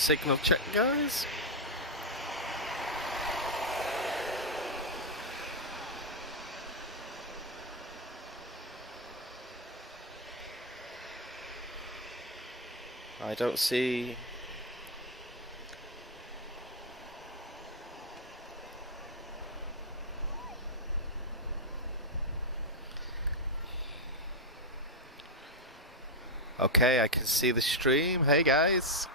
Signal check, guys. I don't see... Okay, I can see the stream. Hey guys.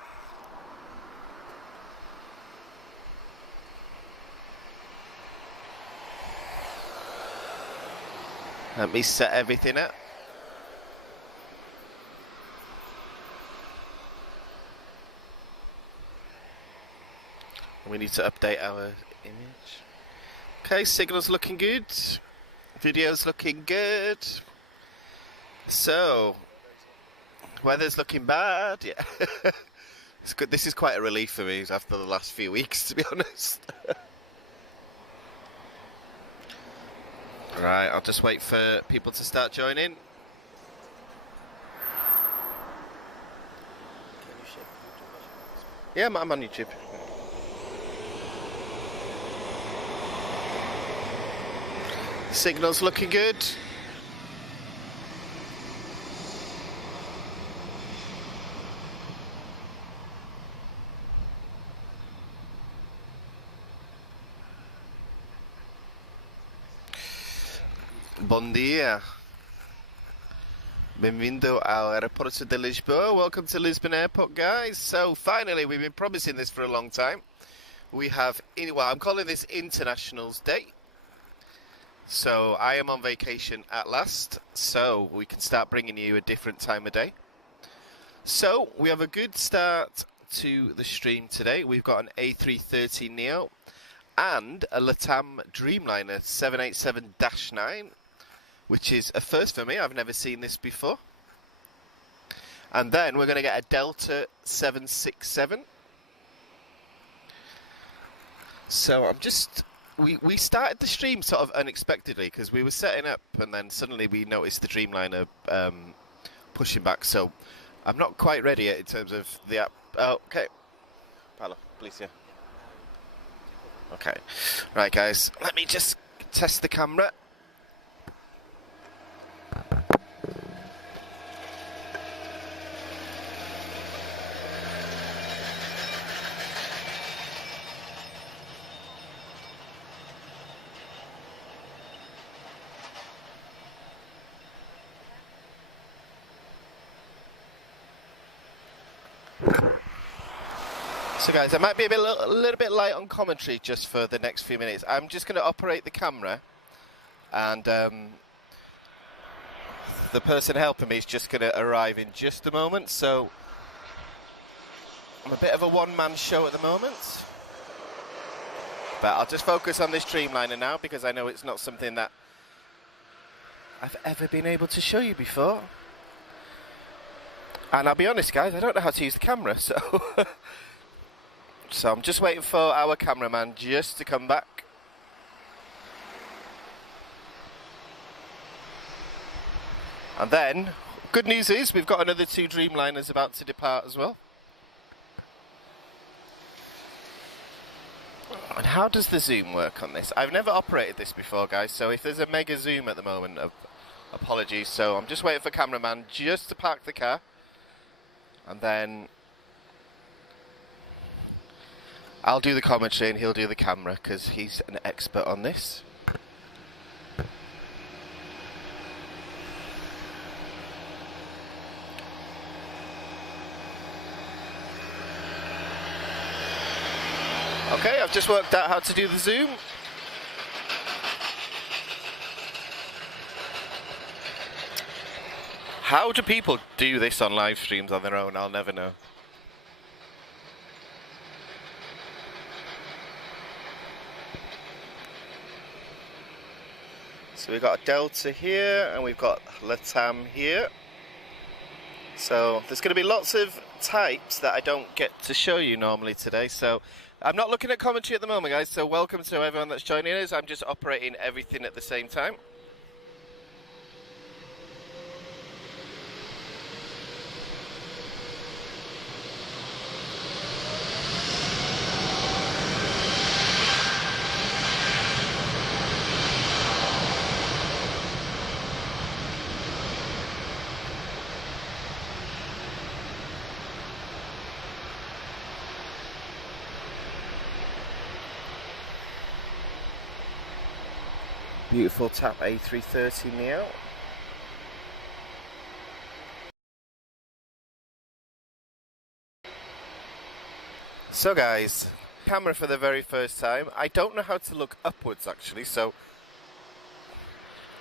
Let me set everything up. We need to update our image. Okay, signal's looking good. Video's looking good. So, weather's looking bad. Yeah, it's good. This is quite a relief for me after the last few weeks, to be honest. Right, I'll just wait for people to start joining. Yeah, I'm on YouTube. Signal's looking good. Bom dia. Bem-vindo ao Aeroporto de Lisboa. Welcome to Lisbon Airport, guys. So finally, we've been promising this for a long time. We have, well, I'm calling this Internationals Day. So I am on vacation at last, so we can start bringing you a different time of day. So we have a good start to the stream today. We've got an A330neo and a LATAM Dreamliner 787-9, which is a first for me. I've never seen this before. And then we're going to get a Delta 767. So I'm just... We started the stream sort of unexpectedly because we were setting up and then suddenly we noticed the Dreamliner pushing back. So I'm not quite ready yet in terms of the app. Oh, okay. Paolo, please, yeah. Okay. Right, guys. Let me just test the camera. So guys, I might be a little bit light on commentary just for the next few minutes. I'm just going to operate the camera and the person helping me is just going to arrive in just a moment. So I'm a bit of a one-man show at the moment. But I'll just focus on this Dreamliner now because I know it's not something that I've ever been able to show you before. And I'll be honest guys, I don't know how to use the camera, so... So I'm just waiting for our cameraman just to come back. And then, good news is we've got another 2 Dreamliners about to depart as well. And how does the zoom work on this? I've never operated this before guys, so if there's a mega zoom at the moment, apologies. So I'm just waiting for cameraman just to park the car. And then... I'll do the commentary and he'll do the camera because he's an expert on this. Okay, I've just worked out how to do the zoom. How do people do this on live streams on their own? I'll never know. So we've got a Delta here and we've got LATAM here. So there's going to be lots of types that I don't get to show you normally today. So I'm not looking at commentary at the moment guys, so welcome to everyone that's joining us. I'm just operating everything at the same time. Beautiful TAP A330 Neo. So guys, camera for the very first time. I don't know how to look upwards actually, so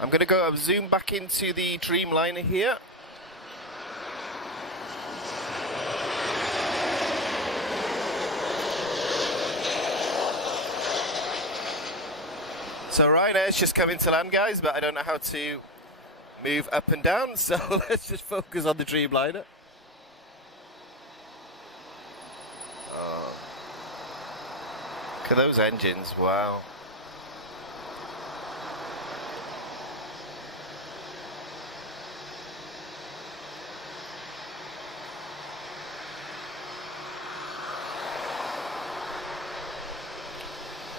I'm going to go zoom back into the Dreamliner here. So Ryanair's just coming to land, guys, but I don't know how to move up and down, so let's just focus on the Dreamliner. Oh. Look at those engines, wow.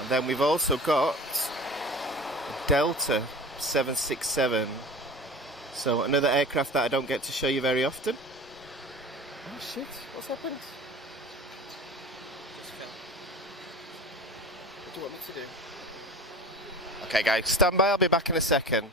And then we've also got Delta 767, so another aircraft that I don't get to show you very often. Oh shit, what's happened? Just fell. What do you want me to do? Okay guys, stand by, I'll be back in a second.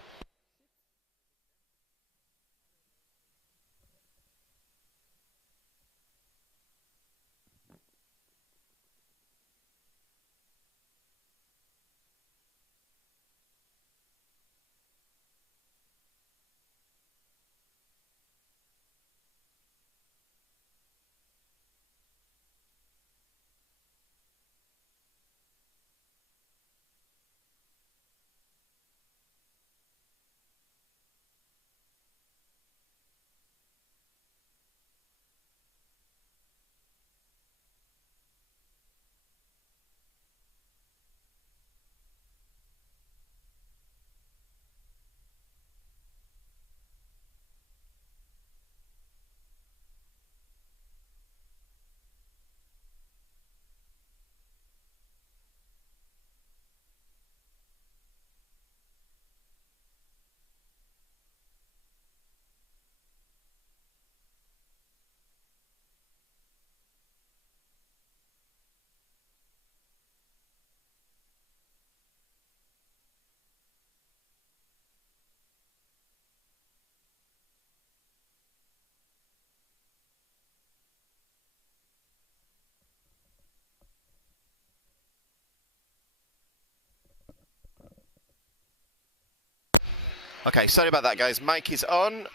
Okay, sorry about that guys, mic is on.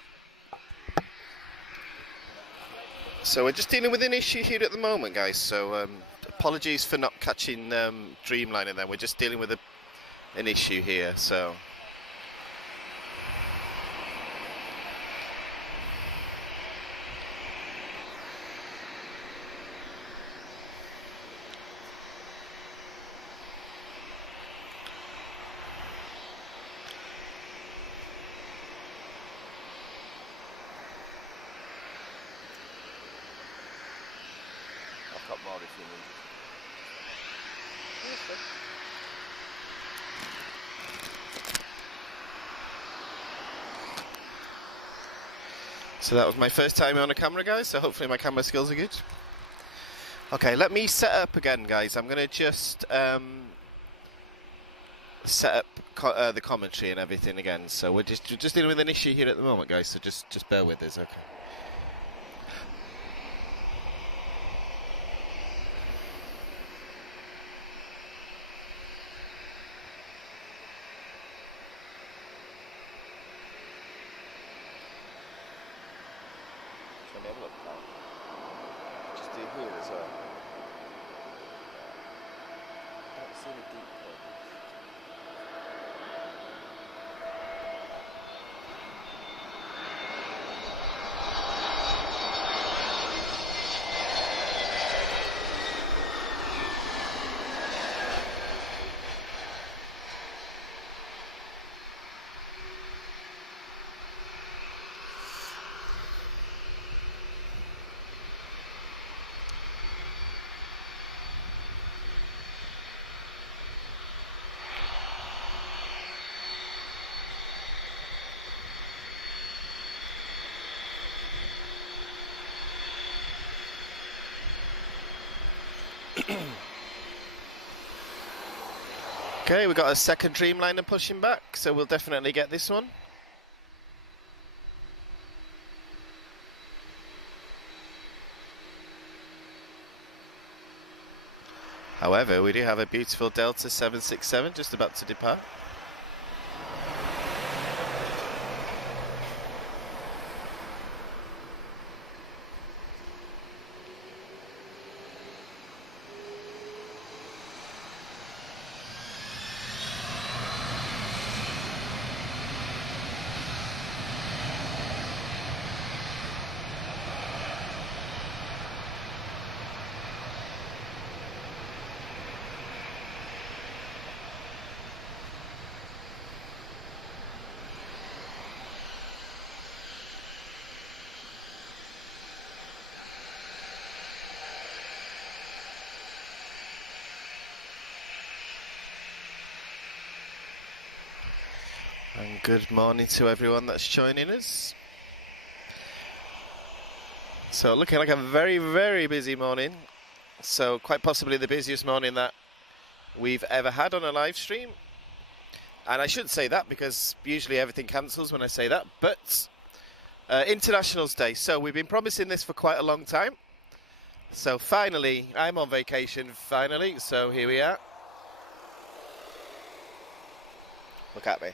So we're just dealing with an issue here at the moment guys, so apologies for not catching Dreamliner then, we're just dealing with an issue here, so. I've got more if you need. So that was my first time on a camera guys, so hopefully my camera skills are good. Okay, let me set up again guys, I'm going to just set up the commentary and everything again, so we're just dealing with an issue here at the moment guys, so just bear with us, okay. Let me have a look now. Just do here as well. I don't see any deep points. Okay, we've got a second Dreamliner pushing back, so we'll definitely get this one. However, we do have a beautiful Delta 767 just about to depart. And good morning to everyone that's joining us. So looking like a very, very busy morning. So quite possibly the busiest morning that we've ever had on a live stream. And I shouldn't say that because usually everything cancels when I say that. But Internationals Day. So we've been promising this for quite a long time. So finally, I'm on vacation finally. So here we are. Look at me.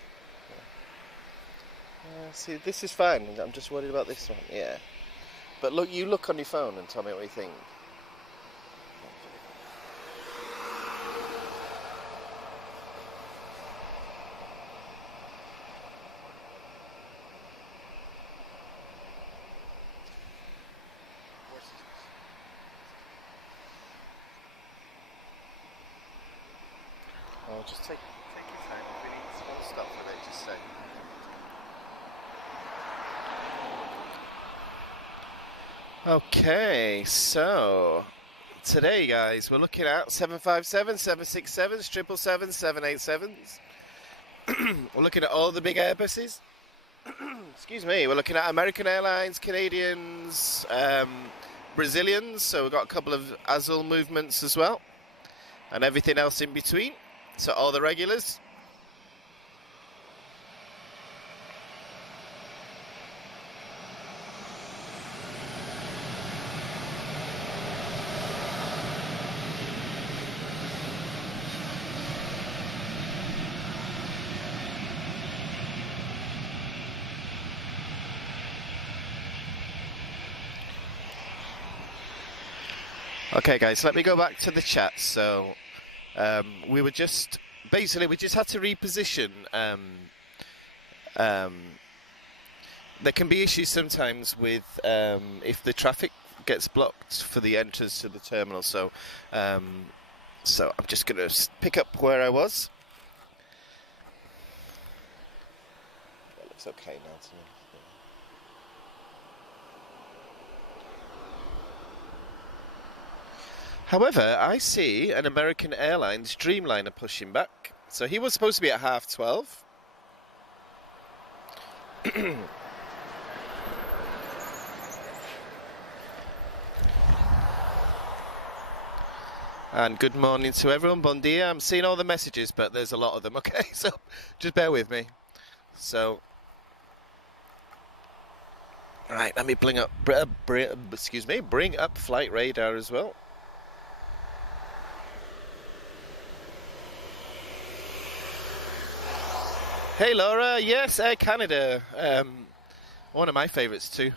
See, this is fine. I'm just worried about this one. Yeah. But look, you look on your phone and tell me what you think. Oh, just take your time. If we need one stop for it, just say. Okay, so today, guys, we're looking at 757, 767s, 777s, 787s. We're looking at all the big Airbuses. Excuse me. We're looking at American Airlines, Canadians, Brazilians. So we've got a couple of Azul movements as well, and everything else in between. So all the regulars. Okay, guys, let me go back to the chat. So we were just basically we just had to reposition. There can be issues sometimes with if the traffic gets blocked for the entrance to the terminal. So so I'm just going to pick up where I was. That looks okay now to me. However, I see an American Airlines Dreamliner pushing back. So he was supposed to be at 12:30. And good morning to everyone. Bon dia. I'm seeing all the messages, but there's a lot of them. Okay, so just bear with me. So, right, let me bring up flight radar as well. Hey Laura, yes, Air Canada, one of my favourites too.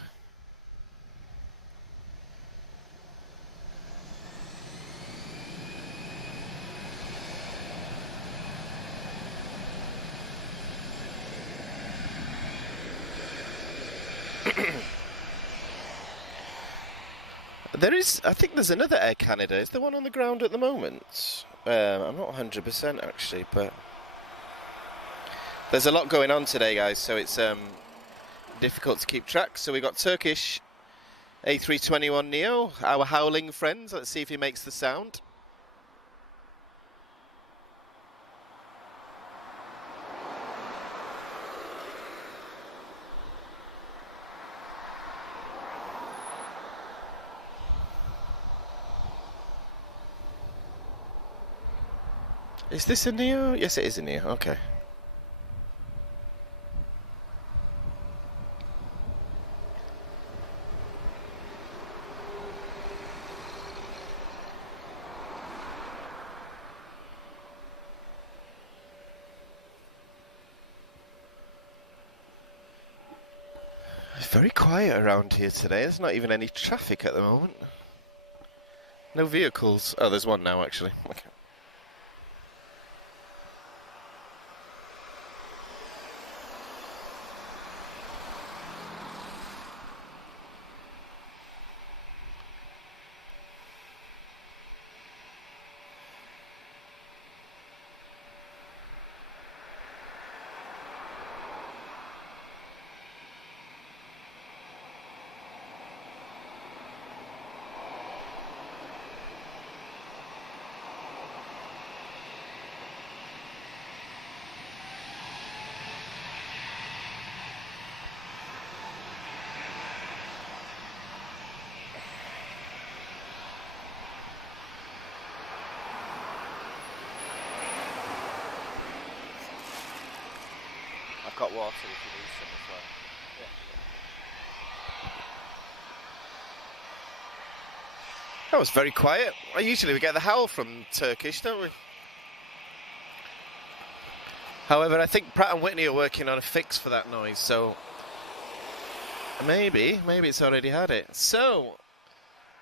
I think there's another Air Canada. Is there one on the ground at the moment? I'm not 100% actually, but there's a lot going on today, guys, so it's difficult to keep track. So we got Turkish A321neo, our howling friends. Let's see if he makes the sound. Is this a Neo? Yes, it is a Neo. Okay. It's very quiet around here today. There's not even any traffic at the moment. No vehicles. Oh, there's one now, actually. Okay. I've got water if you need some as well. Yeah. That was very quiet. Usually we get the howl from Turkish, don't we? However, I think Pratt & Whitney are working on a fix for that noise, so maybe it's already had it. So,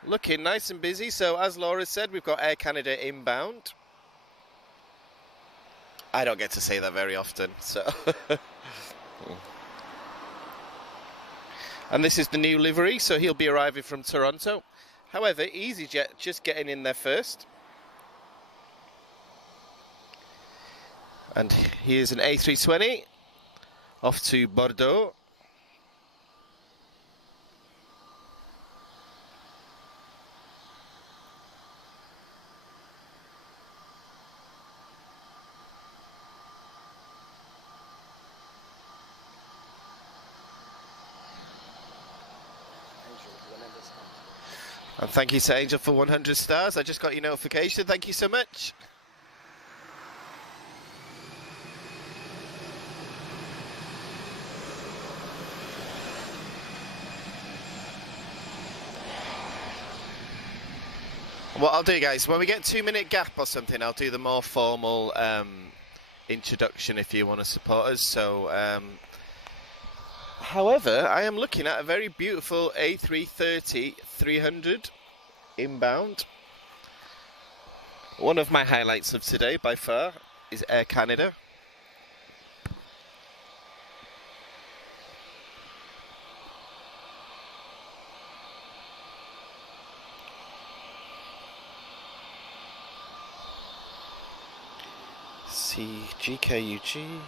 looking nice and busy. So, as Laura said, we've got Air Canada inbound. I don't get to say that very often, so... And this is the new livery, so he'll be arriving from Toronto. However, EasyJet just getting in there first. And here's an A320 off to Bordeaux. And thank you to Angel for 100 stars. I just got your notification. Thank you so much. What I'll do, guys, when we get 2-minute gap or something, I'll do the more formal introduction if you want to support us. So, however, I am looking at a very beautiful A330-300 inbound. One of my highlights of today, by far, is Air Canada. GKUG.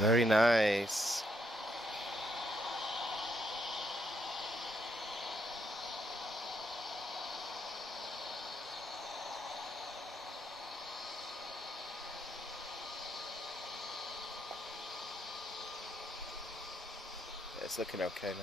Very nice. It's looking okay now.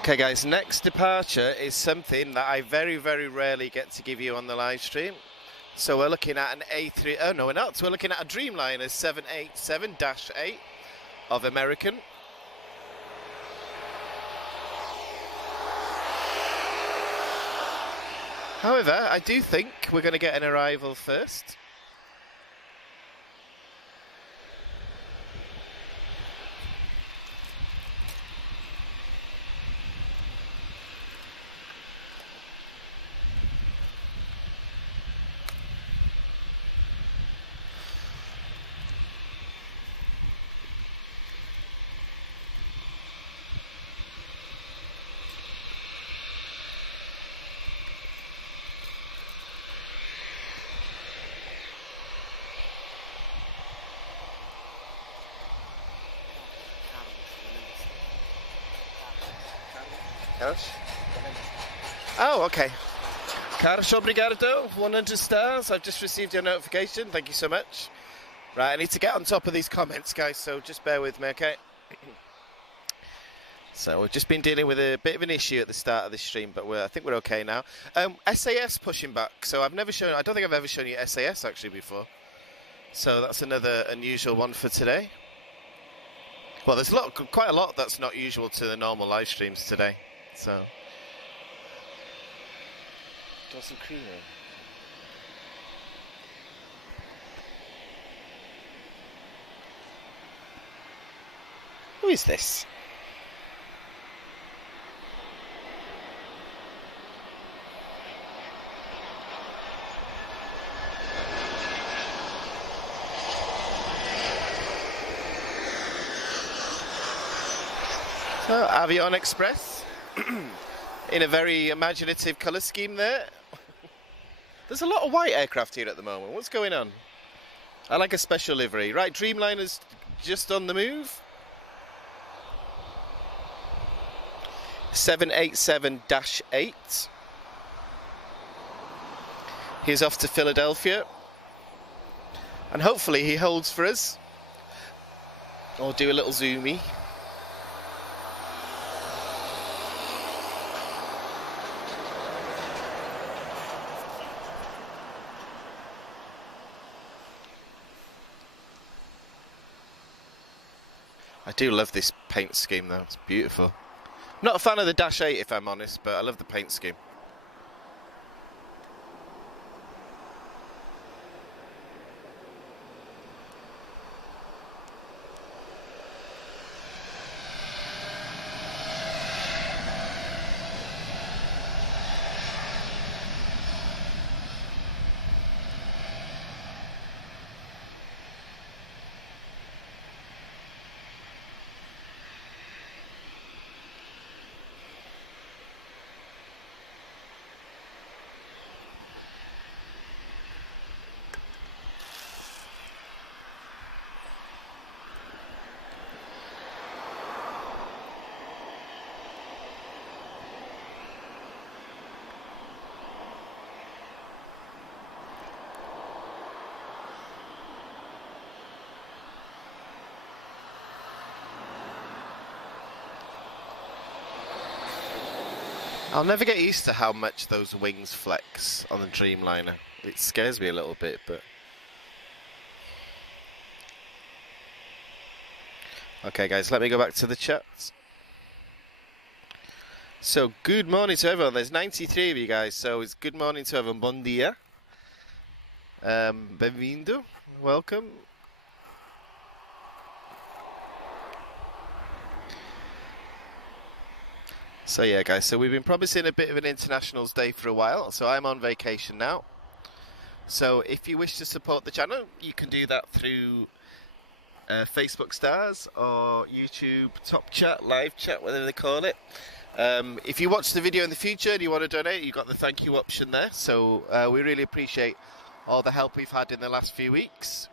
Okay guys, next departure is something that I very, very rarely get to give you on the live stream. So we're looking at an A3, oh no we're not, so we're looking at a Dreamliner 787-8 of American. However, I do think we're going to get an arrival first. Oh, okay. Carlos, obrigado. 100 stars. I've just received your notification. Thank you so much. Right, I need to get on top of these comments, guys, so just bear with me, okay? So we've just been dealing with a bit of an issue at the start of this stream, but I think we're okay now. SAS pushing back. So I don't think I've ever shown you SAS actually before. So that's another unusual one for today. Well, there's quite a lot that's not usual to the normal live streams today. So, got some creamer. Who is this? So, Avion Express. In a very imaginative colour scheme there. There's a lot of white aircraft here at the moment. What's going on? I like a special livery. Right, Dreamliner's just on the move. 787-8. He's off to Philadelphia. And hopefully he holds for us. Or do a little zoomy. I do love this paint scheme though, it's beautiful. Not a fan of the Dash 8 if I'm honest, but I love the paint scheme. I'll never get used to how much those wings flex on the Dreamliner. It scares me a little bit, but... Okay guys, let me go back to the chat. So, good morning to everyone. There's 93 of you guys, so it's good morning to everyone. Bon dia. Benvindo. Welcome. So yeah guys, so we've been promising a bit of an internationals day for a while, so I'm on vacation now. So if you wish to support the channel, you can do that through Facebook stars or YouTube top chat, live chat, whatever they call it. If you watch the video in the future and you want to donate, you've got the thank you option there. So we really appreciate all the help we've had in the last few weeks.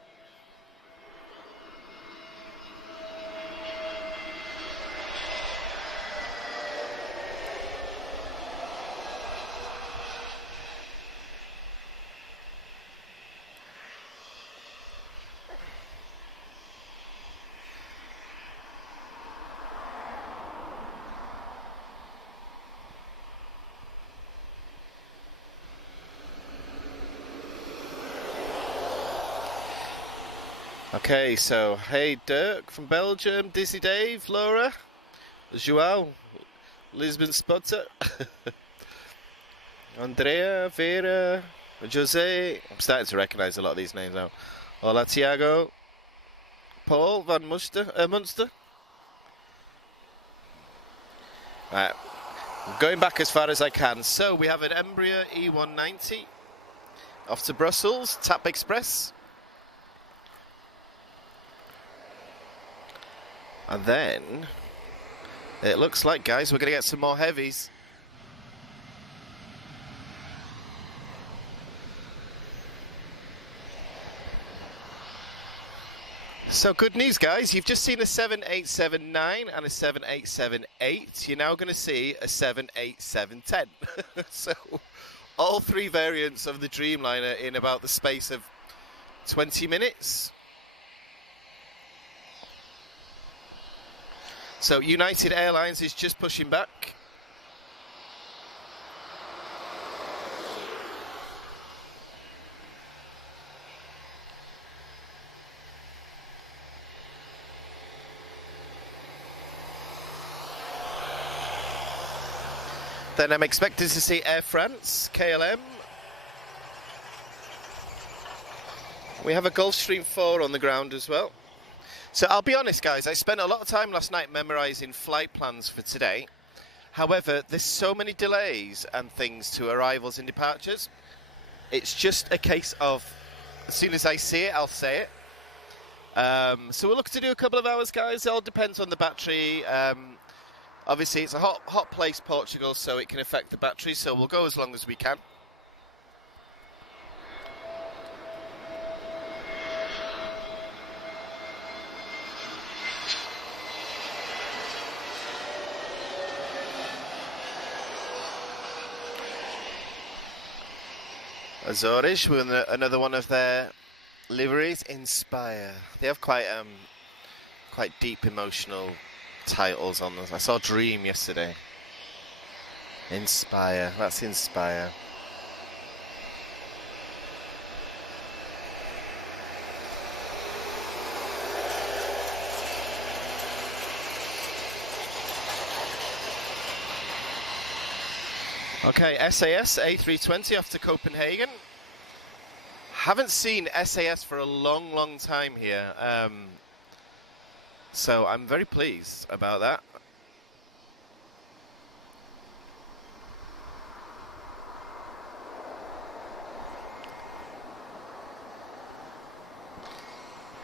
Okay, so hey Dirk from Belgium, Dizzy Dave, Laura, João, Lisbon Spotter, Andrea, Vera, Jose. I'm starting to recognise a lot of these names now. Hola Tiago, Paul van Munster. Right, I'm going back as far as I can. So we have an Embraer E190 off to Brussels, TAP Express. And then, it looks like, guys, we're going to get some more heavies. So good news, guys, you've just seen a 7879 and a 7878. You're now going to see a 78710. So all three variants of the Dreamliner in about the space of 20 minutes. So United Airlines is just pushing back. Then I'm expecting to see Air France, KLM. We have a Gulfstream 4 on the ground as well. So I'll be honest, guys, I spent a lot of time last night memorising flight plans for today. However, there's so many delays and things to arrivals and departures. It's just a case of, as soon as I see it, I'll say it. So we'll look to do a couple of hours, guys. It all depends on the battery. Obviously, it's a hot place, Portugal, so it can affect the battery. So we'll go as long as we can. Azores with another one of their liveries, Inspire. They have quite deep emotional titles on them. I saw Dream yesterday. Inspire, that's Inspire. Okay, SAS A320 off to Copenhagen. Haven't seen SAS for a long time here, so I'm very pleased about that.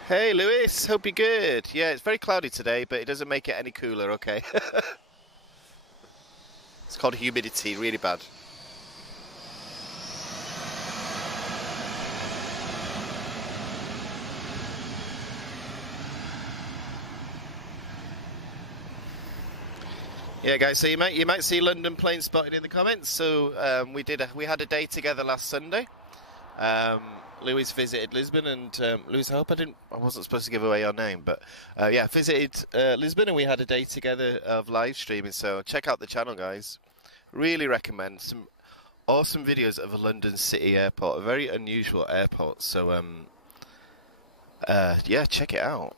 Hey Lewis, hope you're good. Yeah, it's very cloudy today, but it doesn't make it any cooler, okay? It's called humidity, really bad. Yeah, guys. So you might see London plane spotting in the comments. So we had a day together last Sunday. Louis visited Lisbon, and Louis, I wasn't supposed to give away your name, but yeah, visited Lisbon, and we had a day together of live streaming. So check out the channel, guys. Really recommend some awesome videos of a London City airport, a very unusual airport. So yeah, check it out.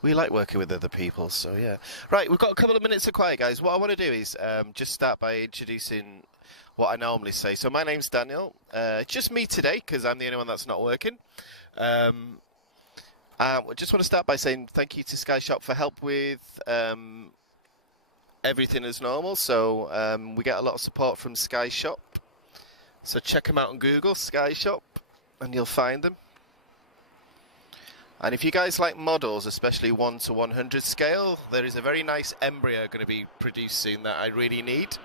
We like working with other people, so yeah. Right, we've got a couple of minutes of quiet, guys. What I want to do is just start by introducing what I normally say. So my name's Daniel. Just me today, because I'm the only one that's not working. I just want to start by saying thank you to Sky Shop for help with everything as normal. So we get a lot of support from Sky Shop. So check them out on Google, Sky Shop, and you'll find them. And if you guys like models, especially 1 to 100 scale, there is a very nice Embraer going to be produced soon that I really need.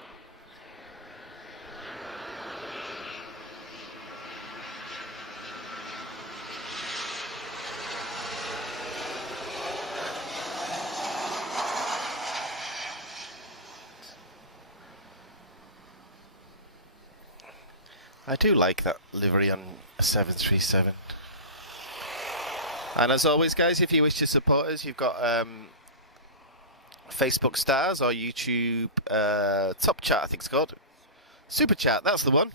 I do like that livery on a 737. And as always, guys, if you wish to support us, you've got Facebook Stars or YouTube Top Chat, I think it's called. Super Chat, that's the one.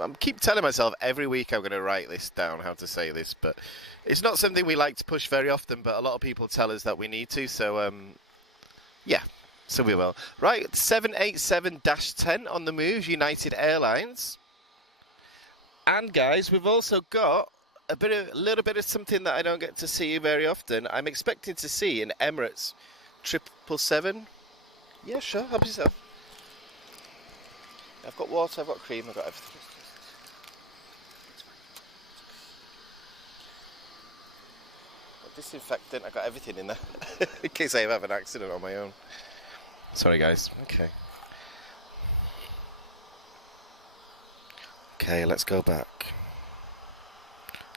I'm keep telling myself every week I'm going to write this down, how to say this, but it's not something we like to push very often, but a lot of people tell us that we need to, so yeah, so we will. Right, 787-10 on the move, United Airlines. And guys, we've also got a little bit of something that I don't get to see very often. I'm expecting to see an Emirates 777. Yeah, sure, help yourself. I've got water, I've got cream, I've got everything. Disinfectant, I've got everything in there. In case I have an accident on my own. Sorry guys, okay. Okay, let's go back.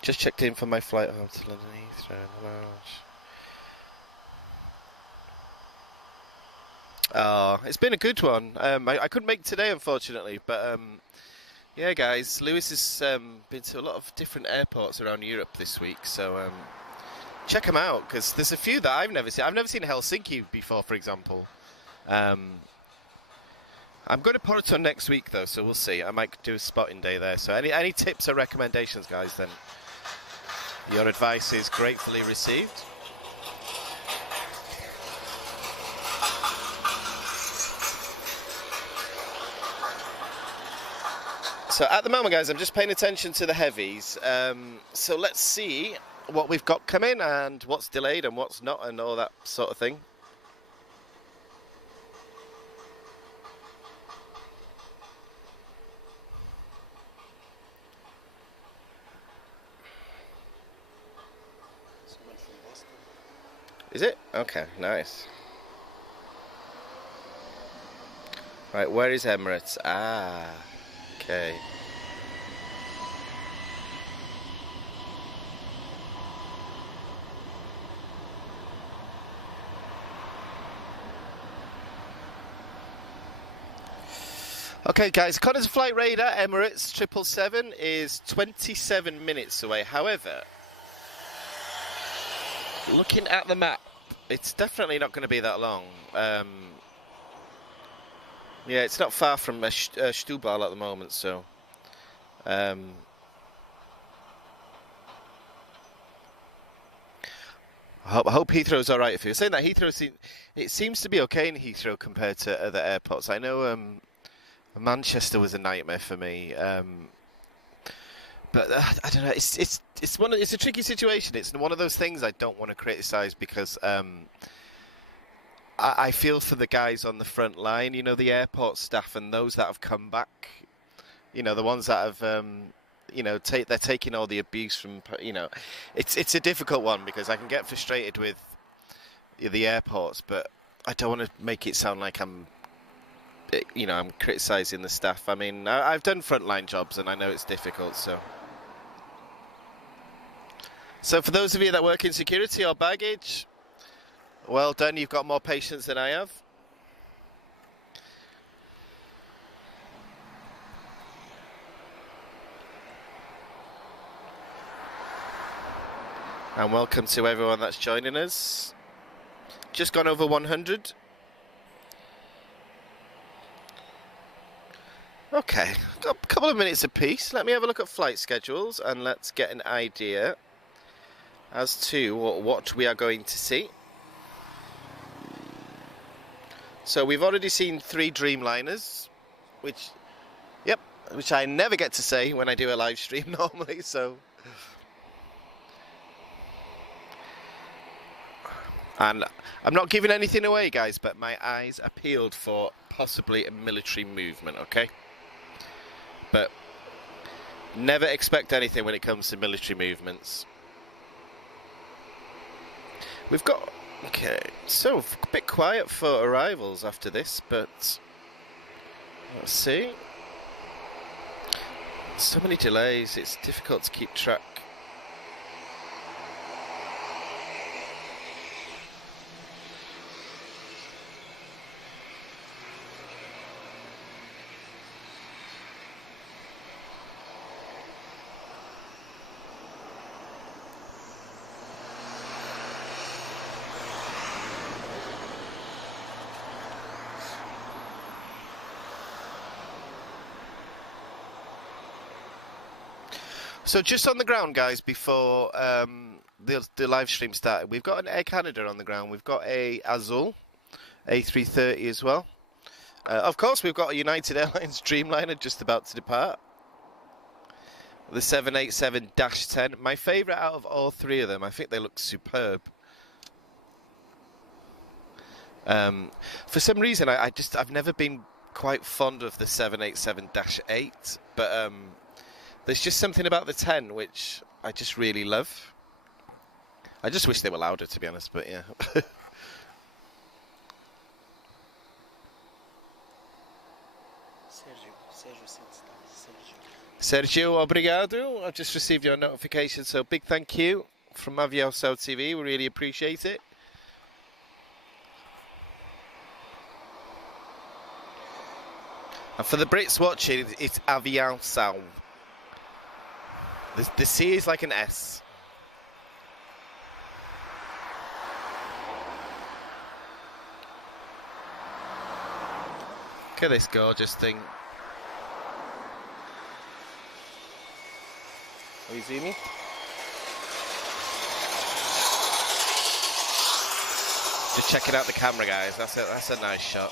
Just checked in for my flight home to London Heathrow in the lounge. Oh, it's been a good one. I couldn't make today, unfortunately, but yeah, guys, Lewis has been to a lot of different airports around Europe this week, so check them out, because there's a few that I've never seen. I've never seen Helsinki before, for example. I'm going to Porto next week, though, so we'll see. I might do a spotting day there. So any tips or recommendations, guys, then your advice is gratefully received. So at the moment, guys, I'm just paying attention to the heavies. So let's see what we've got coming and what's delayed and what's not and all that sort of thing. Is it? Okay, nice. Right, where is Emirates? Ah, okay. Okay, guys, Connor's flight radar, Emirates 777 is 27 minutes away. However, looking at the map, it's definitely not going to be that long. Yeah, it's not far from Stubal at the moment, so I hope Heathrow's all right for you. Saying that, it seems to be okay in Heathrow compared to other airports. I know Manchester was a nightmare for me. But I don't know. It's a tricky situation. It's one of those things I don't want to criticise because I feel for the guys on the front line. You know, the airport staff and those that have come back. You know, the ones that have you know, they're taking all the abuse from. You know, it's a difficult one because I can get frustrated with the airports, but I don't want to make it sound like I'm criticising the staff. I mean, I've done frontline jobs and I know it's difficult, So for those of you that work in security or baggage, well done, you've got more patience than I have. And welcome to everyone that's joining us. Just gone over 100. Okay, got a couple of minutes apiece. Let me have a look at flight schedules and let's get an idea as to what we are going to see. So we've already seen 3 Dreamliners, which I never get to say when I do a live stream normally, so. And I'm not giving anything away, guys, but my eyes are peeled for possibly a military movement, okay? But never expect anything when it comes to military movements. We've got, okay, so a bit quiet for arrivals after this, but let's see. So many delays, it's difficult to keep track. So just on the ground, guys, before the live stream started, we've got an Air Canada on the ground. We've got a Azul A330 as well. Of course, we've got a United Airlines Dreamliner just about to depart. The 787-10. My favourite out of all three of them. I think they look superb. For some reason, I've never been quite fond of the 787-8, but there's just something about the 10 which I just really love. I just wish they were louder, to be honest, but yeah. Sergio, obrigado. I've just received your notification, so big thank you from Aviação TV. We really appreciate it. And for the Brits watching, it's Aviação. The C is like an S. Look at this gorgeous thing. Are you zooming? Just checking out the camera, guys. That's a nice shot.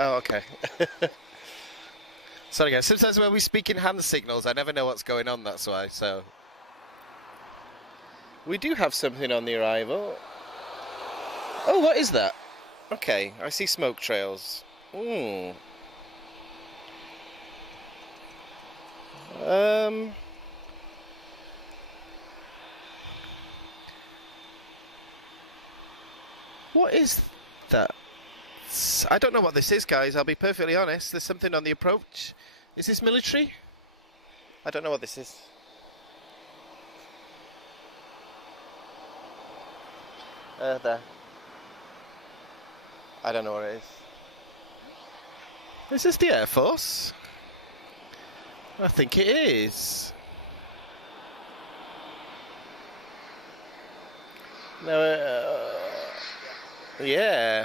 Oh, okay. Sorry, guys. Sometimes when we speak in hand signals, I never know what's going on. That's why. So we do have something on the arrival. Oh, what is that? Okay, I see smoke trails. Ooh. What is that? I don't know what this is, guys. I'll be perfectly honest. There's something on the approach. Is this military? I don't know what this is. There. I don't know what it is. Is this the Air Force? I think it is. No, yeah.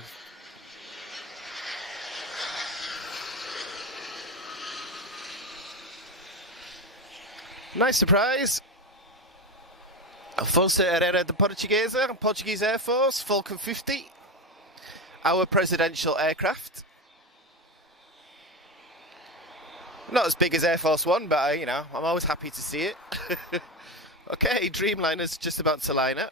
Nice surprise. Força Aérea Portuguesa, Portuguese Air Force, Falcon 50. Our presidential aircraft. Not as big as Air Force One, but you know, I'm always happy to see it. Okay, Dreamliner's just about to line up.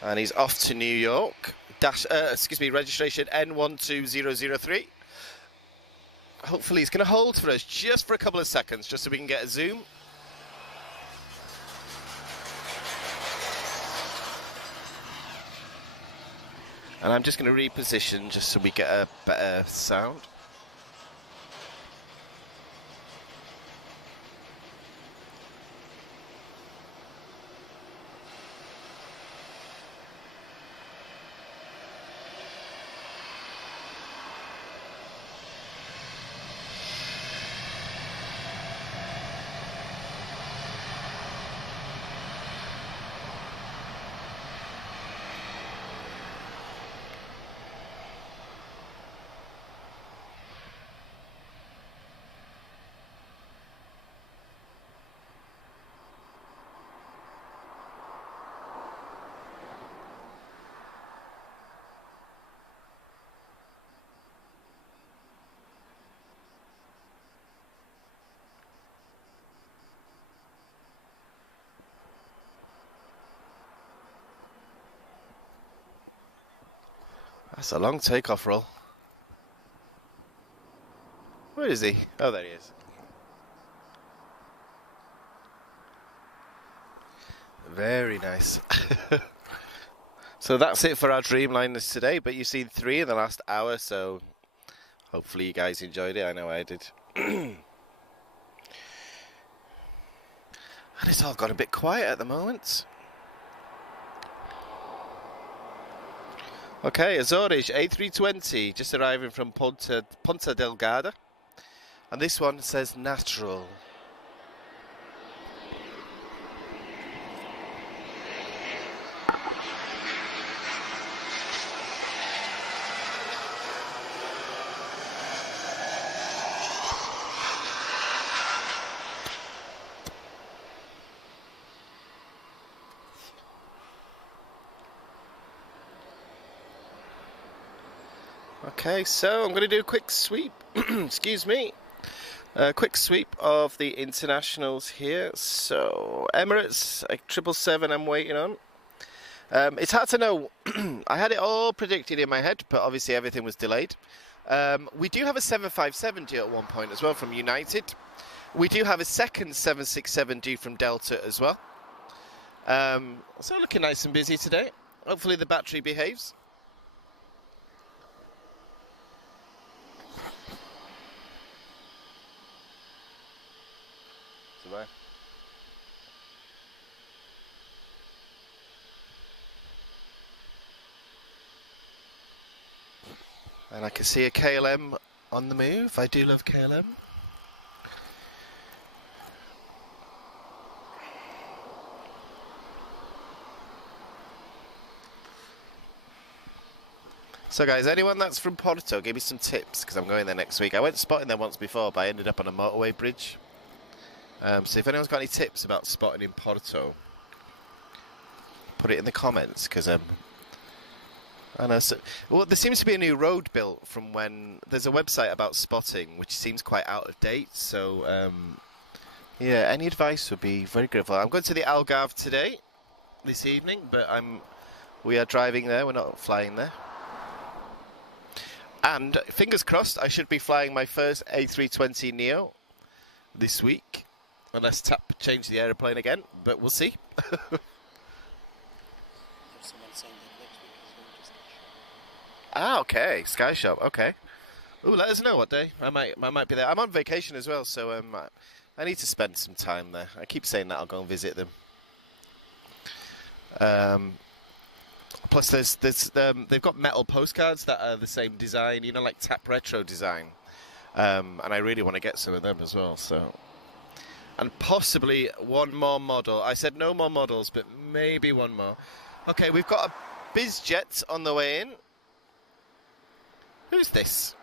And he's off to New York. Registration N12003. Hopefully he's going to hold for us just for a couple of seconds, just so we can get a zoom. And I'm just going to reposition just so we get a better sound. That's a long takeoff roll. Where is he? Oh, there he is. Very nice. So that's it for our Dreamliners today, but you've seen 3 in the last hour, so hopefully you guys enjoyed it. I know I did. And it's all got a bit quiet at the moment. Okay, Azores A320, just arriving from Ponta Delgada. And this one says natural. Okay, so I'm going to do a quick sweep, excuse me, a quick sweep of the internationals here. So Emirates, 777 I'm waiting on. It's hard to know, I had it all predicted in my head, but obviously everything was delayed. We do have a 757 due at one point as well from United. We do have a second 767 due from Delta as well. So looking nice and busy today. Hopefully the battery behaves. And I can see a KLM on the move. I do love KLM. So guys, anyone that's from Porto, give me some tips, because I'm going there next week. I went spotting there once before, but I ended up on a motorway bridge. So if anyone's got any tips about spotting in Porto, put it in the comments, because I know. So, well, there seems to be a new road built from when there's a website about spotting, which seems quite out of date. So yeah, any advice would be very grateful. I'm going to the Algarve today, this evening, but we are driving there. We're not flying there. And fingers crossed, I should be flying my first A320 Neo this week, unless TAP change the aeroplane again. But we'll see. Ah, okay, Sky Shop, okay. Ooh, let us know what day. I might be there. I'm on vacation as well, so I need to spend some time there. I keep saying that I'll go and visit them. Plus, they've got metal postcards that are the same design, you know, like TAP retro design. And I really want to get some of them as well. So, and possibly one more model. I said no more models, but maybe one more. Okay, we've got a BizJet on the way in. Who's this?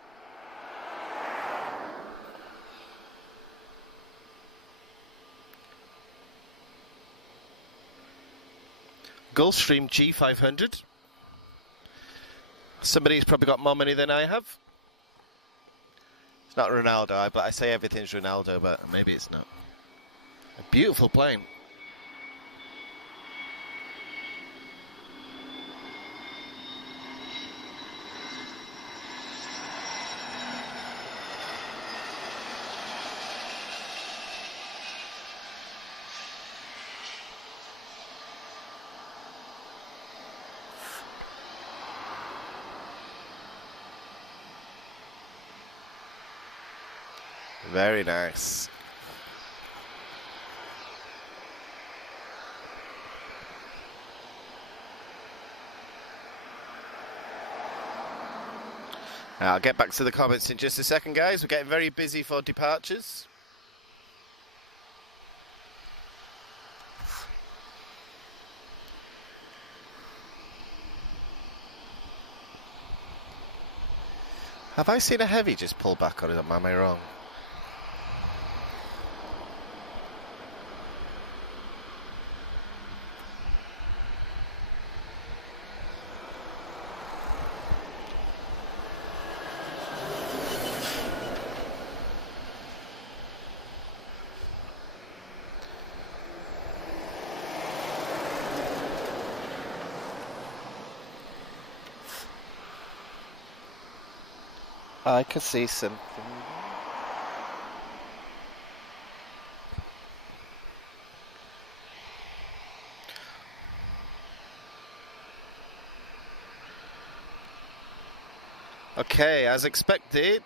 Gulfstream G500. Somebody's probably got more money than I have. It's not Ronaldo, but I say everything's Ronaldo, but maybe it's not. A beautiful plane. Very nice. I'll get back to the comments in just a second, guys. We're getting very busy for departures. Have I seen a heavy just pull back, or am I wrong? I could see something. Okay, as expected.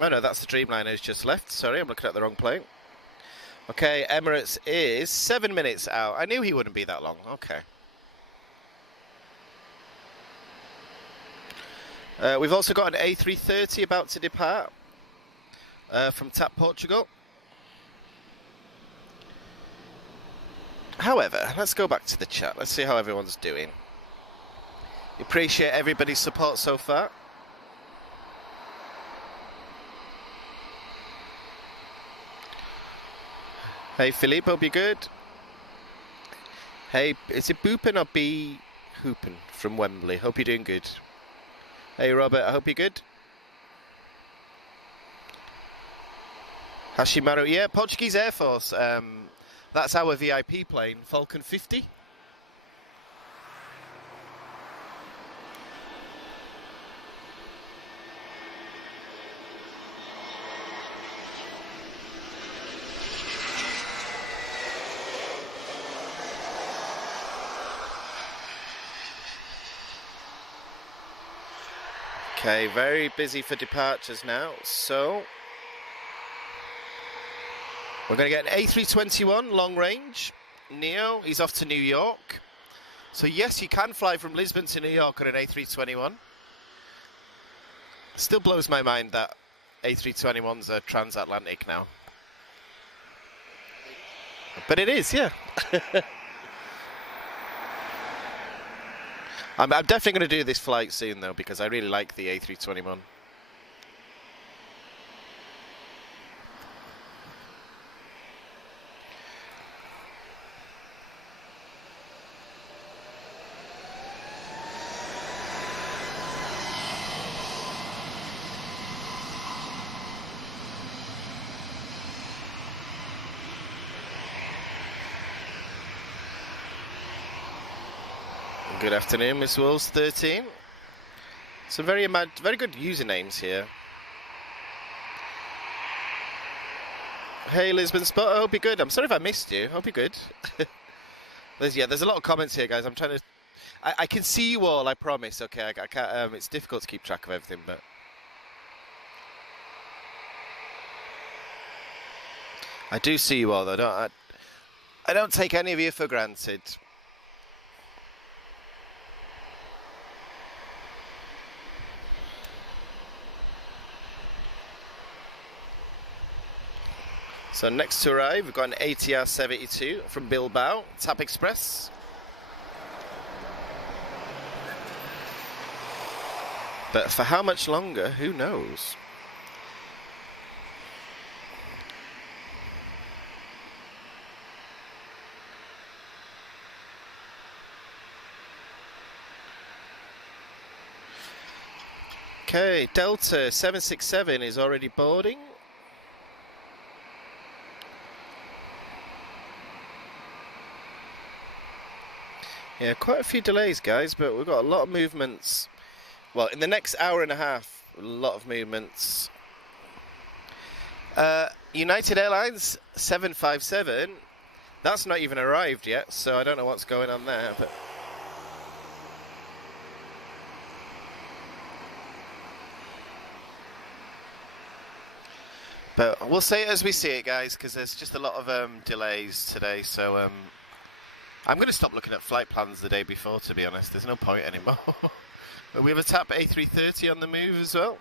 Oh no, that's the Dreamliner who's just left. Sorry, I'm looking at the wrong plane. Okay, Emirates is 7 minutes out. I knew he wouldn't be that long. Okay. We've also got an A330 about to depart from TAP Portugal. However, let's go back to the chat. Let's see how everyone's doing. Appreciate everybody's support so far. Hey Philippe, hope you're good. Hey, is it Boopin or B Hoopin from Wembley? Hope you're doing good. Hey Robert, I hope you're good. Hashimaru, yeah, Portuguese Air Force. That's our VIP plane, Falcon 50. Okay, very busy for departures now, so we're going to get an A321 long range. Neo, he's off to New York. So yes, you can fly from Lisbon to New York on an A321. Still blows my mind that A321s are transatlantic now. But it is, yeah. I'm definitely going to do this flight soon though, because I really like the A321. Good afternoon, Miss Wolves 13. Some very good usernames here. Hey Lisbon Spot, I hope you're good. I'm sorry if I missed you. I hope you're good. There's a lot of comments here, guys. I'm trying to. I can see you all. I promise. Okay, I can't. It's difficult to keep track of everything, but I do see you all. Though, I don't take any of you for granted. So next to arrive, we've got an ATR 72 from Bilbao, TAP Express. But for how much longer, who knows? Okay, Delta 767 is already boarding. Yeah, quite a few delays, guys, but we've got a lot of movements. Well, in the next hour and a half, a lot of movements. United Airlines 757, that's not even arrived yet, so I don't know what's going on there. But we'll say it as we see it, guys, because there's just a lot of delays today, so I'm going to stop looking at flight plans the day before, to be honest. There's no point anymore. But we have a TAP A330 on the move as well.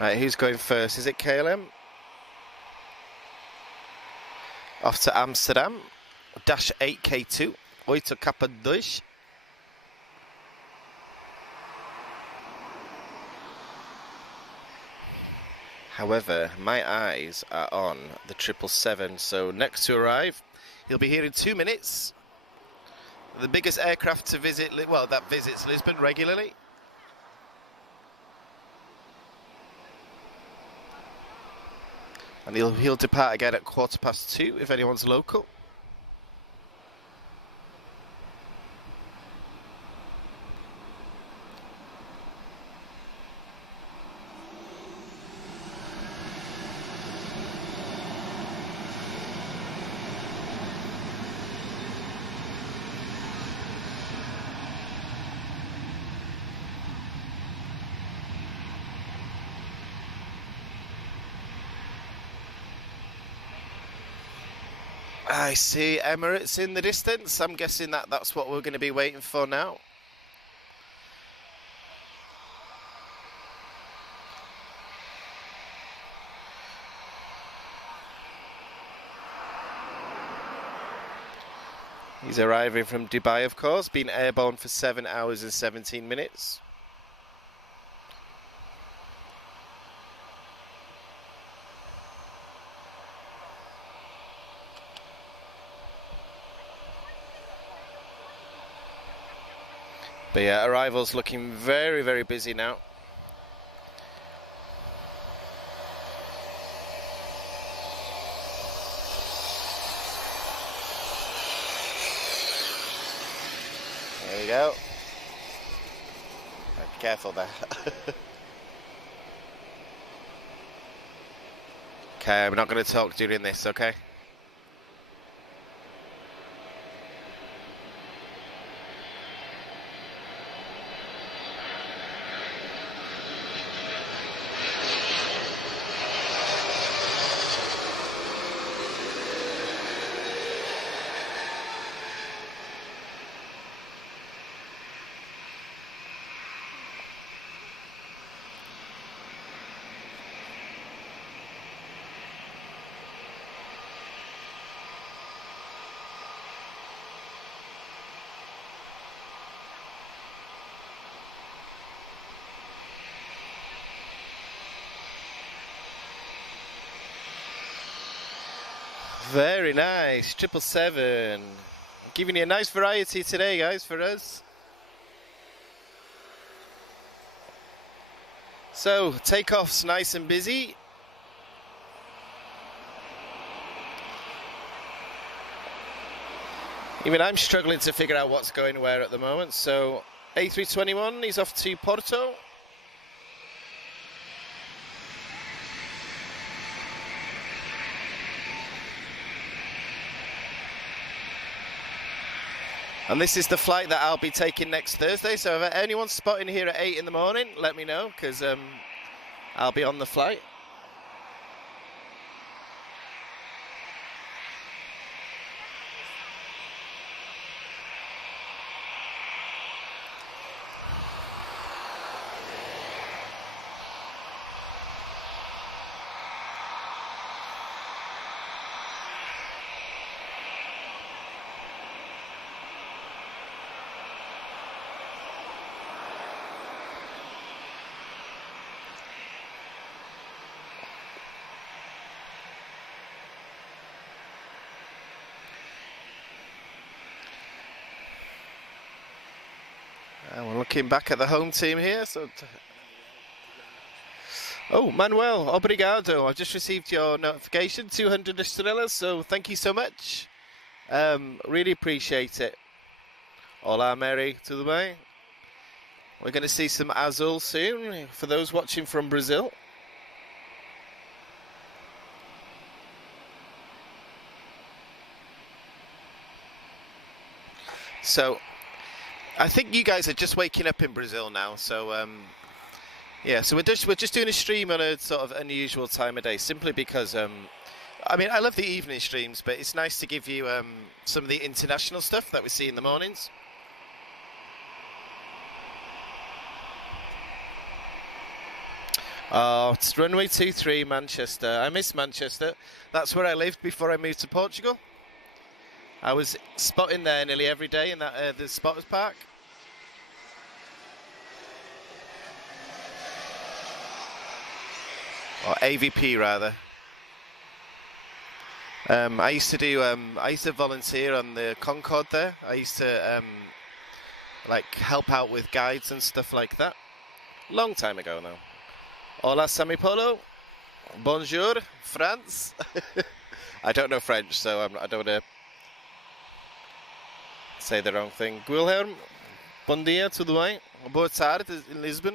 Right, who's going first? Is it KLM? Off to Amsterdam. Dash 8K2. 8 Kappa 2. However, my eyes are on the 777, so next to arrive, he'll be here in 2 minutes. The biggest aircraft to visit, well, that visits Lisbon regularly. And he'll depart again at 2:15 if anyone's local. I see Emirates in the distance. I'm guessing that's what we're going to be waiting for now. He's arriving from Dubai, of course, been airborne for 7 hours and 17 minutes. But yeah, arrival's looking very, very busy now. There you go. Careful there. Okay, we're not going to talk during this, okay? Very nice, 777. Giving you a nice variety today, guys, for us. So, takeoff's nice and busy. Even I'm struggling to figure out what's going where at the moment. So, A321, he's off to Porto. And this is the flight that I'll be taking next Thursday. So if anyone's spotting here at 8 in the morning, let me know, because I'll be on the flight. And we're looking back at the home team here. So, oh, Manuel, obrigado. I've just received your notification, 200 estrelas, so thank you so much. Really appreciate it. Olá, Mary, tudo bem? We're going to see some Azul soon, for those watching from Brazil. So, I think you guys are just waking up in Brazil now, so yeah. So we're just doing a stream on a sort of unusual time of day, simply because I mean, I love the evening streams, but it's nice to give you some of the international stuff that we see in the mornings. Oh, it's runway 23, Manchester. I miss Manchester. That's where I lived before I moved to Portugal. I was spotting there nearly every day in that the spotters park. Or AVP rather. I used to volunteer on the Concorde there. I used to like help out with guides and stuff like that. Long time ago now. Hola Samipolo. Bonjour, France. I don't know French, so I don't want to say the wrong thing. Guilherme, bom dia, tudo bem? Boa tarde in Lisbon.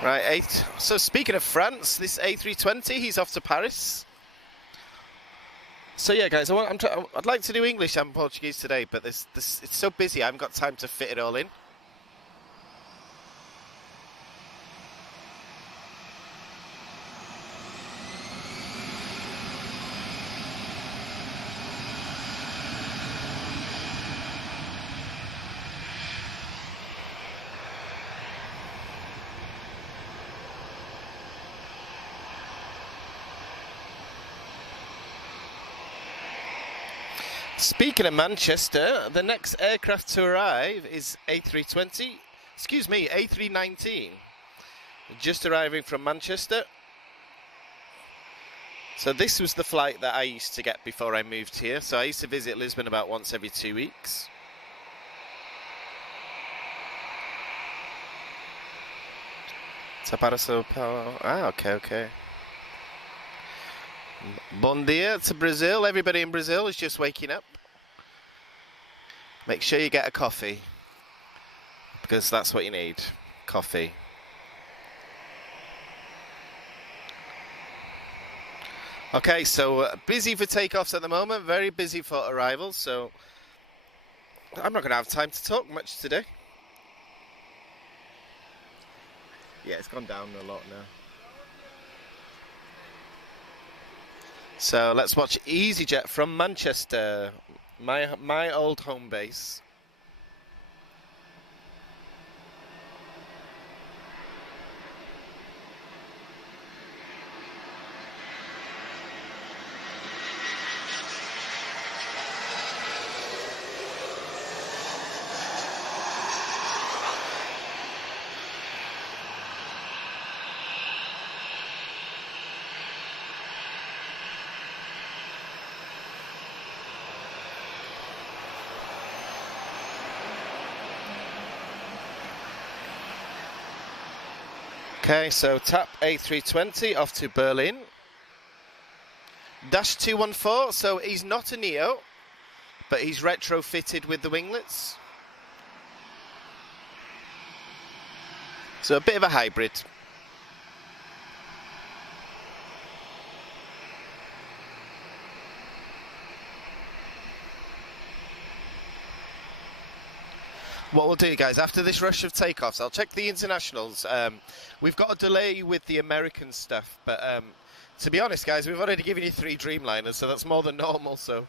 Right, so speaking of France, this A320, he's off to Paris. So yeah, guys, I'd like to do English and Portuguese today, but it's so busy. I haven't got time to fit it all in. Speaking of Manchester, the next aircraft to arrive is A319, just arriving from Manchester. So this was the flight that I used to get before I moved here. So I used to visit Lisbon about once every 2 weeks. So para São Paulo. Ah, okay. Bom dia to Brazil. Everybody in Brazil is just waking up. Make sure you get a coffee, because that's what you need, coffee. Okay, so busy for takeoffs at the moment, very busy for arrivals, so I'm not going to have time to talk much today. Yeah, it's gone down a lot now. So let's watch EasyJet from Manchester, my old home base. Okay, so tap A320 off to Berlin. Dash 214, so he's not a Neo, but he's retrofitted with the winglets. So a bit of a hybrid. What we'll do, guys, after this rush of takeoffs, I'll check the internationals. We've got a delay with the American stuff, but to be honest, guys, we've already given you 3 Dreamliners, so that's more than normal, so...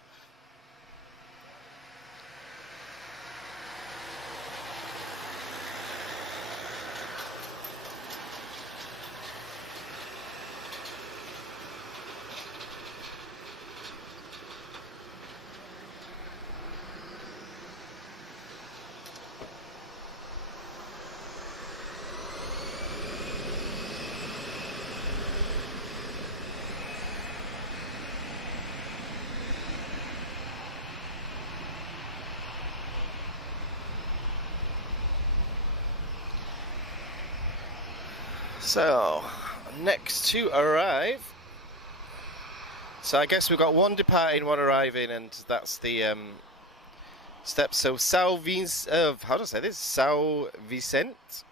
So, next to arrive. So I guess we've got one departing, one arriving, and that's the step. So how do I say this? São Vicente.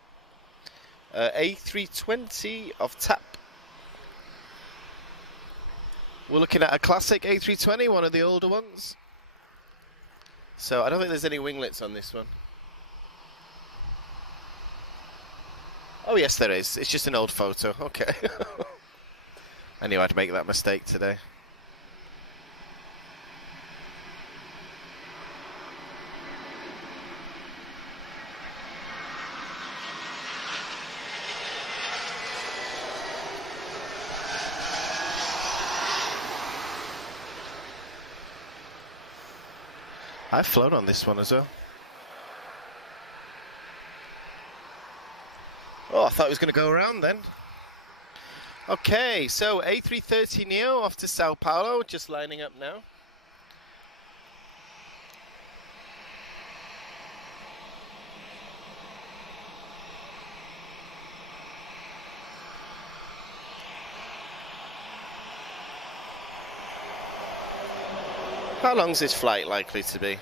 A320 of TAP. We're looking at a classic A320, one of the older ones. So I don't think there's any winglets on this one. Oh yes, there is. It's just an old photo. Okay. I knew I'd make that mistake today. I've flown on this one as well. Oh, I thought it was going to go around then. Okay, so A330 Neo off to Sao Paulo, just lining up now. How long is this flight likely to be?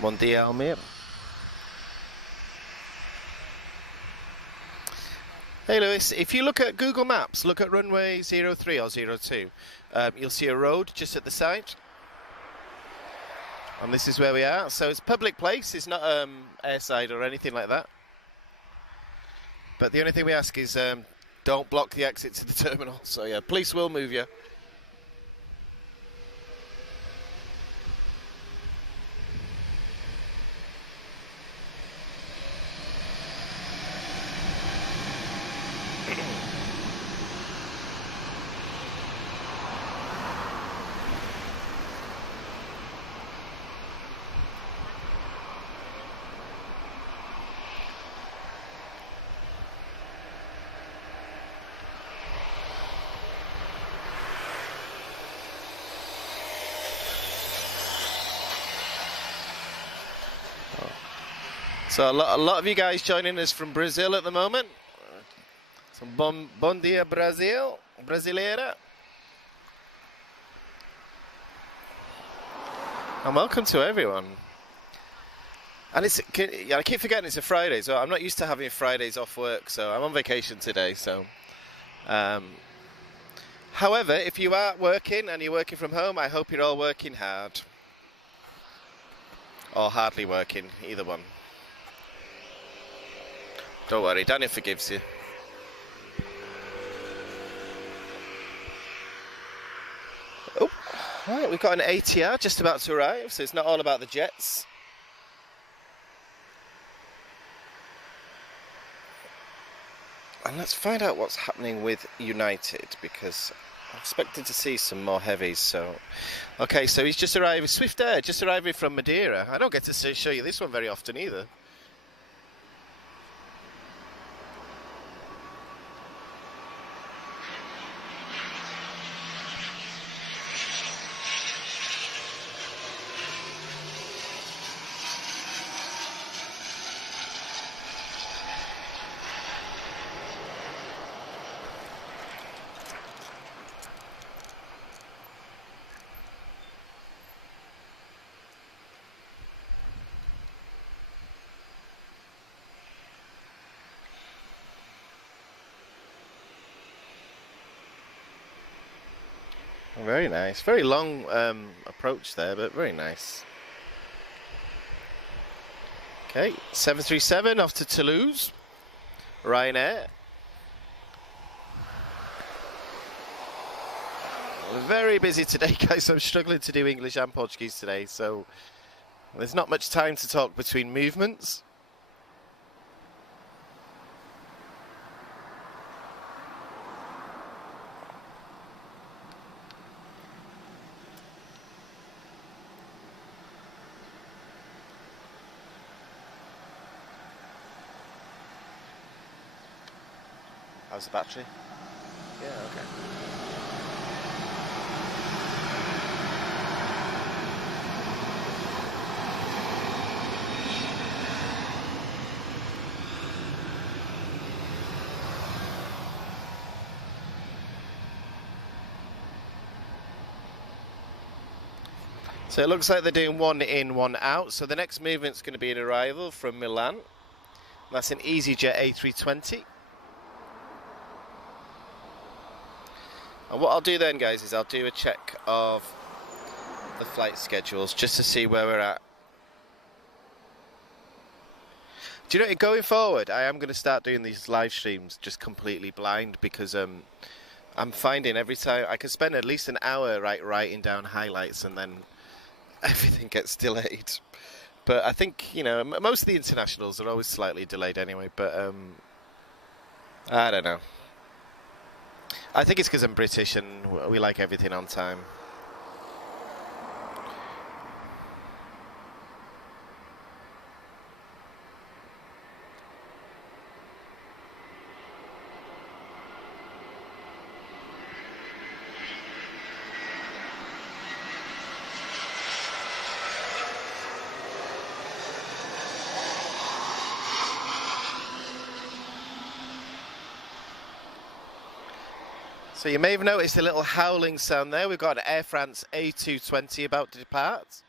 Bom dia, Almir. Hey Lewis, if you look at Google Maps, look at runway 03 or 02, you'll see a road just at the side. And this is where we are. So it's a public place, it's not airside or anything like that. But the only thing we ask is don't block the exit to the terminal. So yeah, police will move you. So a lot of you guys joining us from Brazil at the moment. So bom dia Brazil, brasileira. And welcome to everyone. And I keep forgetting it's a Friday, so I'm not used to having Fridays off work, so I'm on vacation today. So, however, if you are working and you're working from home, I hope you're all working hard. Or hardly working, either one. Don't worry, Daniel forgives you. Oh, right, we've got an ATR just about to arrive, so it's not all about the jets. And let's find out what's happening with United, because I expected to see some more heavies. So, okay, so he's just arrived, Swift Air, just arriving from Madeira. I don't get to show you this one very often either. Very nice. Very long approach there, but very nice. Okay, 737 off to Toulouse. Ryanair. We're very busy today, guys. I'm struggling to do English and Portuguese today, so there's not much time to talk between movements. How's the battery? Yeah, okay. So it looks like they're doing one in, one out. So the next movement's going to be an arrival from Milan. That's an EasyJet A320. And what I'll do then, guys, is I'll do a check of the flight schedules just to see where we're at. Do you know, going forward, I am going to start doing these live streams just completely blind, because I'm finding every time I can spend at least an hour writing down highlights, and then everything gets delayed. But I think, you know, most of the internationals are always slightly delayed anyway, but I don't know. I think it's because I'm British and we like everything on time. So you may have noticed a little howling sound there. We've got an Air France A220 about to depart.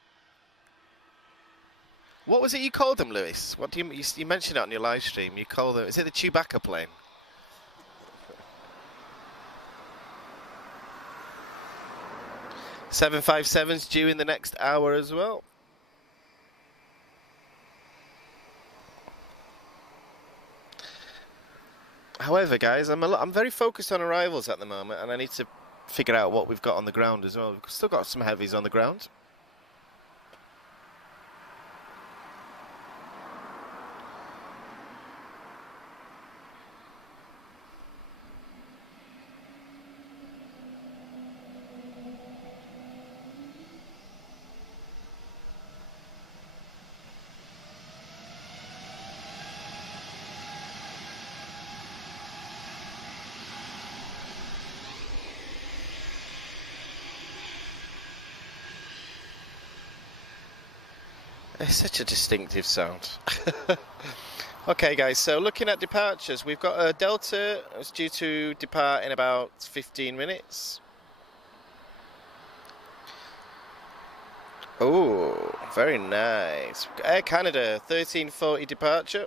What was it you called them, Lewis? What do you mentioned it on your live stream? You call them, is it the Chewbacca plane? 757's due in the next hour as well. However, guys, I'm very focused on arrivals at the moment, and I need to figure out what we've got on the ground as well. We've still got some heavies on the ground. It's such a distinctive sound. Okay guys, so looking at departures, we've got a Delta. It's due to depart in about 15 minutes. Oh, very nice. Air Canada, 13:40 departure.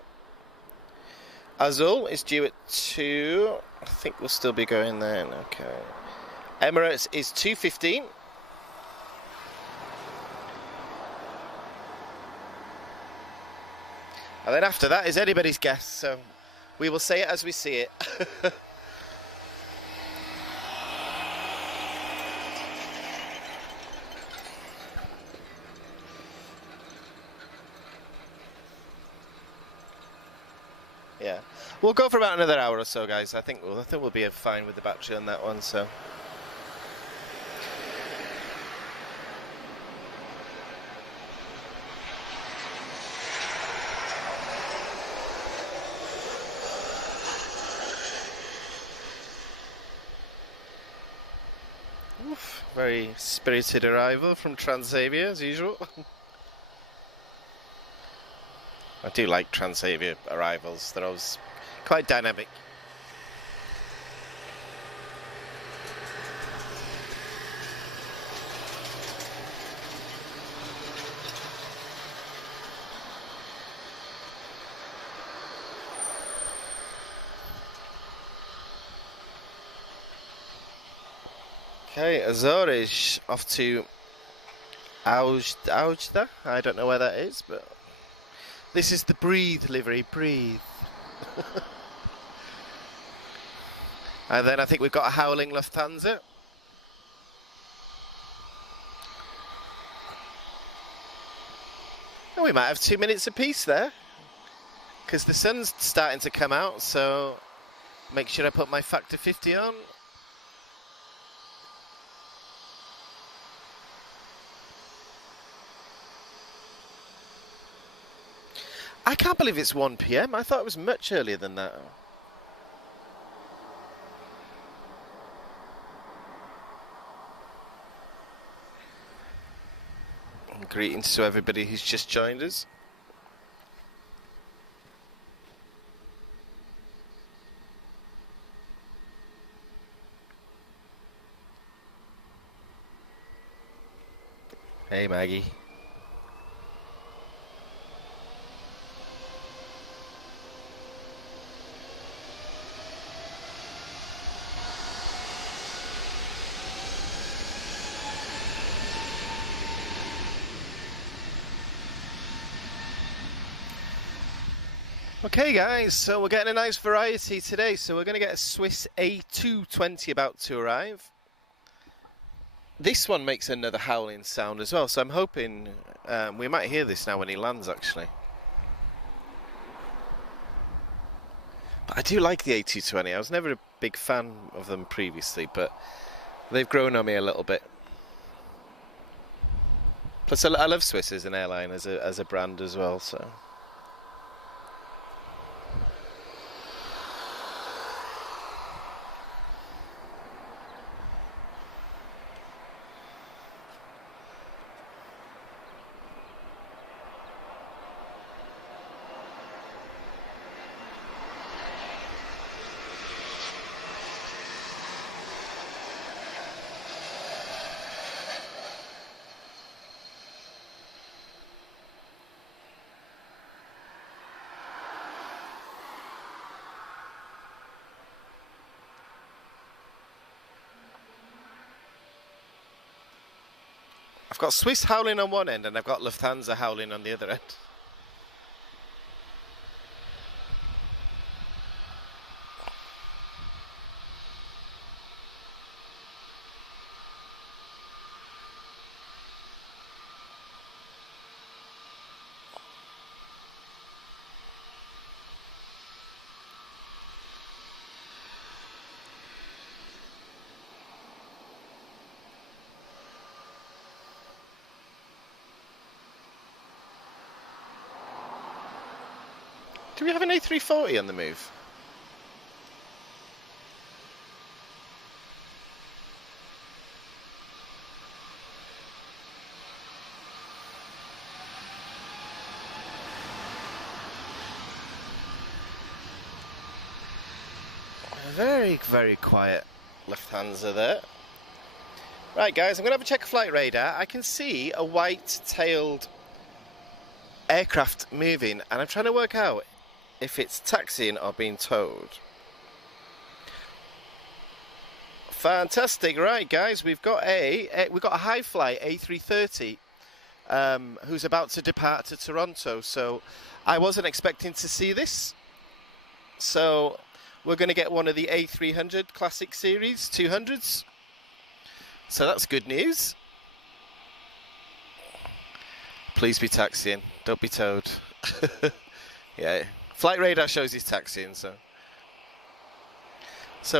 Azul is due at 2. I think we'll still be going then, okay. Emirates is 2:15. And then after that is anybody's guess, so we will say it as we see it. Yeah, we'll go for about another hour or so, guys. I think we'll be fine with the battery on that one. So. Oof, very spirited arrival from Transavia as usual. I do like Transavia arrivals, they're always quite dynamic. Okay, Azores off to Aujda. I don't know where that is, but this is the Breathe livery, Breathe. And then I think we've got a howling Lufthansa. Oh, we might have 2 minutes apiece there, because the sun's starting to come out, so make sure I put my factor 50 on. I can't believe it's 1 PM. I thought it was much earlier than that. And greetings to everybody who's just joined us. Hey Maggie. Okay guys, so we're getting a nice variety today. So we're going to get a Swiss A220 about to arrive. This one makes another howling sound as well, so I'm hoping we might hear this now when he lands actually. But I do like the A220, I was never a big fan of them previously, but they've grown on me a little bit. Plus I love Swiss as an airline, as a brand as well, so... I've got Swiss howling on one end and I've got Lufthansa howling on the other end. Do we have an A340 on the move? Very, very quiet Lufthansa there. Right guys, I'm going to have a check of flight radar. I can see a white-tailed aircraft moving and I'm trying to work out if it's taxiing or being towed. Fantastic, right guys, we've got a high flight A330 who's about to depart to Toronto, so I wasn't expecting to see this. So we're going to get one of the A300 Classic Series 200s. So that's good news. Please be taxiing, don't be towed. Yeah. Flight radar shows he's taxiing, so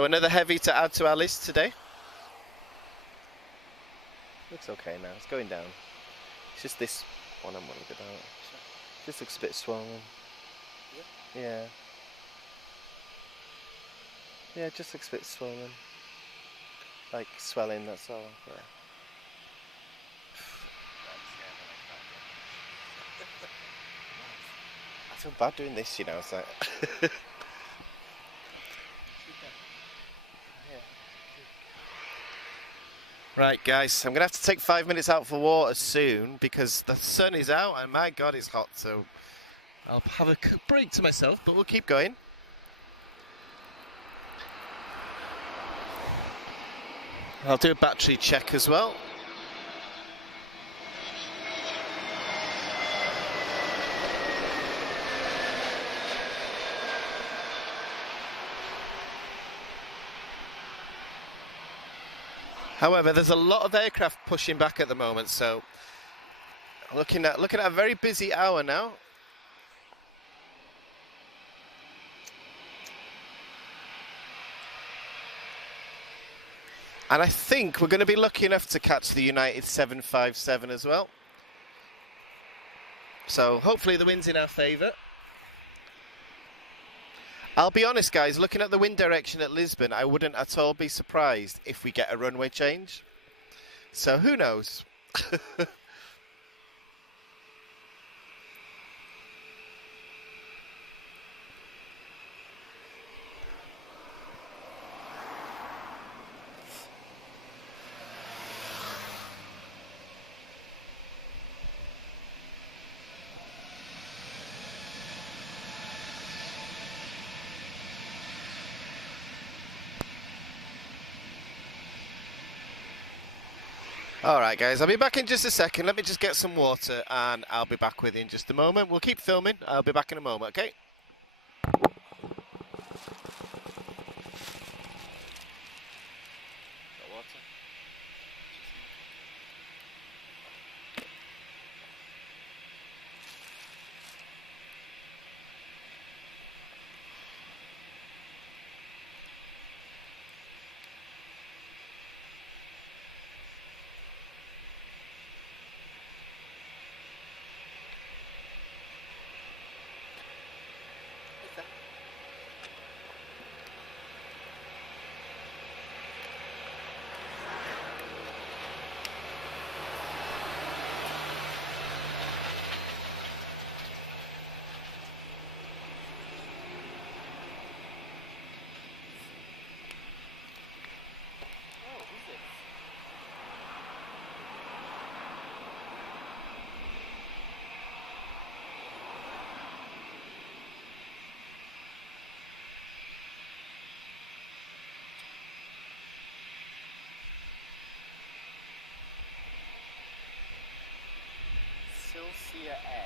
another heavy to add to our list today. Looks okay now, it's going down. It's just this one I'm worried about. Just looks a bit swollen. Yeah. Yeah, it just looks a bit swollen. Like swelling, that's all. Yeah. I feel bad doing this, you know, it's like... Right guys, I'm going to have to take 5 minutes out for water soon because the sun is out and my god it's hot, so I'll have a break to myself, but we'll keep going. I'll do a battery check as well. However, there's a lot of aircraft pushing back at the moment, so looking at a very busy hour now. And I think we're going to be lucky enough to catch the United 757 as well. So hopefully the wind's in our favour. I'll be honest guys, looking at the wind direction at Lisbon, I wouldn't at all be surprised if we get a runway change. So who knows? Alright guys, I'll be back in just a second. Let me just get some water and I'll be back with you in just a moment. We'll keep filming. I'll be back in a moment, okay? Celsius Air.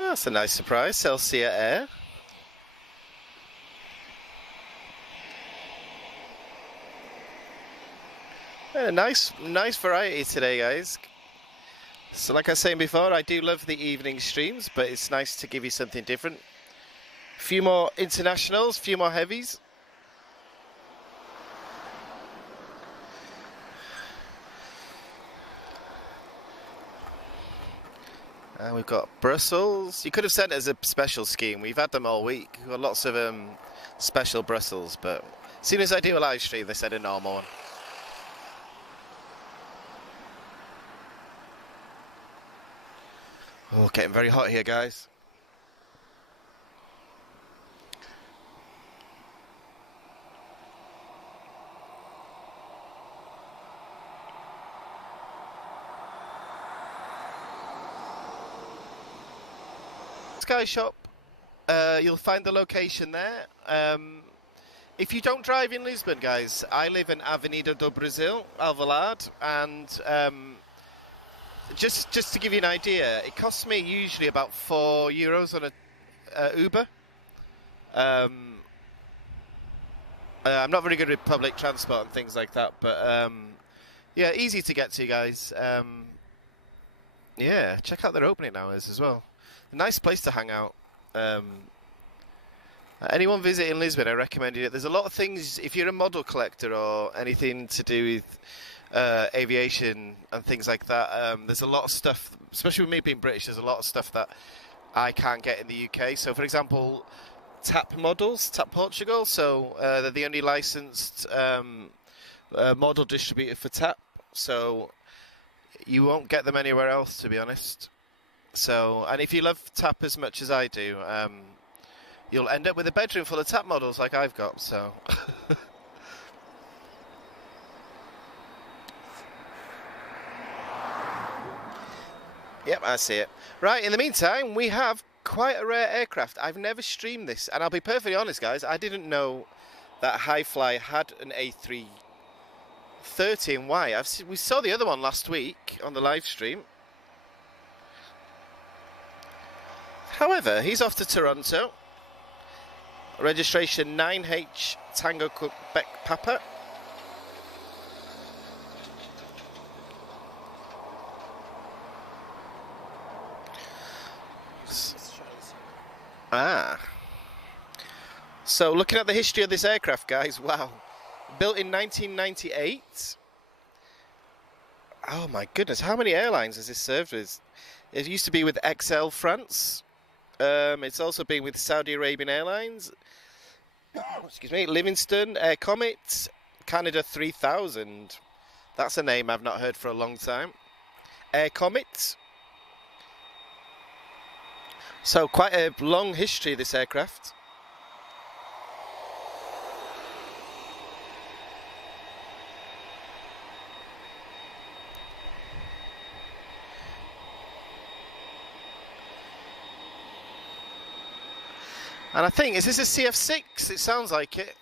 That's a nice surprise, Celsius Air. Yeah, nice variety today, guys. So like I was saying before, I do love the evening streams, but it's nice to give you something different. A few more internationals, a few more heavies. And we've got Brussels. You could have sent us a special scheme. We've had them all week. We've got lots of special Brussels, but as soon as I do a live stream, they send a normal one. Oh, getting very hot here, guys. Sky Shop, you'll find the location there. If you don't drive in Lisbon, guys, I live in Avenida do Brasil, Alvalade, and just to give you an idea, it costs me usually about €4 on a Uber. I'm not very good with public transport and things like that, but yeah, easy to get to, guys. Yeah, check out their opening hours as well. A nice place to hang out. Anyone visiting Lisbon, I recommend it. There's a lot of things, if you're a model collector or anything to do with aviation and things like that, there's a lot of stuff, especially with me being British, there's a lot of stuff that I can't get in the UK. So for example, TAP models, TAP Portugal, so they're the only licensed model distributor for TAP, so you won't get them anywhere else, to be honest. So, and if you love TAP as much as I do, you'll end up with a bedroom full of TAP models like I've got, so. Yep, I see it. Right, in the meantime, we have quite a rare aircraft. I've never streamed this, and I'll be perfectly honest, guys, I didn't know that Highfly had an A330 and why. We saw the other one last week on the live stream. However, he's off to Toronto. Registration 9H Tango Quebec Papa. So looking at the history of this aircraft, guys, wow. Built in 1998. Oh my goodness, how many airlines has this served with? It used to be with XL France. It's also been with Saudi Arabian Airlines. Excuse me, Livingston, Air Comet, Canada 3000. That's a name I've not heard for a long time. Air Comet. So quite a long history of this aircraft. And I think, is this a CF6? It sounds like it.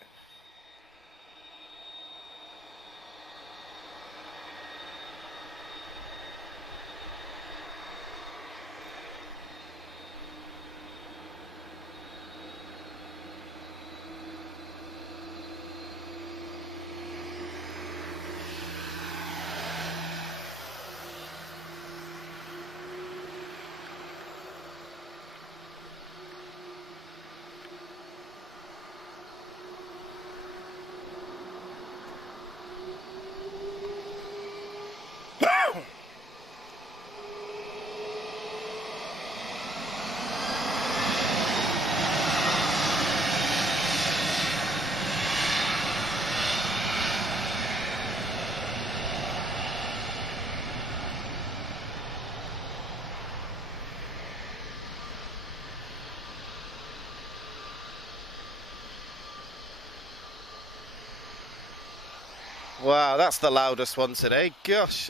Wow, that's the loudest one today. Gosh.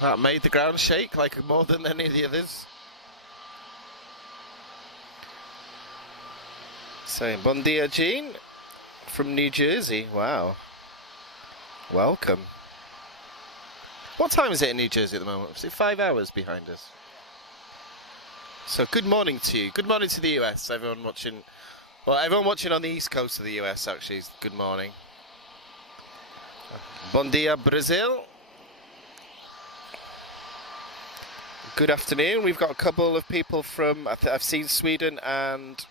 That made the ground shake like more than any of the others. So, bon dia, Jean, from New Jersey. Wow. Welcome. What time is it in New Jersey at the moment? Is it 5 hours behind us? So good morning to you. Good morning to the US, everyone watching. Well, everyone watching on the east coast of the US actually is good morning. Bon dia, Brazil. Good afternoon. We've got a couple of people from, I've seen Sweden and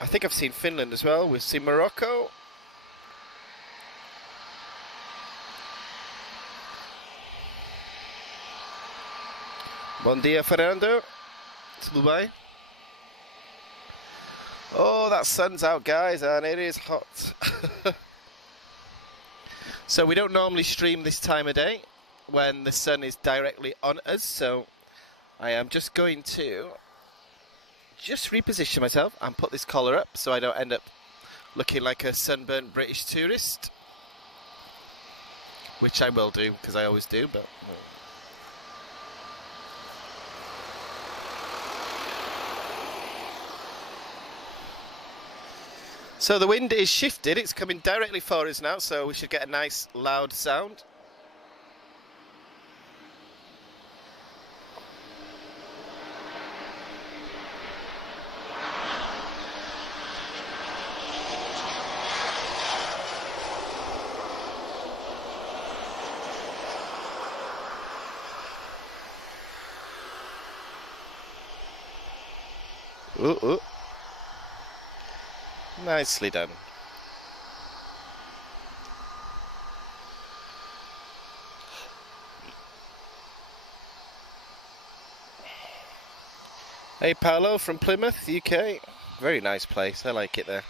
I think I've seen Finland as well. We've seen Morocco. Bon dia, Fernando. Tudo bem? Oh, that sun's out, guys, and it is hot. So we don't normally stream this time of day when the sun is directly on us, so I am just going to reposition myself and put this collar up so I don't end up looking like a sunburnt British tourist, which I will do because I always do, but so the wind is shifted, it's coming directly for us now, so we should get a nice loud sound. Ooh. Nicely done. Hey Paolo from Plymouth, UK. Very nice place, I like it there.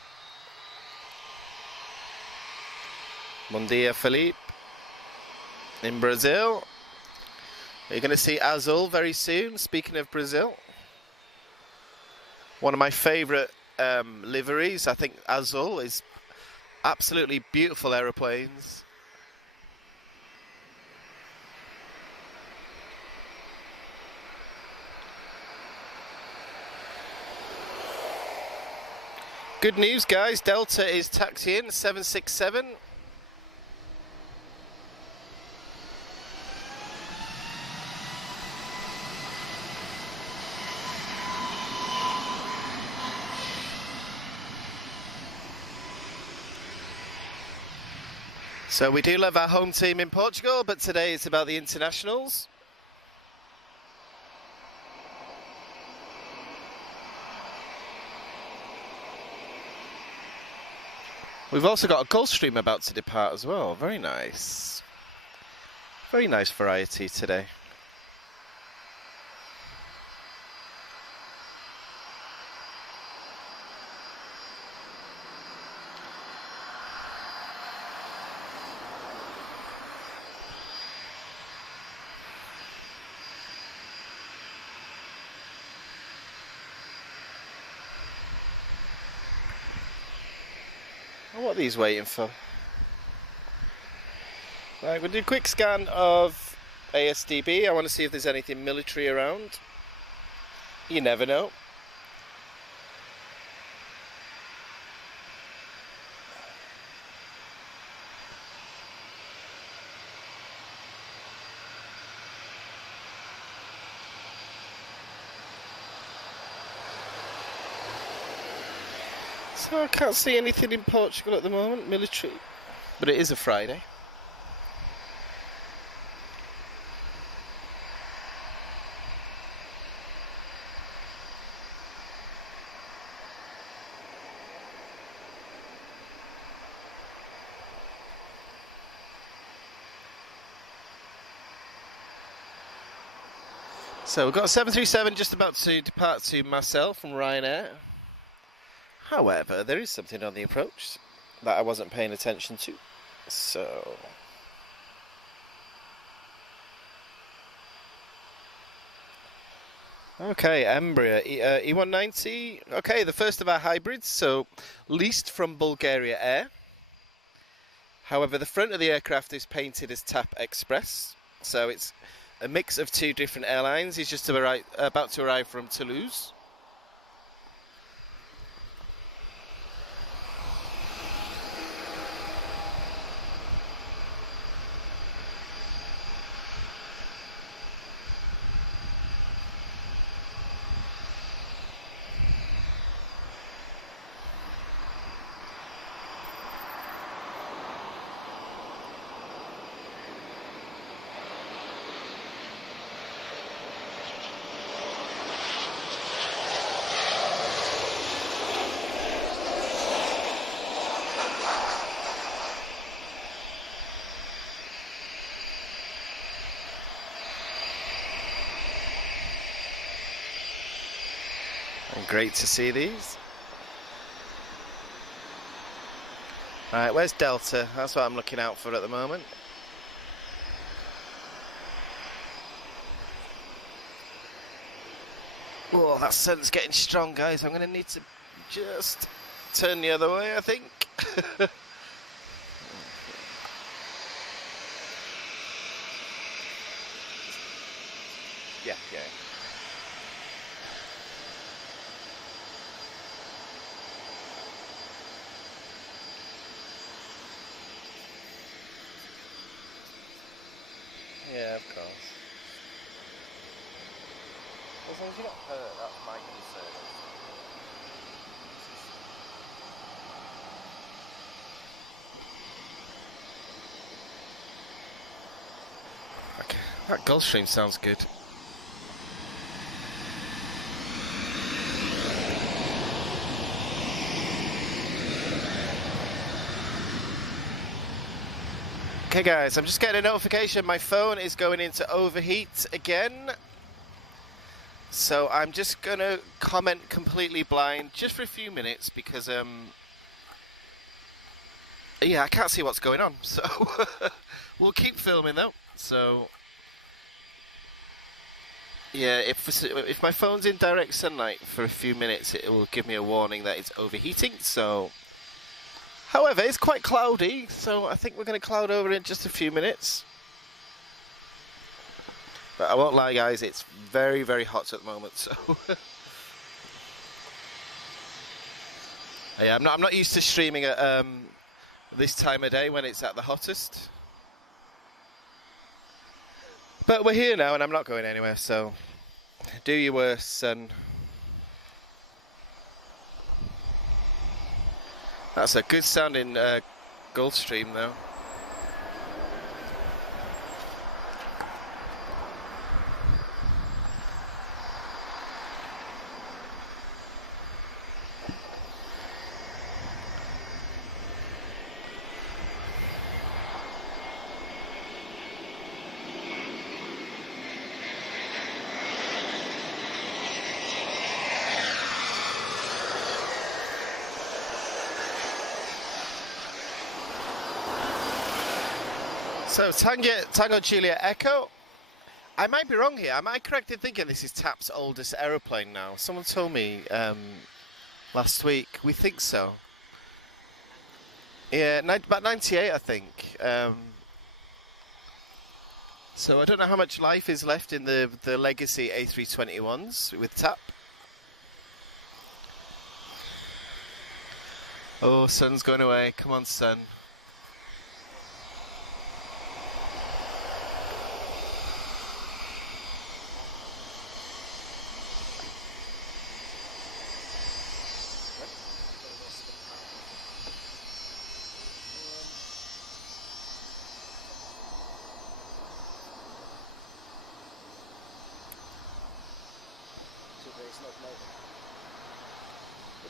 Bom dia, Felipe. In Brazil. Are you going to see Azul very soon, speaking of Brazil? One of my favourite liveries, I think Azul is absolutely beautiful aeroplanes. Good news, guys, Delta is taxiing 767. So we do love our home team in Portugal, but today it's about the internationals. We've also got a Gulfstream about to depart as well. Very nice. Very nice variety today. What are these waiting for? Right, we'll do a quick scan of ASDB. I want to see if there's anything military around. You never know. So I can't see anything in Portugal at the moment, military, but it is a Friday. So we've got a 737 just about to depart to Marseille from Ryanair. However, there is something on the approach that I wasn't paying attention to, so... Okay, Embraer E190. Okay, the first of our hybrids, so leased from Bulgaria Air. However, the front of the aircraft is painted as TAP Express, so it's a mix of two different airlines. He's just about to arrive from Toulouse. And great to see these. Right, where's Delta? That's what I'm looking out for at the moment. Oh, that sun's getting strong, guys. I'm going to need to just turn the other way, I think. Yeah. Yeah, of course. As long as you're not hurt, that's my concern. Okay, that Gulfstream sounds good. Okay guys, I'm just getting a notification my phone is going into overheat again. So I'm just gonna comment completely blind just for a few minutes because yeah, I can't see what's going on. So we'll keep filming though. So yeah, if my phone's in direct sunlight for a few minutes, it will give me a warning that it's overheating. So however, it's quite cloudy, so I think we're going to cloud over in just a few minutes. But I won't lie, guys, it's very, very hot at the moment, so... yeah, I'm not used to streaming at this time of day when it's at the hottest. But we're here now, and I'm not going anywhere, so... do your worst, son. That's a good sounding Gulfstream though. So Tango Juliet Echo. I might be wrong here. Am I correct in thinking this is TAP's oldest aeroplane now? Someone told me last week. We think so. Yeah, about 98, I think. So I don't know how much life is left in the legacy A321s with TAP. Oh, sun's going away. Come on, sun.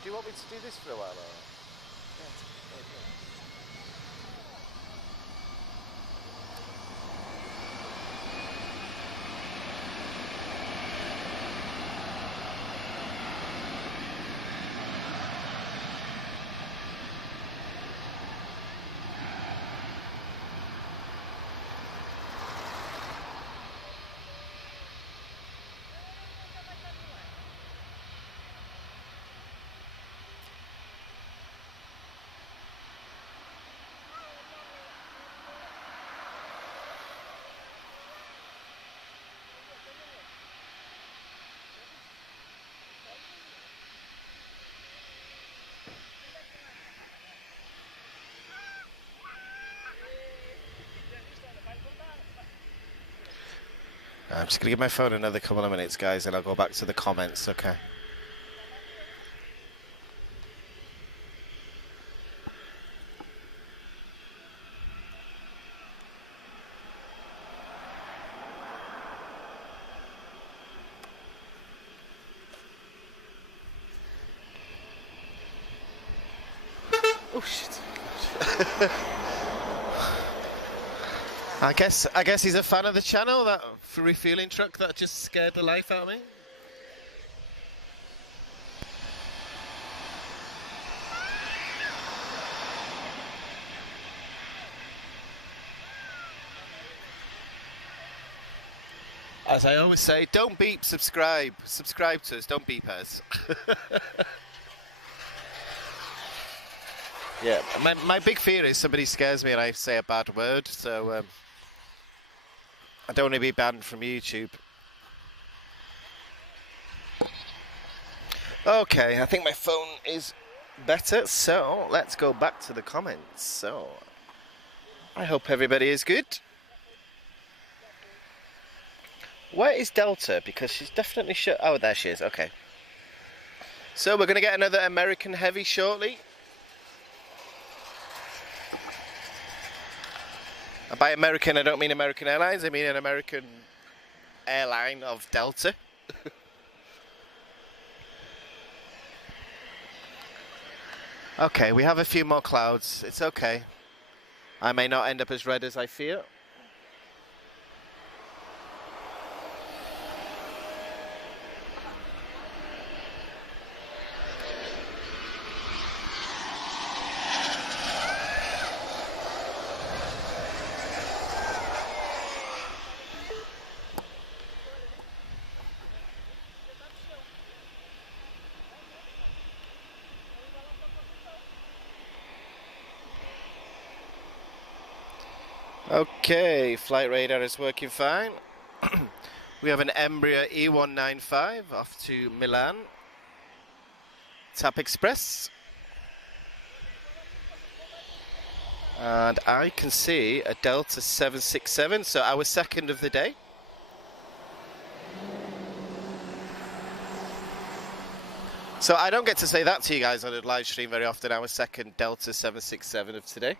Do you want me to do this for a while? Or? I'm just going to give my phone another couple of minutes, guys, and I'll go back to the comments, okay? Oh, shit. I guess he's a fan of the channel, that refueling truck that just scared the life out of me. As I always say, don't beep, subscribe. Subscribe to us, don't beep us. Yeah, my big fear is somebody scares me and I say a bad word, so I don't want to be banned from YouTube. Okay, I think my phone is better, so let's go back to the comments. So, I hope everybody is good. Where is Delta? Because she's definitely oh, there she is, okay. So we're going to get another American Heavy shortly. And by American, I don't mean American Airlines, I mean an American airline of Delta. Okay, we have a few more clouds. It's okay. I may not end up as red as I fear. Okay, flight radar is working fine. We have an Embraer E195 off to Milan. TAP Express. And I can see a Delta 767, so our second of the day. So I don't get to say that to you guys on a live stream very often, our second Delta 767 of today.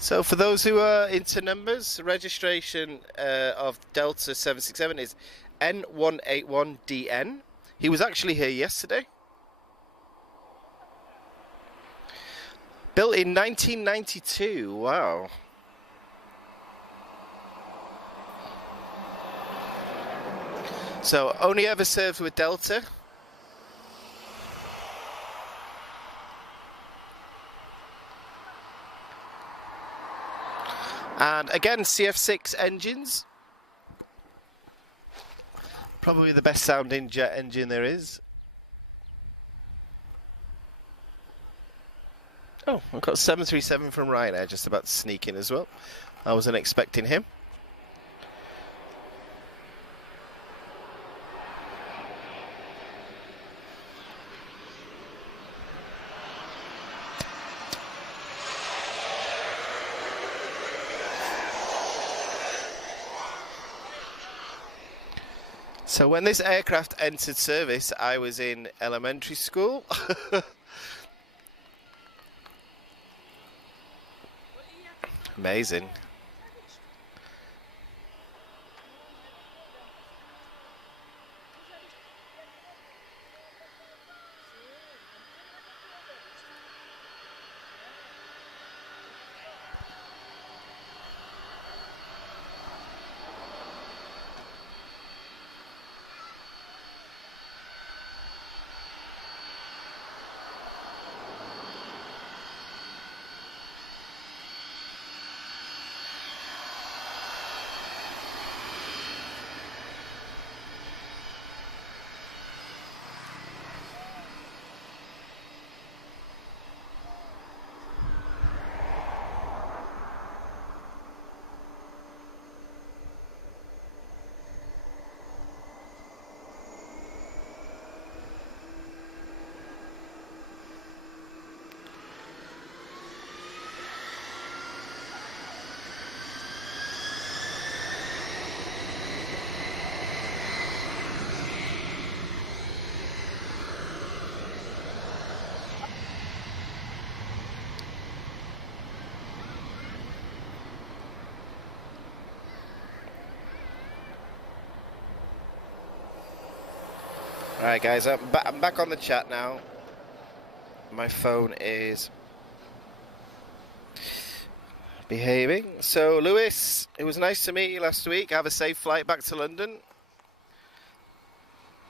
So for those who are into numbers, registration of Delta 767 is N181DN. He was actually here yesterday. Built in 1992, wow. So only ever served with Delta. And again, CF6 engines. Probably the best sounding jet engine there is. Oh, I've got 737 from Ryanair just about to sneak in as well. I wasn't expecting him. So when this aircraft entered service, I was in elementary school. Amazing. Alright guys, I'm back on the chat now. My phone is behaving. So Lewis, it was nice to meet you last week. Have a safe flight back to London.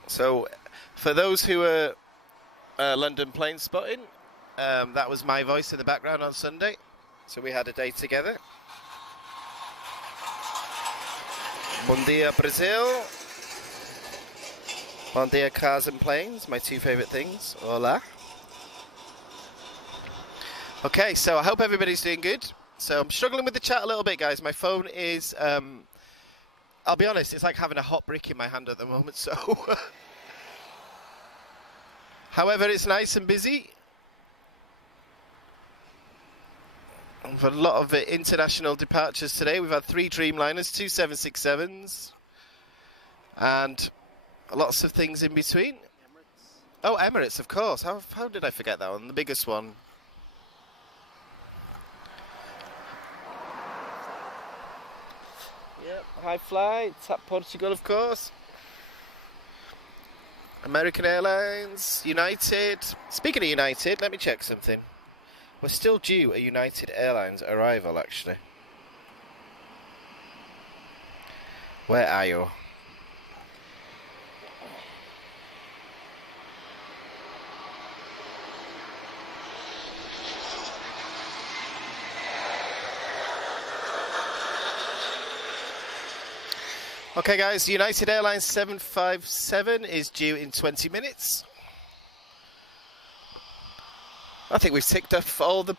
So for those who are London plane spotting, that was my voice in the background on Sunday. So we had a day together. Bom dia Brazil. Bom dia cars and planes, my two favourite things. Hola. Okay, so I hope everybody's doing good. So I'm struggling with the chat a little bit, guys. My phone is, I'll be honest, it's like having a hot brick in my hand at the moment, so. However, it's nice and busy. We've had a lot of international departures today. We've had 3 Dreamliners, 2 767s, and lots of things in between. Emirates. Oh, Emirates, of course. How did I forget that one? The biggest one. Yep, high flight. Tap Portugal, of course. American Airlines, United. Speaking of United, let me check something. We're still due a United Airlines arrival, actually. Where are you? Okay guys, United Airlines 757 is due in 20 minutes. I think we've ticked off all the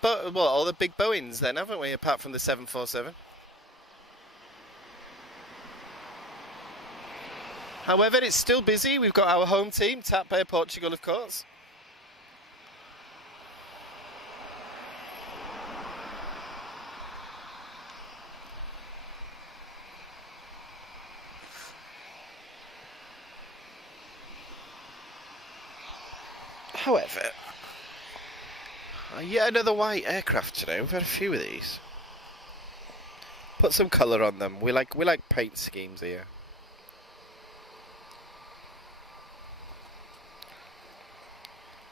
big Boeings then, haven't we, apart from the 747. However, it's still busy. We've got our home team, TAP Air Portugal, of course. However, yet another white aircraft today. We've had a few of these. Put some colour on them. We like paint schemes here.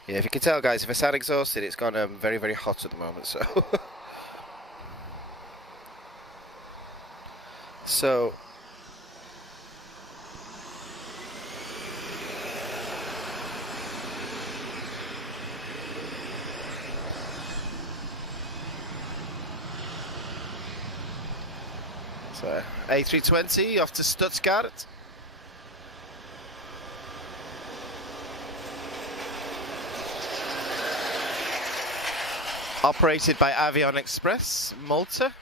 Yeah, if you can tell, guys, if I sound exhausted, it's gone very, very hot at the moment. So, so. So, A320 off to Stuttgart. Operated by Aviation Express, Malta.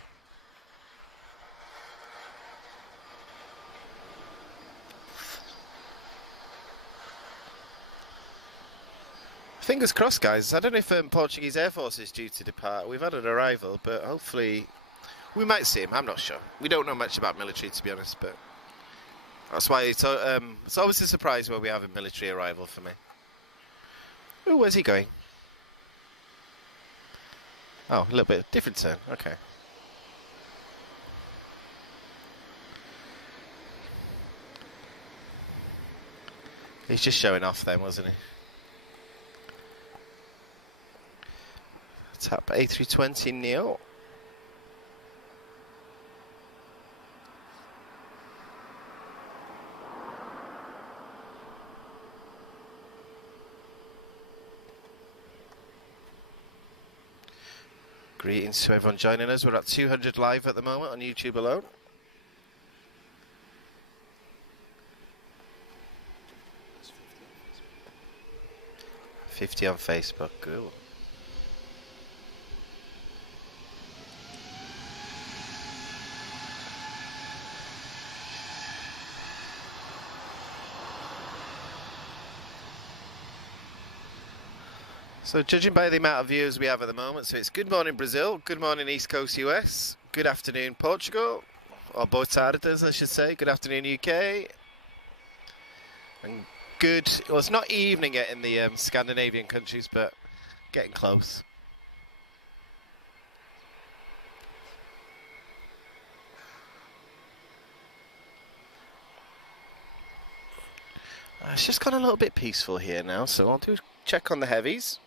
Fingers crossed, guys. I don't know if Portuguese Air Force is due to depart. We've had an arrival, but hopefully we might see him. I'm not sure. We don't know much about military, to be honest, but that's why it's always a surprise when we have a military arrival for me. Oh, where's he going? Oh, a little bit different turn. Okay. He's just showing off then, wasn't he? Tap A320 Neo. Greetings to everyone joining us. We're at 200 live at the moment on YouTube alone. 50 on Facebook. Cool. So judging by the amount of viewers we have at the moment, so it's good morning Brazil, good morning East Coast US, good afternoon Portugal, or both tardes I should say, good afternoon UK, and good, well it's not evening yet in the Scandinavian countries, but getting close. It's just gone a little bit peaceful here now, so I'll do a check on the heavies.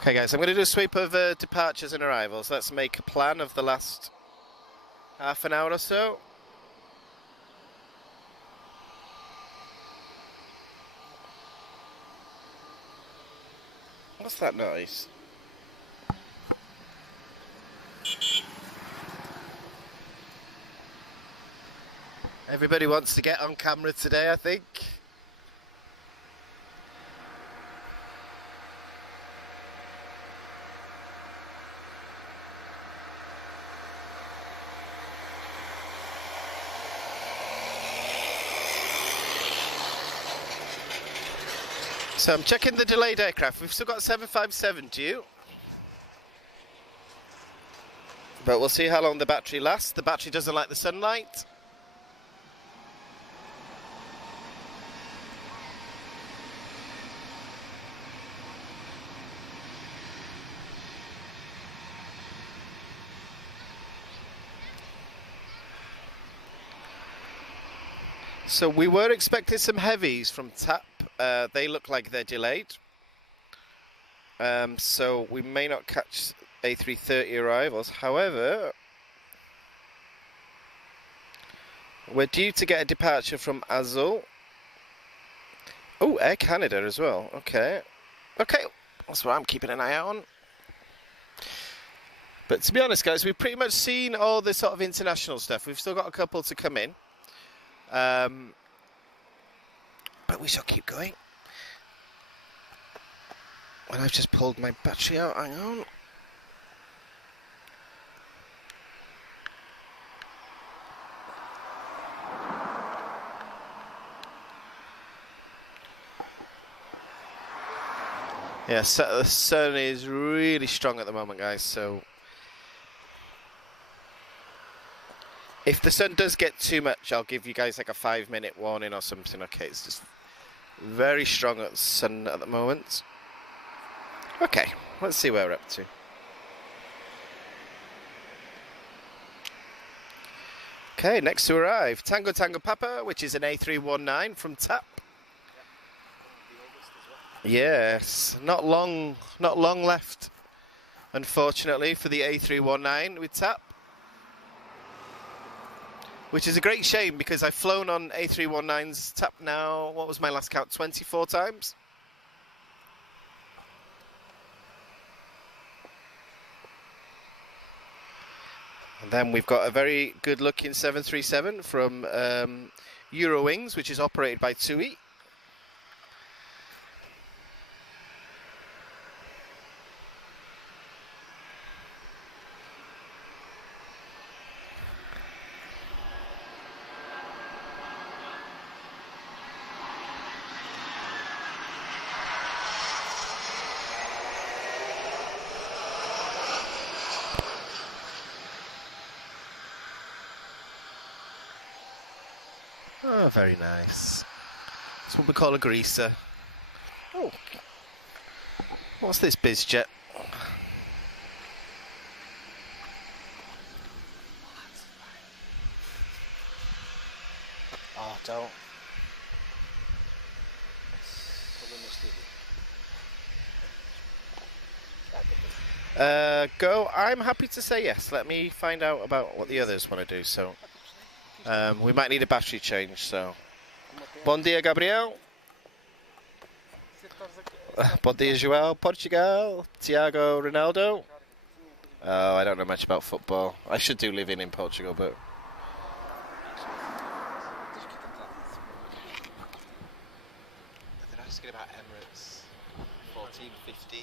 Okay guys, I'm going to do a sweep of departures and arrivals. Let's make a plan of the last half an hour or so. What's that noise? Everybody wants to get on camera today, I think. So I'm checking the delayed aircraft. We've still got 757 due. But we'll see how long the battery lasts. The battery doesn't like the sunlight. So we were expecting some heavies from TAP. They look like they're delayed. So we may not catch A330 arrivals. However, we're due to get a departure from Azul. Oh, Air Canada as well. Okay. Okay, that's what I'm keeping an eye out on. But to be honest, guys, we've pretty much seen all the sort of international stuff. We've still got a couple to come in. But we shall keep going. And I've just pulled my battery out, hang on. Yeah, so the sun is really strong at the moment, guys, so if the sun does get too much, I'll give you guys like a 5-minute warning or something. Okay, it's just very strong at the sun at the moment. Okay, let's see where we're up to. Okay, next to arrive, Tango Tango Papa, which is an A319 from TAP. Yes, not long left, unfortunately, for the A319 with TAP. Which is a great shame because I've flown on A319's TAP now, what was my last count, 24 times? And then we've got a very good looking 737 from Eurowings, which is operated by TUI. Oh, very nice. That's what we call a greaser. Oh, what's this bizjet? Oh, don't. Go. I'm happy to say yes. Let me find out about what the others want to do. So. We might need a battery change, so... Bom dia, Gabriel. Bom dia, João. Portugal. Tiago, Ronaldo. Oh, I don't know much about football. I should do living in Portugal, but... They're asking about Emirates. 14, 15.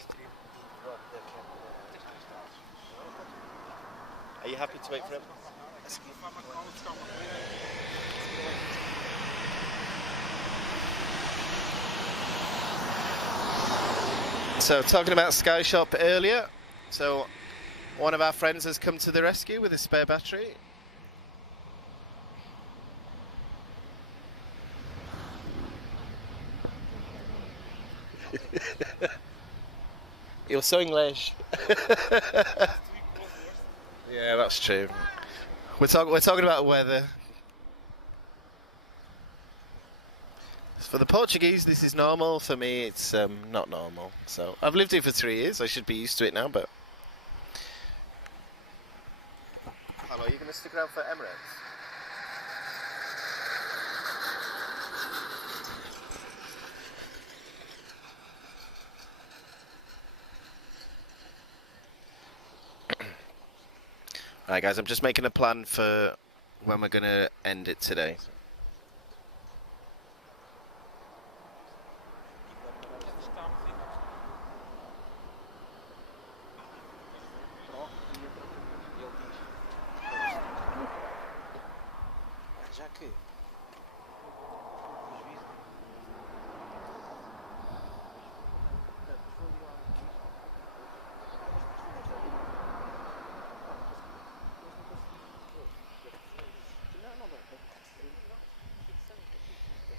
Are you happy to wait for him? So talking about Skyshop earlier, so one of our friends has come to the rescue with a spare battery. You're so English. Yeah, that's true. We're talking about weather. For the Portuguese, this is normal. For me, it's not normal. So I've lived here for 3 years. I should be used to it now. But hello, are you going to stick around for Emirates? Alright guys, I'm just making a plan for when we're going to end it today.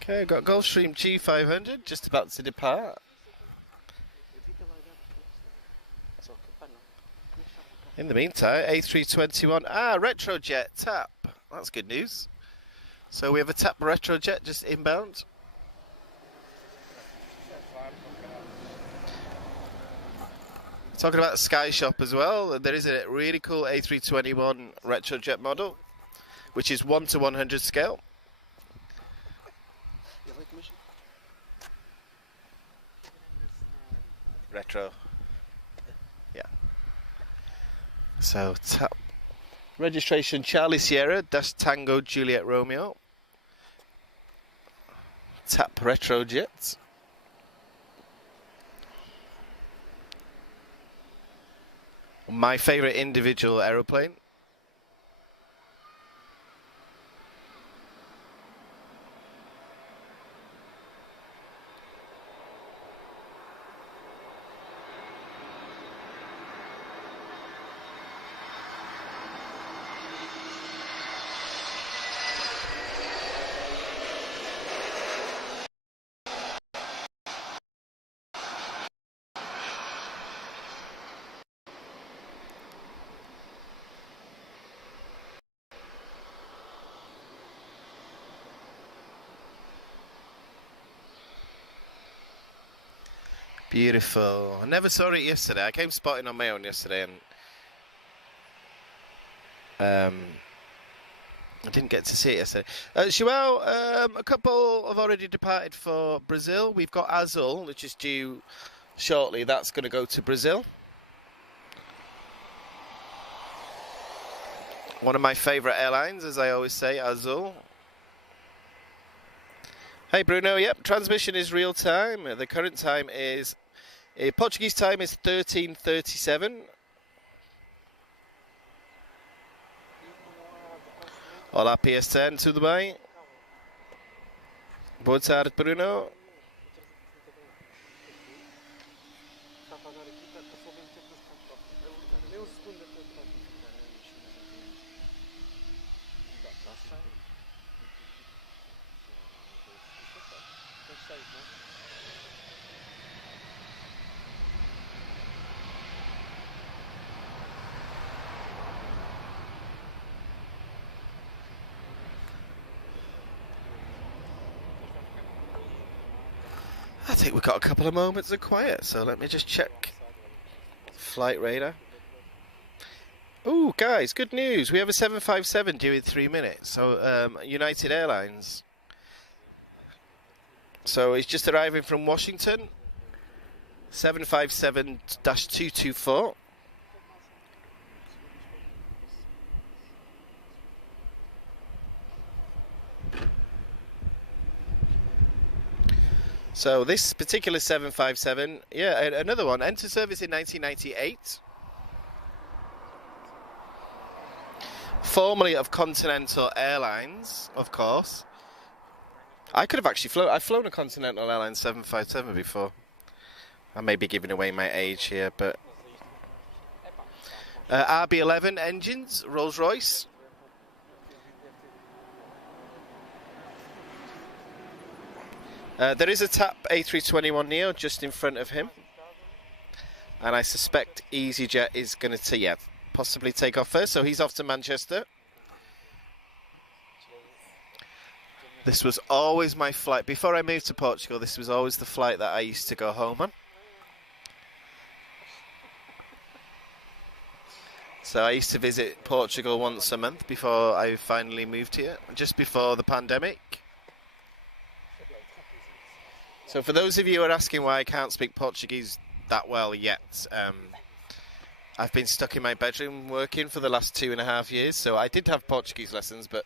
Okay, got Gulfstream G500 just about to depart. In the meantime, A321, Retrojet TAP. That's good news. So we have a TAP Retrojet just inbound. Talking about Sky Shop as well, there is a really cool A321 Retrojet model, which is 1 to 100 scale. Retro. Yeah. So TAP. Registration Charlie Sierra dash Tango Juliet Romeo. TAP Retrojet. My favourite individual aeroplane. Beautiful. I never saw it yesterday. I came spotting on my own yesterday and I didn't get to see it yesterday. João, a couple have already departed for Brazil. We've got Azul, which is due shortly. That's going to go to Brazil. One of my favourite airlines, as I always say, Azul. Hey Bruno, yep, transmission is real time. The current time is, Portuguese time is 13:37. Olá PSN, tudo bem? Boa tarde Bruno. I think we've got a couple of moments of quiet, so let me just check flight radar. Ooh, guys, good news. We have a 757 due in 3 minutes, so United Airlines. So it's just arriving from Washington, 757-224. So this particular 757, yeah, another one, entered service in 1998. Formerly of Continental Airlines, of course. I could have actually flown, I've flown a Continental Airlines 757 before. I may be giving away my age here, but... RB11 engines, Rolls-Royce. There is a TAP A321neo just in front of him, and I suspect EasyJet is going to possibly take off first, so he's off to Manchester. This was always my flight. Before I moved to Portugal, this was always the flight that I used to go home on. So I used to visit Portugal once a month before I finally moved here, just before the pandemic. So for those of you who are asking why I can't speak Portuguese that well yet, I've been stuck in my bedroom working for the last 2.5 years. So I did have Portuguese lessons, but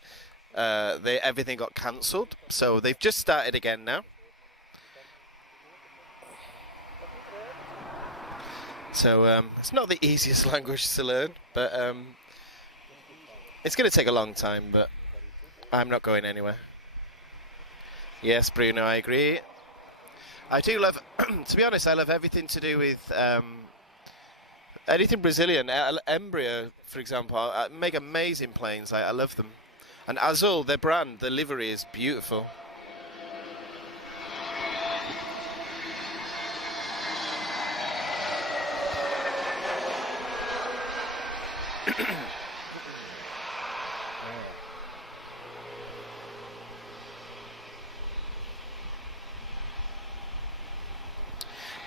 everything got cancelled. So they've just started again now. So it's not the easiest language to learn, but it's going to take a long time, but I'm not going anywhere. Yes, Bruno, I agree. I do love, to be honest, I love everything to do with anything Brazilian. Embraer, for example, make amazing planes. I love them. And Azul, their brand, the livery is beautiful.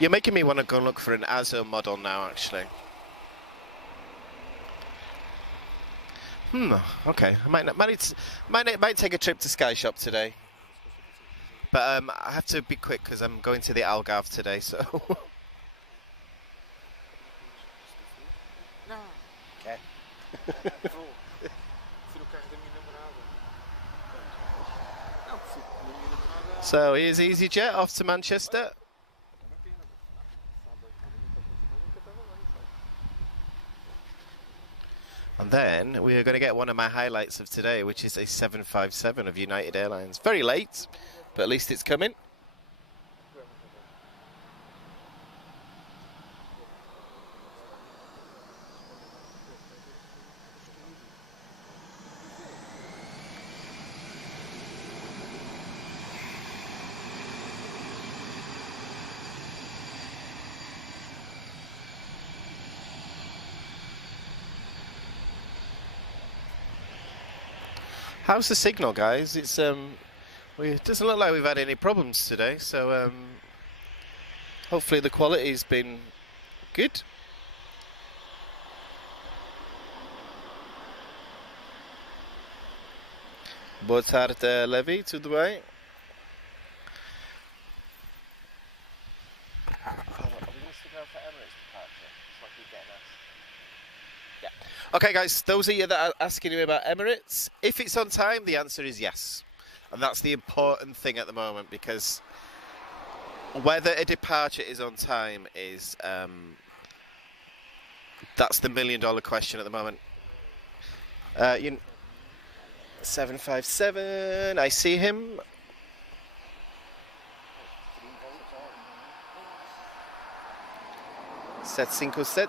You're making me want to go look for an Azul model now, actually. Okay. I might take a trip to Sky Shop today. But I have to be quick because I'm going to the Algarve today, so... Okay. So here's EasyJet off to Manchester. And then we are going to get one of my highlights of today, which is a 757 of United Airlines. Very late, but at least it's coming. How's the signal, guys? It's it doesn't look like we've had any problems today, so hopefully the quality's been good. Boa tarde, Levi, tudo bem? Okay, guys, those of you that are asking me about Emirates, if it's on time, the answer is yes. And that's the important thing at the moment, because whether a departure is on time is, that's the million-dollar question at the moment. 757, I see him. Set 57.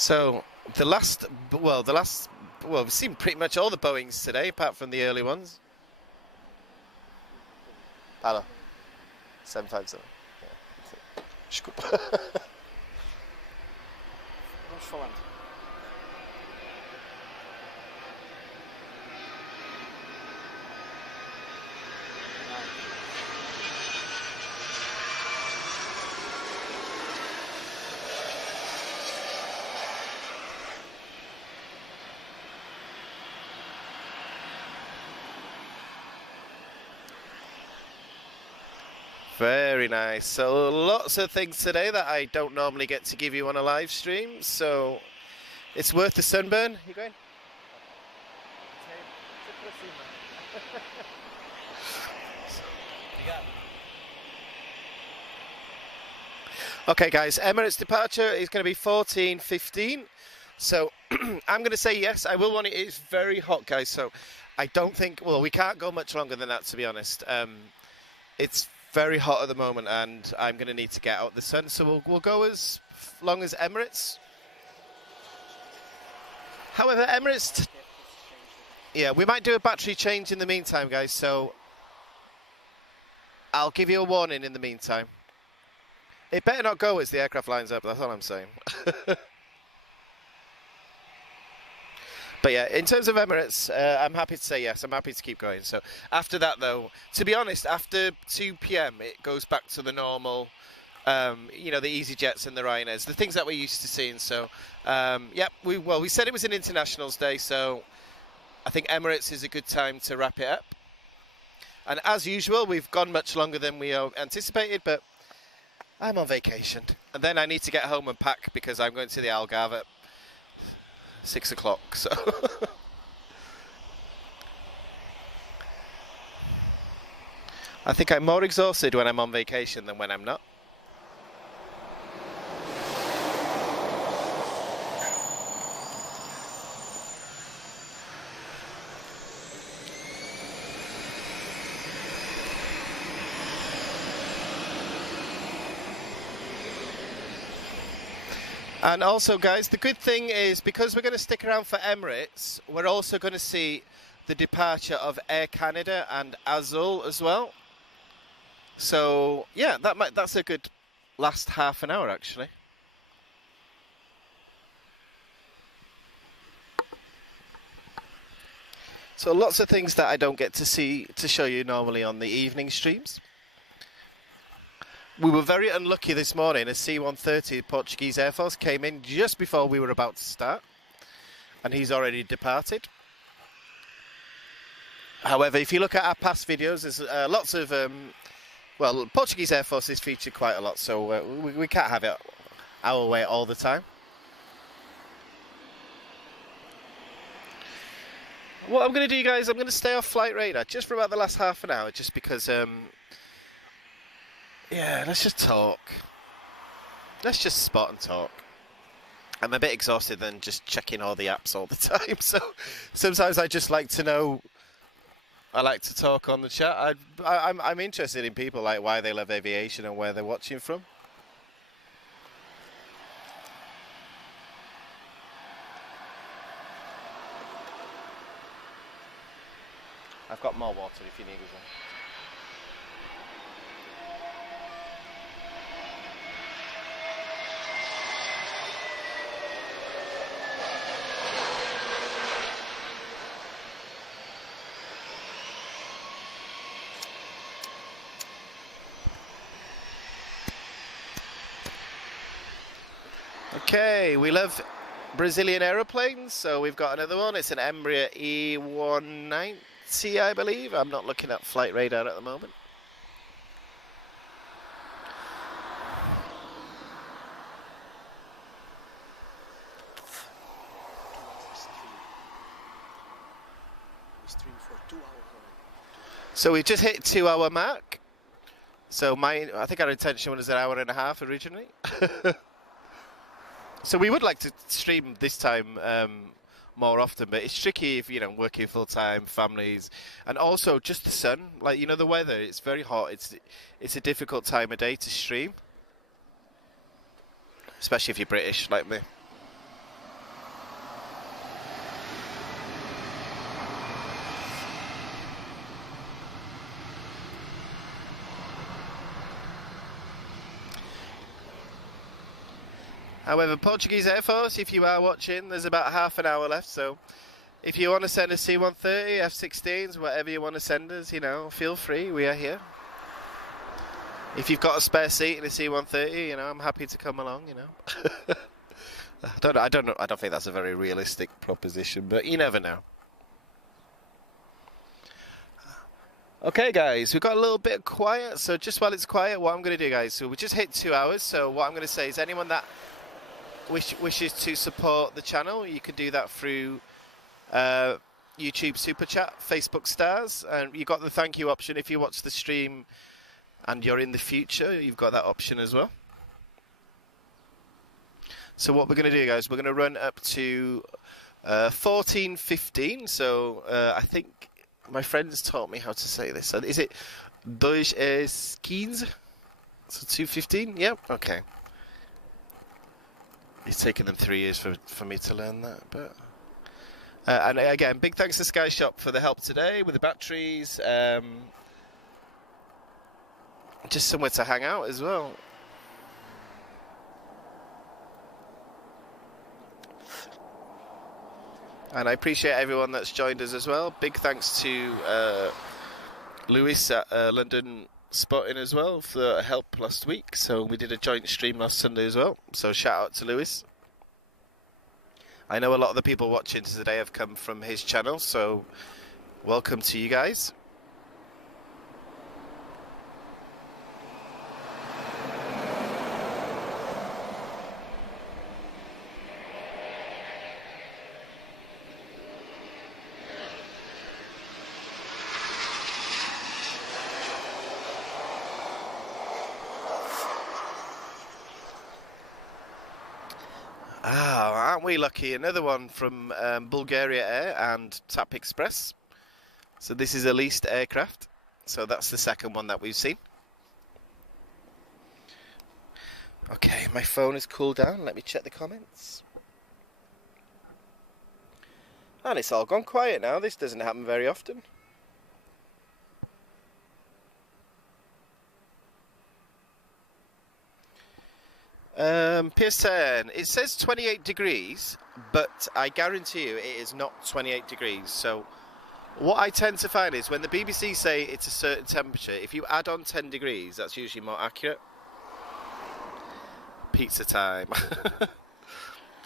So we've seen pretty much all the Boeings today, apart from the early ones. Hello. 757. Yeah. Desculpa. Vamos falando. Very nice. So lots of things today that I don't normally get to give you on a live stream, so it's worth the sunburn. You going? Okay, guys, Emirates departure is going to be 14:15. So I'm going to say yes. I will want it. It's very hot, guys. So I don't think, well, we can't go much longer than that, to be honest. It's very hot at the moment, and I'm going to need to get out the sun. So we'll go as long as Emirates. However, Emirates... yeah, we might do a battery change in the meantime, guys, so I'll give you a warning in the meantime. It better not go as the aircraft lines up, that's all I'm saying. But yeah, in terms of Emirates, I'm happy to say yes, I'm happy to keep going. So after that, though, to be honest, after 2 p.m, it goes back to the normal, you know, the EasyJets and the Ryanairs, the things that we're used to seeing. So, yeah, we said it was an Internationals Day, so I think Emirates is a good time to wrap it up. And as usual, we've gone much longer than we anticipated, but I'm on vacation. And then I need to get home and pack because I'm going to the Algarve at 6 o'clock, so... I think I'm more exhausted when I'm on vacation than when I'm not. And also, guys, the good thing is, because we're going to stick around for Emirates, we're also going to see the departure of Air Canada and Azul as well. So, yeah, that's a good last half an hour, actually. So lots of things that I don't get to show you normally on the evening streams. We were very unlucky this morning as C-130 Portuguese Air Force came in just before we were about to start, and he's already departed. However, if you look at our past videos, there's lots of, well, Portuguese Air Force is featured quite a lot, so we can't have it our way all the time. What I'm going to do, guys, I'm going to stay off flight radar just for about the last half an hour, just because... yeah, let's just talk. Let's just spot and talk. I'm a bit exhausted than just checking all the apps all the time, so sometimes I just like to know. I like to talk on the chat. I'm interested in people, like why they love aviation and where they're watching from. I've got more water if you need as well. Okay, we love Brazilian aeroplanes, so we've got another one. It's an Embraer E190, I believe. I'm not looking at flight radar at the moment. So we just hit 2 hour mark. So I think our intention was an hour and a half originally. So we would like to stream this time more often, but it's tricky if, you know, working full time, families, and also just the sun. Like, you know, the weather, it's very hot. It's a difficult time of day to stream, especially if you're British like me. However, Portuguese Air Force, if you are watching, there's about half an hour left, so if you want to send us C-130, F-16s, whatever you want to send us, you know, feel free, we are here. If you've got a spare seat in a C-130, you know, I'm happy to come along, you know. I don't know, I don't think that's a very realistic proposition, but you never know. Okay, guys, we've got a little bit quiet, so just while it's quiet, what I'm going to do, guys, so we just hit 2 hours, so what I'm going to say is anyone that wishes to support the channel, you can do that through YouTube Super Chat, Facebook Stars, and you've got the thank you option if you watch the stream and you're in the future, you've got that option as well. So what we're going to do, guys, we're going to run up to 14:15, so I think my friends taught me how to say this. So is it 2:15. So 2:15. Yep. Okay. It's taken them 3 years for me to learn that, but. And again, big thanks to Sky Shop for the help today with the batteries. Just somewhere to hang out as well. And I appreciate everyone that's joined us as well. Big thanks to Lewis at London Spotting as well for help last week. So we did a joint stream last Sunday as well. So shout out to Lewis. I know a lot of the people watching today have come from his channel, so welcome to you guys. Aren't we lucky? Another one from Bulgaria Air and TAP Express. So this is a leased aircraft. So that's the second one that we've seen. Okay, my phone has cooled down. Let me check the comments. And it's all gone quiet now. This doesn't happen very often. PS10, it says 28 degrees, but I guarantee you it is not 28 degrees. So what I tend to find is when the BBC say it's a certain temperature, if you add on 10 degrees, that's usually more accurate. Pizza time.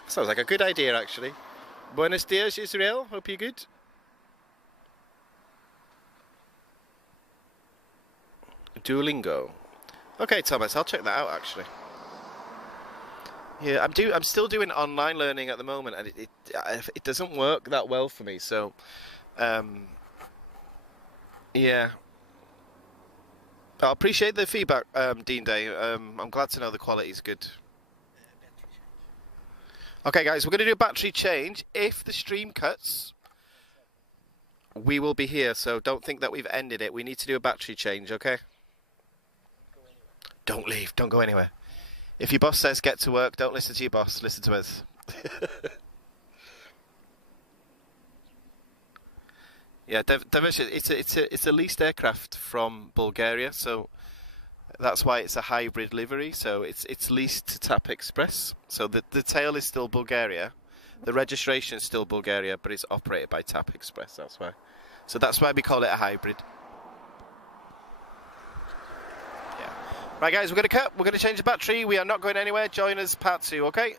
Sounds like a good idea, actually. Buenos dias, Israel. Hope you're good. Duolingo. Okay, Thomas, I'll check that out, actually. Yeah, I'm still doing online learning at the moment, and it doesn't work that well for me. So, yeah. I appreciate the feedback, Dean Day. I'm glad to know the quality is good. Okay, guys, we're going to do a battery change. If the stream cuts, we will be here. So don't think that we've ended it. We need to do a battery change. Okay. Don't leave. Don't go anywhere. If your boss says get to work, don't listen to your boss, listen to us. Yeah, it's a leased aircraft from Bulgaria, so that's why it's a hybrid livery. So it's leased to TAP Express. So the tail is still Bulgaria, the registration is still Bulgaria, but it's operated by TAP Express. That's why. So that's why we call it a hybrid. Right, guys, we're going to cut. We're going to change the battery. We are not going anywhere. Join us part 2, okay?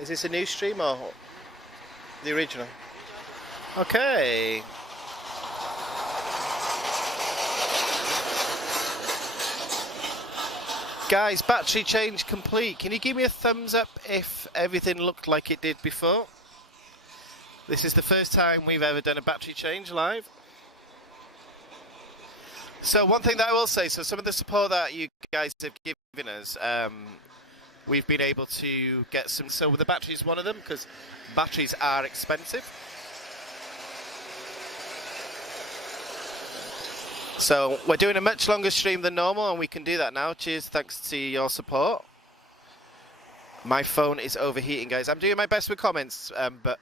Is this a new stream or the original? Okay. Guys, battery change complete. Can you give me a thumbs up if everything looked like it did before? This is the first time we've ever done a battery change live. So one thing that I will say, so some of the support that you guys have given us, we've been able to get some. So the battery is one of them, because batteries are expensive. So we're doing a much longer stream than normal, and we can do that now. Cheers, thanks to your support. My phone is overheating, guys. I'm doing my best with comments, but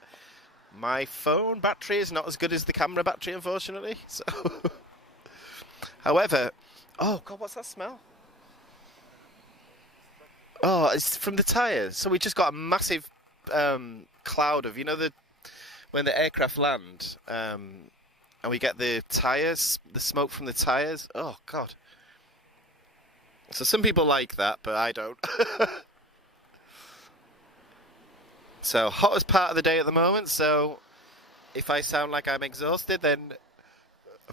my phone battery is not as good as the camera battery, unfortunately. So, however, oh God, what's that smell? Oh, it's from the tyres. So we just got a massive cloud of, you know, when the aircraft land, and we get the tyres, the smoke from the tyres. Oh God. So some people like that, but I don't. So hottest part of the day at the moment, so if I sound like I'm exhausted, then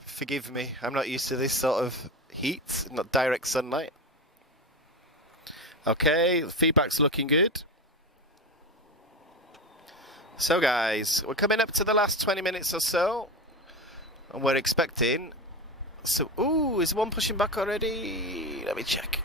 forgive me. I'm not used to this sort of heat, not direct sunlight. Okay, the feedback's looking good. So guys, we're coming up to the last 20 minutes or so, and we're expecting... So, ooh, is one pushing back already? Let me check.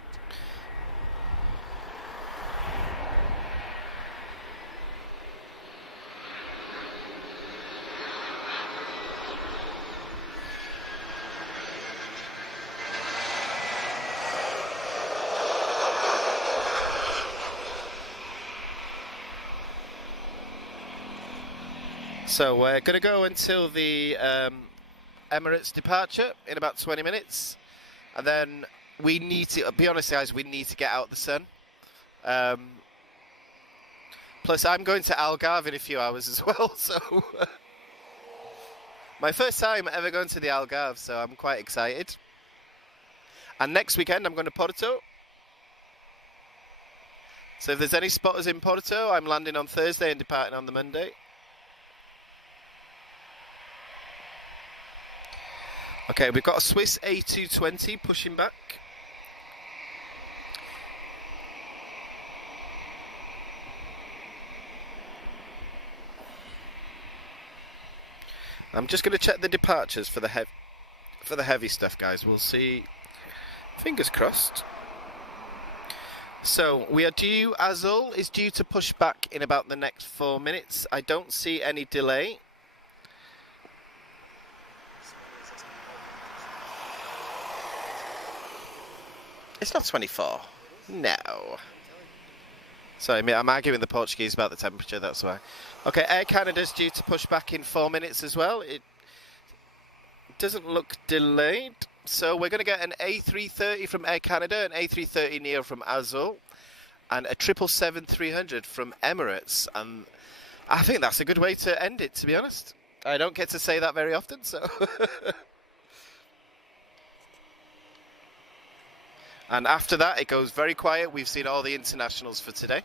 So we're going to go until the Emirates departure in about 20 minutes. And then we need to, be honest guys, we need to get out the sun. Plus I'm going to Algarve in a few hours as well, so... my first time ever going to the Algarve, so I'm quite excited. And next weekend I'm going to Porto. So if there's any spotters in Porto, I'm landing on Thursday and departing on the Monday. Okay, we've got a Swiss A220 pushing back. I'm just going to check the departures for the heavy stuff, guys. We'll see. Fingers crossed. So we are due. Azul is due to push back in about the next 4 minutes. I don't see any delay. It's not 24. No. Sorry, I'm arguing with the Portuguese about the temperature, that's why. Okay, Air Canada's due to push back in 4 minutes as well. It doesn't look delayed. So we're going to get an A330 from Air Canada, an A330 Neo from Azul, and a 777-300 from Emirates. And I think that's a good way to end it, to be honest. I don't get to say that very often, so... And after that, it goes very quiet. We've seen all the internationals for today.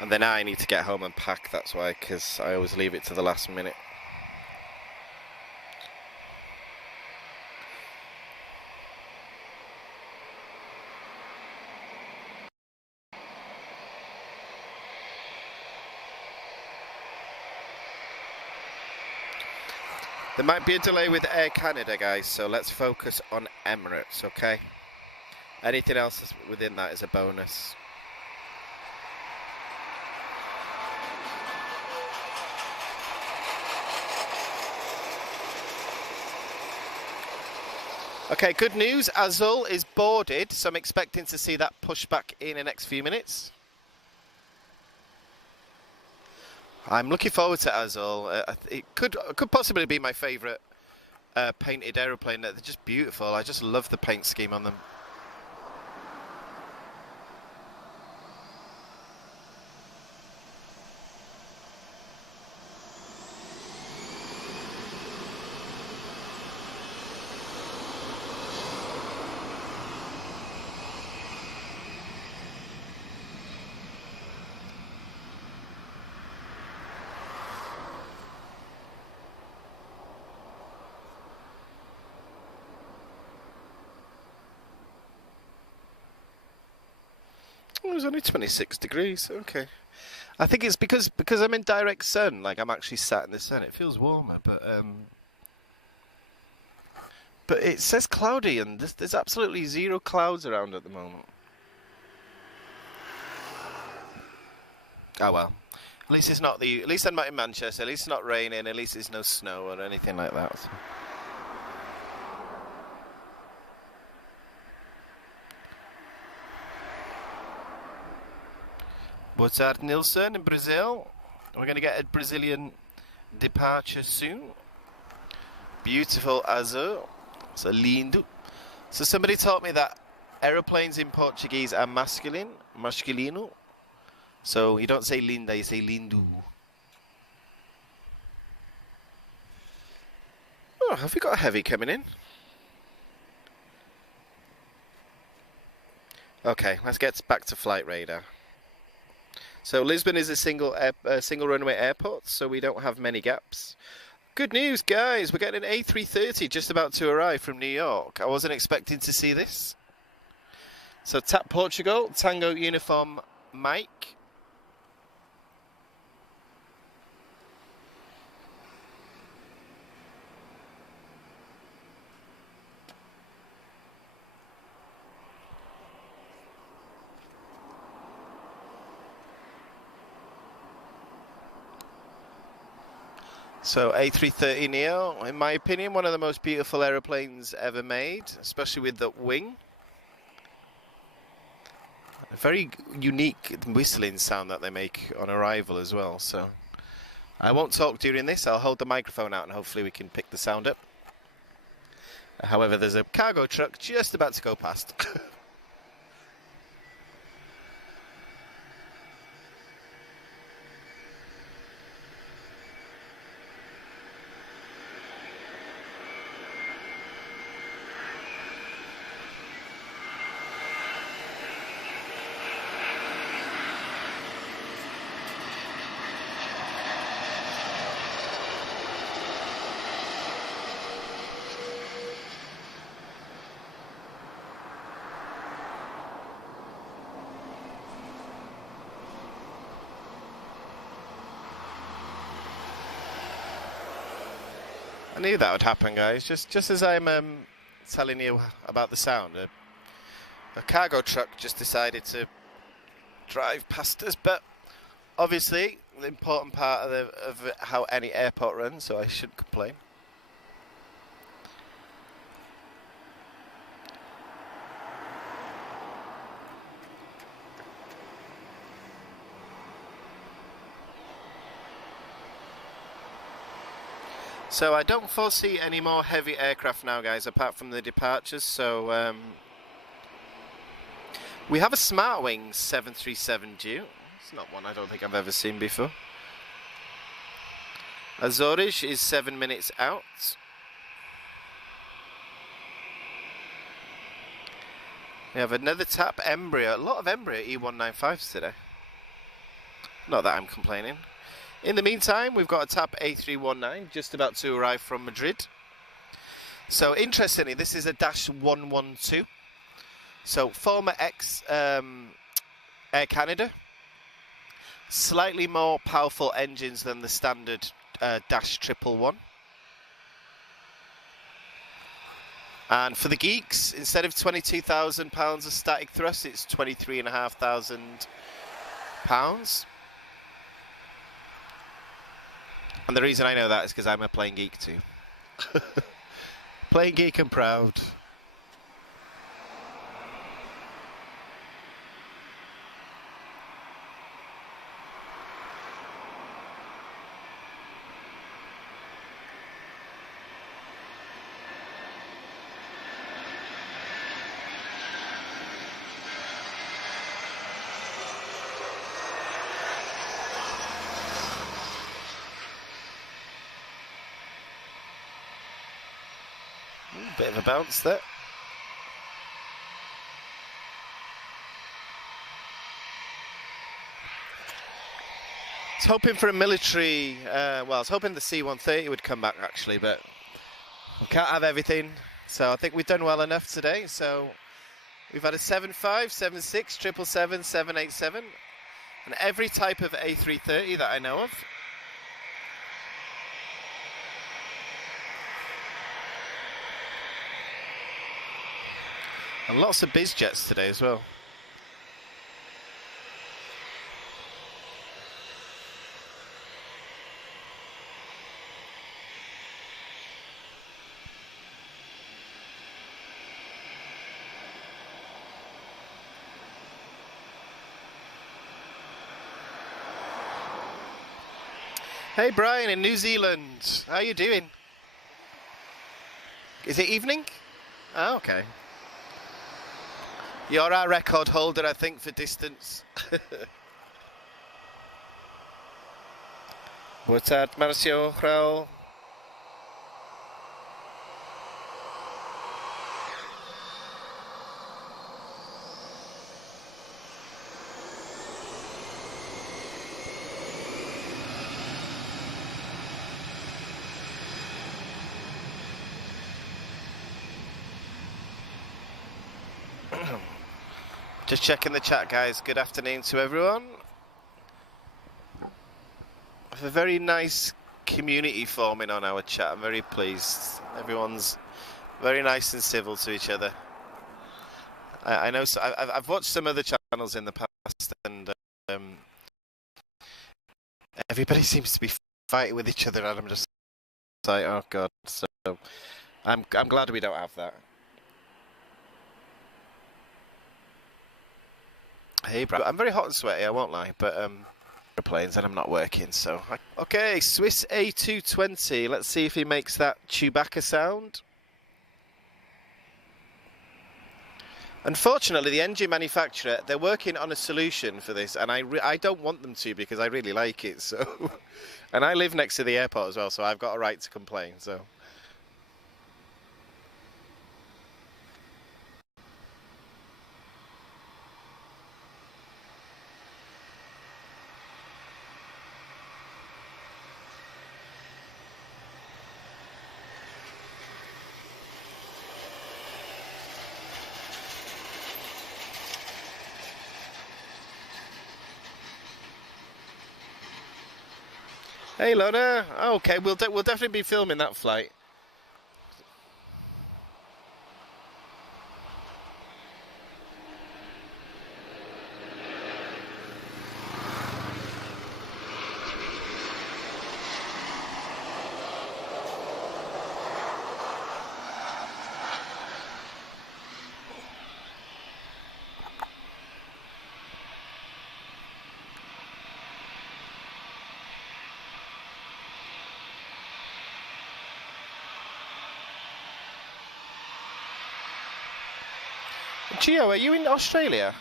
And then I need to get home and pack, that's why, because I always leave it to the last minute. There might be a delay with Air Canada, guys, so let's focus on Emirates, okay? Anything else within that is a bonus. Okay, good news. Azul is boarded, so I'm expecting to see that push back in the next few minutes. I'm looking forward to Azul. It could possibly be my favourite painted aeroplane. They're just beautiful. I just love the paint scheme on them. it's only 26 degrees. Okay. I think it's because I'm in direct sun. Like, I'm actually sat in the sun. It feels warmer, but it says cloudy, and there's absolutely zero clouds around at the moment. Oh well. At least it's not at least I'm not in Manchester. At least it's not raining. At least there's no snow or anything like that. So. Boa Nilsson in Brazil. We're going to get a Brazilian departure soon. Beautiful azul. So lindo. So somebody taught me that aeroplanes in Portuguese are masculino. So you don't say linda, you say lindo. Oh, have we got a heavy coming in? Okay, let's get back to flight radar. So Lisbon is a single runway airport, so we don't have many gaps. Good news, guys! We're getting an A330 just about to arrive from New York. I wasn't expecting to see this. So tap Portugal, Tango Uniform Mike. So A330 Neo, in my opinion, one of the most beautiful aeroplanes ever made, especially with the wing. A very unique whistling sound that they make on arrival as well. So I won't talk during this, I'll hold the microphone out and hopefully we can pick the sound up. However, there's a cargo truck just about to go past. I knew that would happen, guys. Just as I'm telling you about the sound, a cargo truck just decided to drive past us. But obviously, the important part of how any airport runs, so I shouldn't complain. So I don't foresee any more heavy aircraft now, guys, apart from the departures. So we have a SmartWings 737 due. It's not one I don't think I've ever seen before. Azores is 7 minutes out. We have another tap, Embraer. A lot of Embraer E195s today. Not that I'm complaining. In the meantime, we've got a TAP A319 just about to arrive from Madrid. So interestingly, this is a Dash 112. So former Air Canada. Slightly more powerful engines than the standard Dash 111. And for the geeks, instead of £22,000 of static thrust, it's £23,500. And the reason I know that is because I'm a plane geek too. Plane geek and proud. Bit of a bounce there. I was hoping for a military, well, I was hoping the C-130 would come back actually, but we can't have everything. So I think we've done well enough today. So We've had a 75, 76, 777, 787, and every type of A330 that I know of. And lots of biz jets today as well. Hey Brian in New Zealand, how you doing? Is it evening? Oh, okay. You're our record holder, I think, for distance. Boa tarde, Marcio, Raul. Just checking the chat, guys. Good afternoon to everyone. We have a very nice community forming on our chat. I'm very pleased. Everyone's very nice and civil to each other. I know. So I've watched some other channels in the past, and everybody seems to be fighting with each other, and I'm just like, oh god. So I'm glad we don't have that. Hey, bro. I'm very hot and sweaty, I won't lie, but airplanes and I'm not working, so... Okay, Swiss A220. Let's see if he makes that Chewbacca sound. Unfortunately, the engine manufacturer, they're working on a solution for this, and I don't want them to because I really like it, so... And I live next to the airport as well, so I've got a right to complain, so... Hey Lona, okay, we'll definitely be filming that flight. Gio, are you in Australia?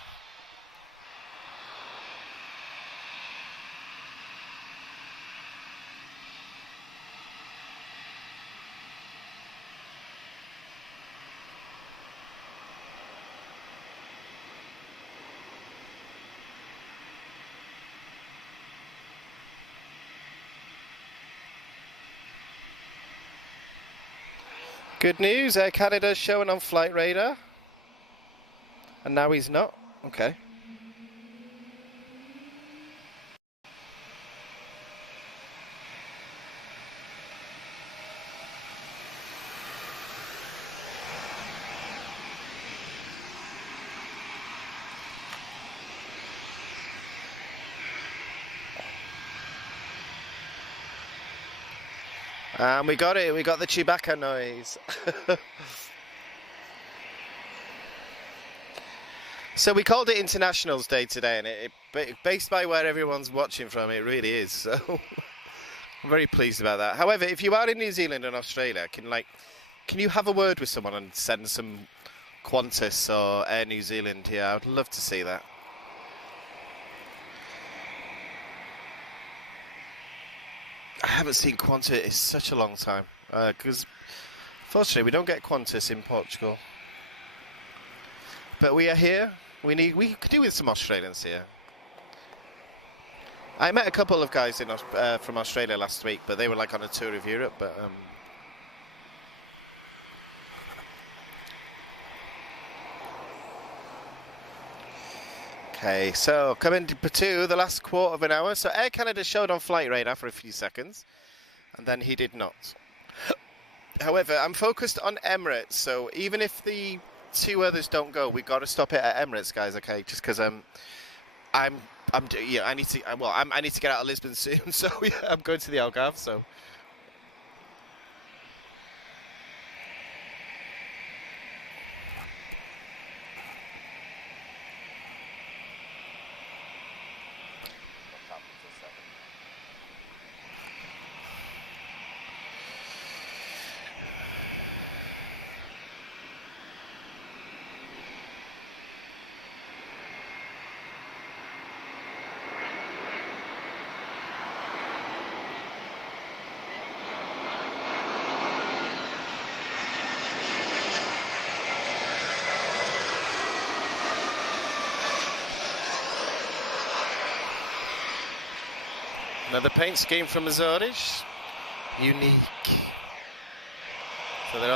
Good news, Air Canada's showing on flight radar. And now he's not? Okay. And we got it, we got the Chewbacca noise. So we called it Internationals Day today, and based by where everyone's watching from, it really is. So I'm very pleased about that. However, if you are in New Zealand and Australia, can you have a word with someone and send some Qantas or Air New Zealand here? I would love to see that. I haven't seen Qantas in such a long time because, fortunately, we don't get Qantas in Portugal. But we are here. We could do with some Australians here. I met a couple of guys from Australia last week, but they were like on a tour of Europe. But Okay, so coming to the last quarter of an hour. So Air Canada showed on flight radar for a few seconds, and then he did not. However, I'm focused on Emirates, so even if the two others don't go, we got to stop it at Emirates, guys. Okay, just because I need to get out of Lisbon soon, so yeah, I'm going to the Algarve. So. Another paint scheme from Azores, unique. So they're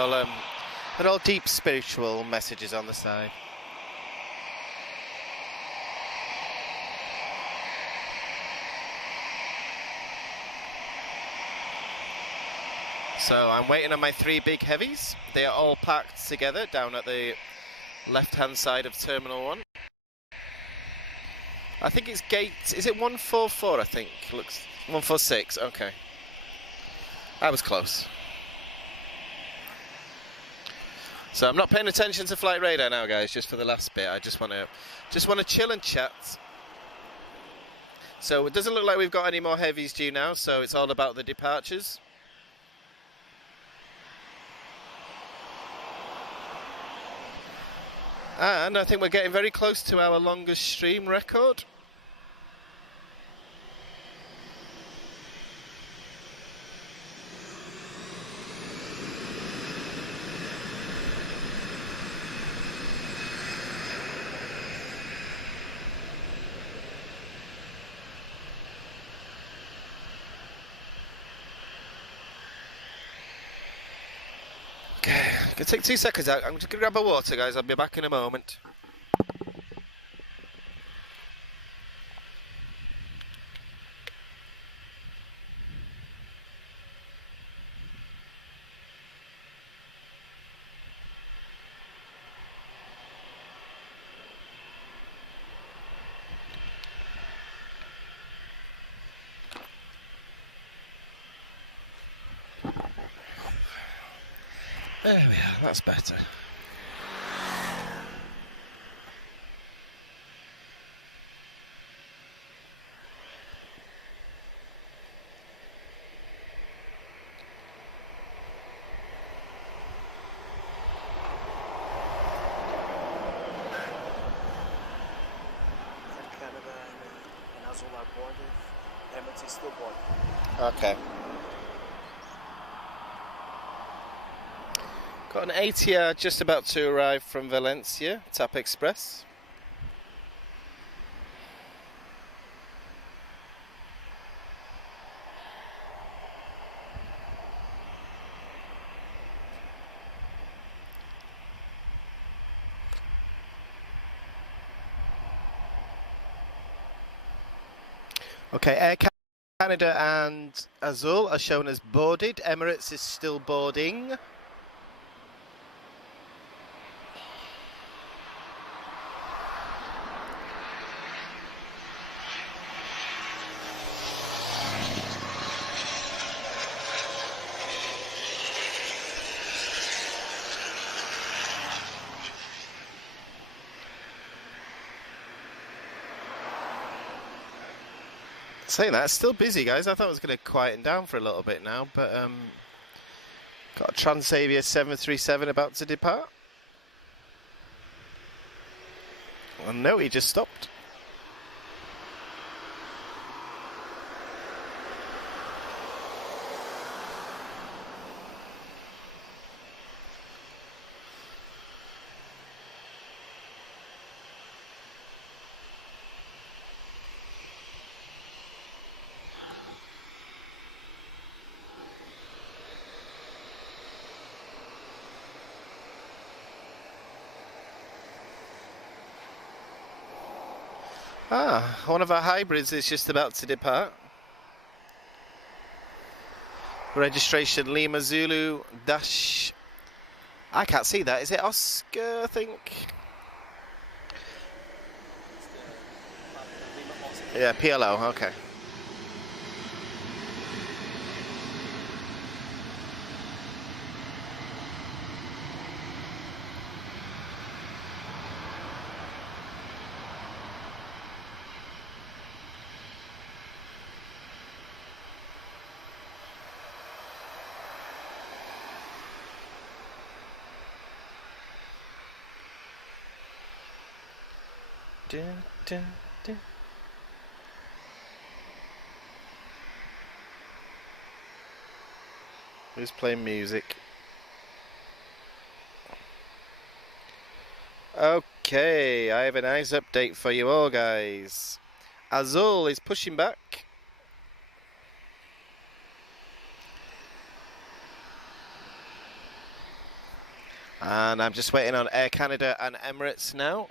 all deep spiritual messages on the side. So I'm waiting on my three big heavies. They are all packed together down at the left-hand side of Terminal 1. I think it's gate, is it 144, I think? Looks 146, okay. That was close. So I'm not paying attention to flight radar now, guys, just for the last bit. I just want to chill and chat. So it doesn't look like we've got any more heavies due now, so it's all about the departures. And I think we're getting very close to our longest stream record. Okay, can take 2 seconds out. I'm just going to grab a water, guys. I'll be back in a moment. There we are, that's better. Canada and Azul are boarded. Emirates is still boarded. Okay. Got an ATR just about to arrive from Valencia, TAP Express. Okay, Air Canada and Azul are shown as boarded. Emirates is still boarding. Saying that, it's still busy, guys. I thought it was going to quieten down for a little bit now, but got a Transavia 737 about to depart. Well, no, he just stopped. Ah, one of our hybrids is just about to depart. Registration Lima Zulu dash. I can't see that. Is it Oscar, I think? Yeah, PLO, okay. Dun, dun, dun. Who's playing music? Okay, I have a nice update for you all, guys. Azul is pushing back. And I'm just waiting on Air Canada and Emirates now.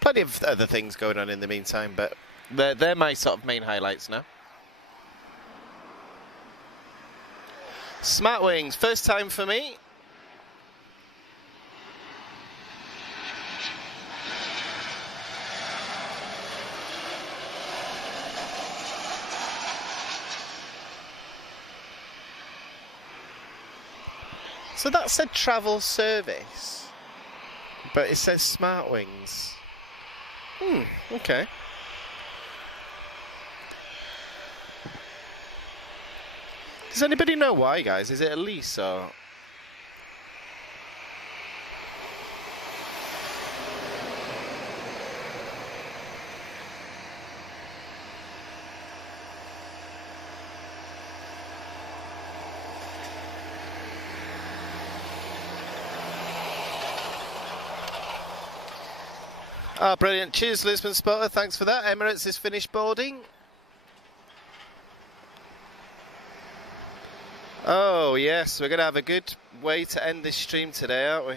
Plenty of other things going on in the meantime, but they're my sort of main highlights now. Smart wings, first time for me. So that said travel service, but it says smart wings. Okay. Does anybody know why, guys? Is it a LIS or? Ah, brilliant. Cheers, Lisbon Spotter. Thanks for that. Emirates is finished boarding. Oh, yes. We're going to have a good way to end this stream today, aren't we?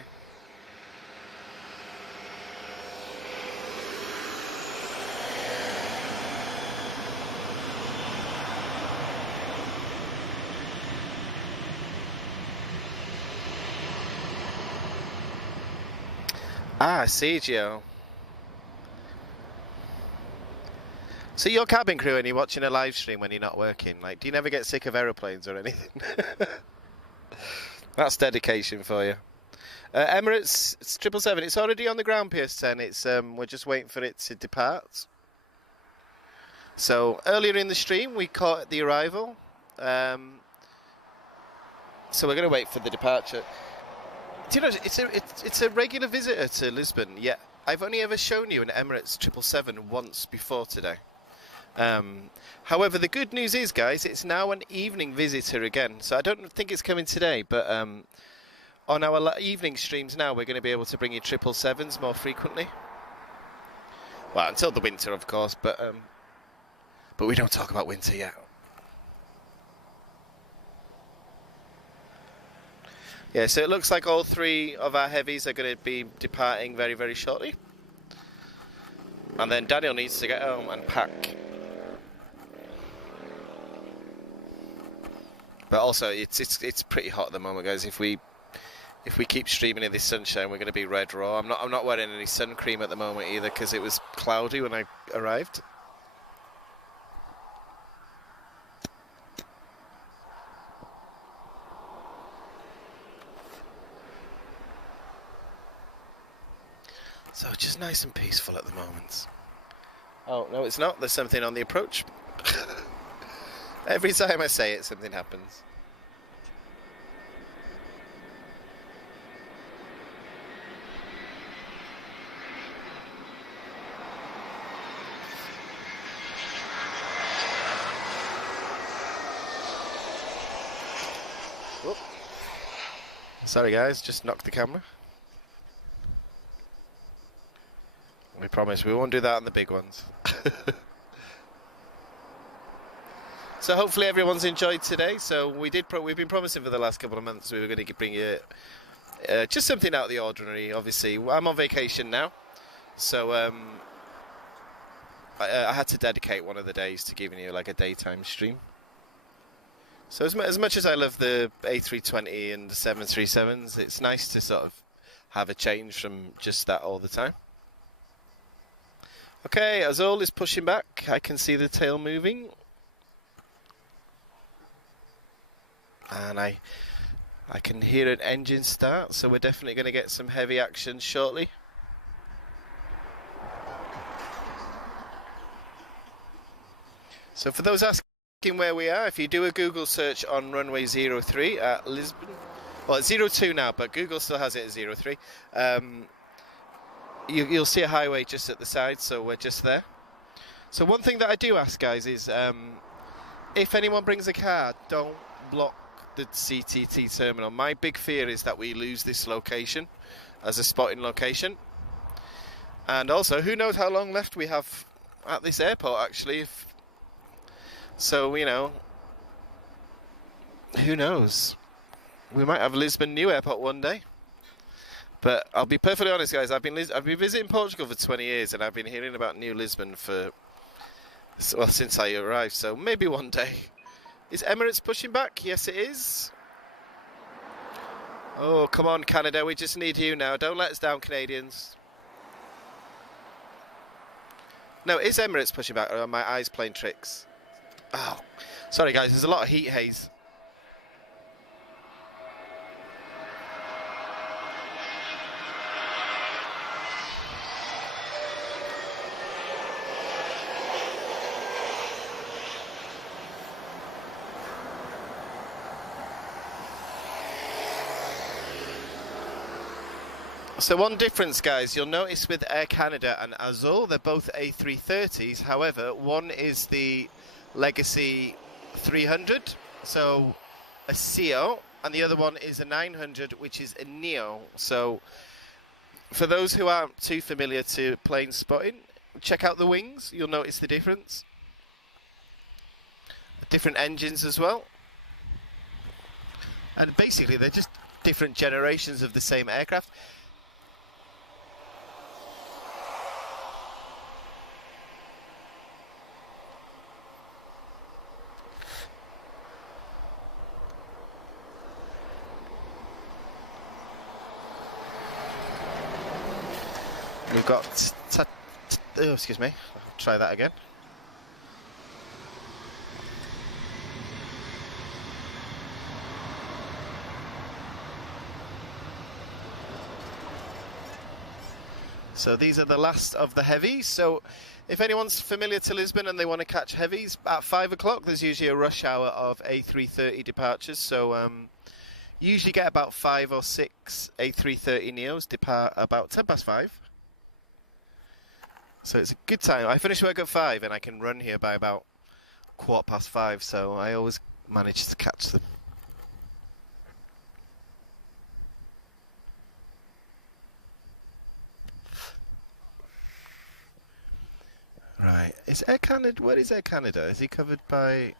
Ah, Sergio. So you're cabin crew and you're watching a live stream when you're not working. Like, do you never get sick of aeroplanes or anything? That's dedication for you. Emirates, it's 777. It's already on the ground, PS10. It's we're just waiting for it to depart. So earlier in the stream, we caught the arrival. So we're going to wait for the departure. Do you know, it's a regular visitor to Lisbon. Yeah, I've only ever shown you an Emirates 777 once before today. However, the good news is, guys, it's now an evening visitor again. So I don't think it's coming today, but on our evening streams now, we're going to be able to bring you 777s more frequently. Well, until the winter, of course, but we don't talk about winter yet. Yeah, so it looks like all three of our heavies are going to be departing very, very shortly. And then Daniel needs to get home and pack. But also, it's pretty hot at the moment, guys. If we keep streaming in this sunshine, we're going to be red raw. I'm not wearing any sun cream at the moment either because it was cloudy when I arrived. So just nice and peaceful at the moment. Oh, no, it's not. There's something on the approach. Every time I say it, something happens. Whoop. Sorry, guys, just knocked the camera. We promise we won't do that on the big ones. So hopefully everyone's enjoyed today. So we've been promising for the last couple of months we were going to bring you just something out of the ordinary. Obviously, I'm on vacation now, so I had to dedicate one of the days to giving you like a daytime stream. So as much as I love the A320 and the 737s, it's nice to sort of have a change from just that all the time. Okay, Azul is pushing back. I can see the tail moving. And I can hear an engine start, so we're definitely going to get some heavy action shortly. So for those asking where we are, if you do a Google search on runway 03 at Lisbon, well it's 02 now, but Google still has it at 03, you'll see a highway just at the side, so we're just there. So one thing that I do ask guys is, if anyone brings a car, don't block the CTT terminal. My big fear is that we lose this location as a spotting location. And also, who knows how long left we have at this airport actually. So, you know, who knows? We might have Lisbon New Airport one day. But I'll be perfectly honest, guys. I've been visiting Portugal for 20 years, and I've been hearing about New Lisbon since I arrived. So maybe one day. Is Emirates pushing back? Yes, it is. Oh, come on, Canada. We just need you now. Don't let us down, Canadians. No, is Emirates pushing back, or are my eyes playing tricks? Oh, sorry, guys. There's a lot of heat haze. So one difference, guys, you'll notice with Air Canada and Azul, they're both A330s. However, one is the Legacy 300, so a CEO, and the other one is a 900, which is a Neo. So for those who aren't too familiar to plane spotting, check out the wings. You'll notice the difference. Different engines as well. And basically, they're just different generations of the same aircraft. We've got, oh, excuse me, try that again. So these are the last of the heavies. So if anyone's familiar to Lisbon and they want to catch heavies, at 5 o'clock there's usually a rush hour of A330 departures. So usually get about 5 or 6 A330 Neos depart about 5:10. So it's a good time. I finish work at 5 and I can run here by about 5:15, so I always manage to catch them. Right, is Air Canada, where is Air Canada? Is he covered by...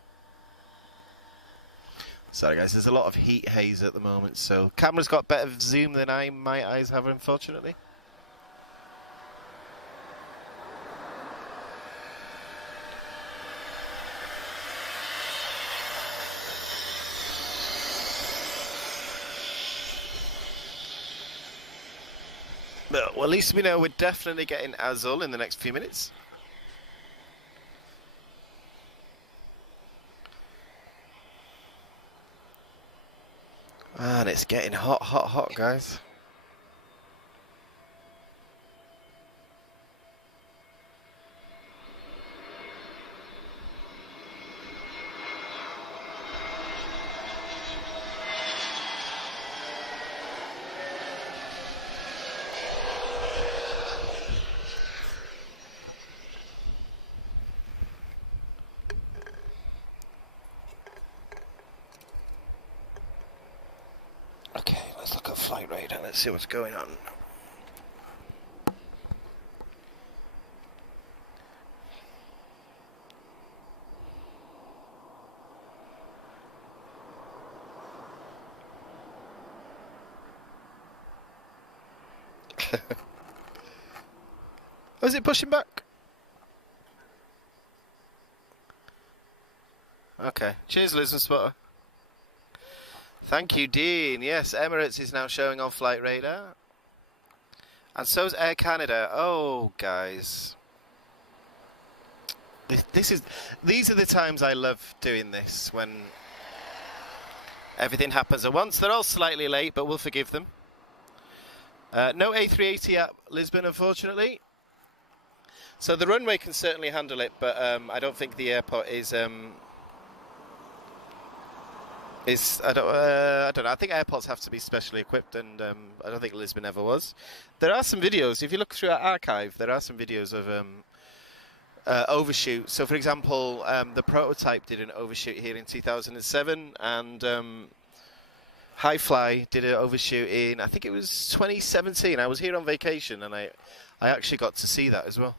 Sorry guys, there's a lot of heat haze at the moment, so camera's got better zoom than my eyes have, unfortunately. Well, at least we know we're definitely getting Azul in the next few minutes. And it's getting hot, hot, hot, guys. Okay, let's look at flight radar. Let's see what's going on. Oh, is it pushing back? Okay. Cheers, Lisbon spotter. Thank you, Dean. Yes, Emirates is now showing on flight radar. And so is Air Canada. Oh, guys. These are the times I love doing this, when everything happens at once. They're all slightly late, but we'll forgive them. No A380 at Lisbon, unfortunately. So the runway can certainly handle it, but I don't think the airport is. I don't know. I think airports have to be specially equipped, and I don't think Lisbon ever was. There are some videos. If you look through our archive, there are some videos of overshoot. So, for example, the prototype did an overshoot here in 2007, and High Fly did an overshoot in, I think it was 2017. I was here on vacation, and I actually got to see that as well.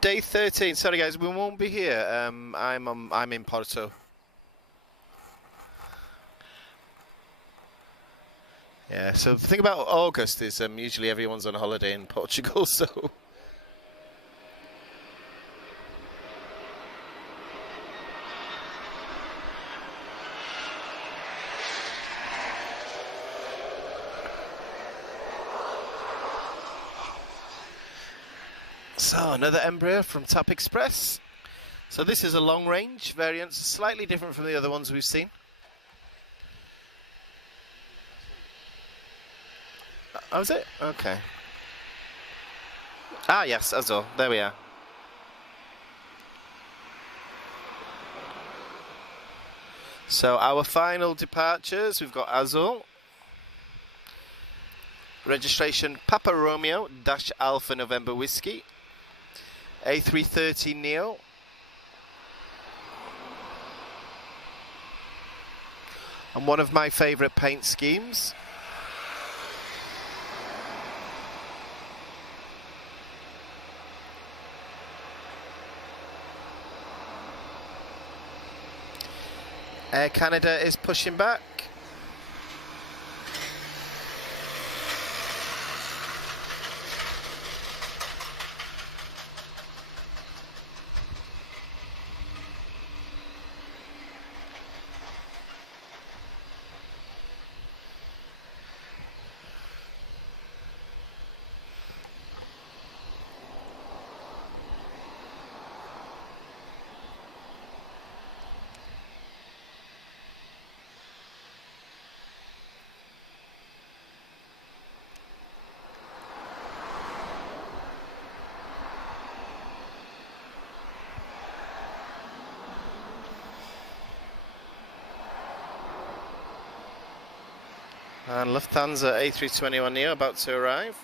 Day 13. Sorry, guys, we won't be here. I'm in Porto. Yeah. So the thing about August is usually everyone's on holiday in Portugal. So. So another Embraer from TAP Express. So this is a long range variant, slightly different from the other ones we've seen. Oh, is it? Okay. Ah, yes, Azul. There we are. So our final departures, we've got Azul. Registration Papa Romeo Dash Alpha November Whiskey. A330 Neo. And one of my favourite paint schemes. Air Canada is pushing back. And Lufthansa A321neo about to arrive.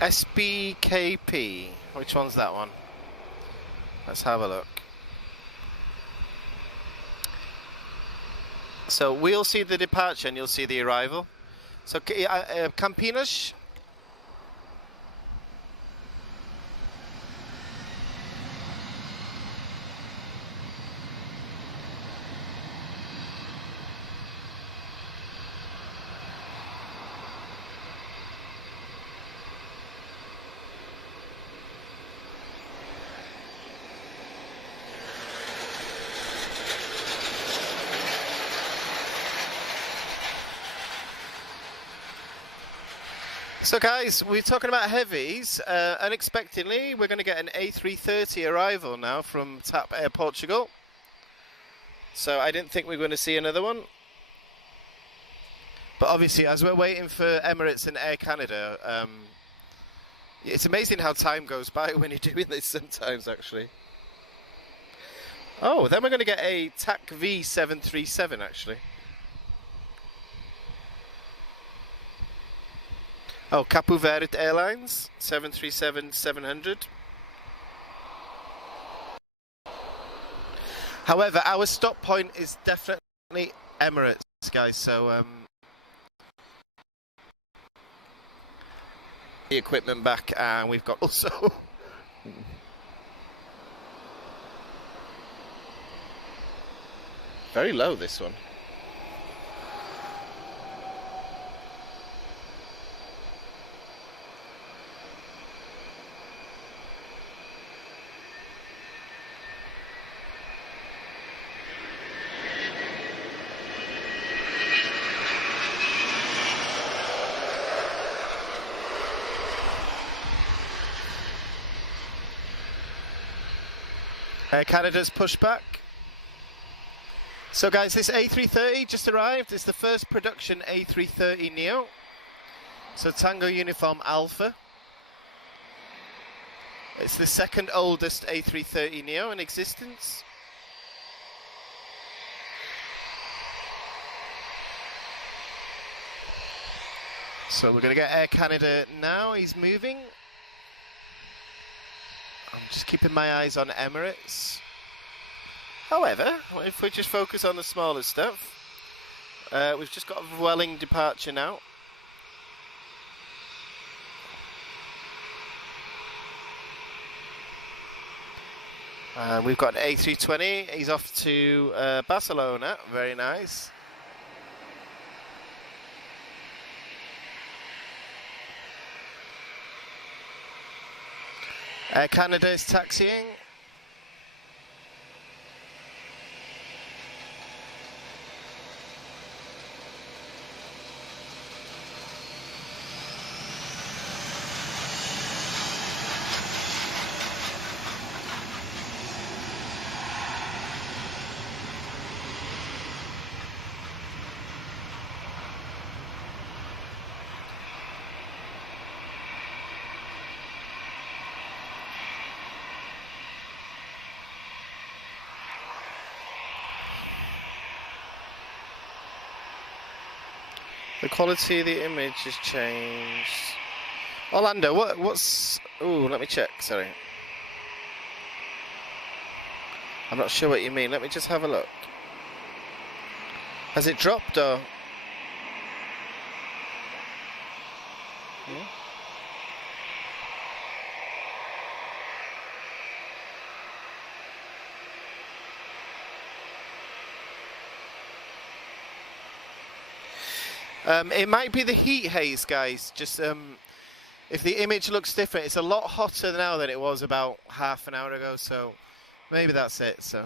SBKP. Which one's that one? Let's have a look. So we'll see the departure and you'll see the arrival. So Campinas. So guys, we're talking about heavies. Unexpectedly, we're going to get an A330 arrival now from TAP Air Portugal. So I didn't think we were going to see another one. But obviously, as we're waiting for Emirates and Air Canada, it's amazing how time goes by when you're doing this sometimes, actually. Oh, then we're going to get a TAC V737, actually. Oh, Cape Verde Airlines, 737-700. However, our stop point is definitely Emirates, guys, so the equipment back, and we've got also very low, this one. Canada's pushback. So guys, this A330 just arrived. It's the first production A330 Neo. So Tango Uniform Alpha. It's the second oldest A330 Neo in existence. So we're going to get Air Canada now. He's moving. I'm just keeping my eyes on Emirates. However, if we just focus on the smaller stuff, we've just got a Vueling departure now. We've got an A320. He's off to Barcelona. Very nice. Air Canada is taxiing. The quality of the image has changed. Orlando, what's... Ooh, let me check, sorry. I'm not sure what you mean. Let me just have a look. Has it dropped or... Hmm? It might be the heat haze, guys. Just if the image looks different, it's a lot hotter now than it was about half an hour ago, so maybe that's it. So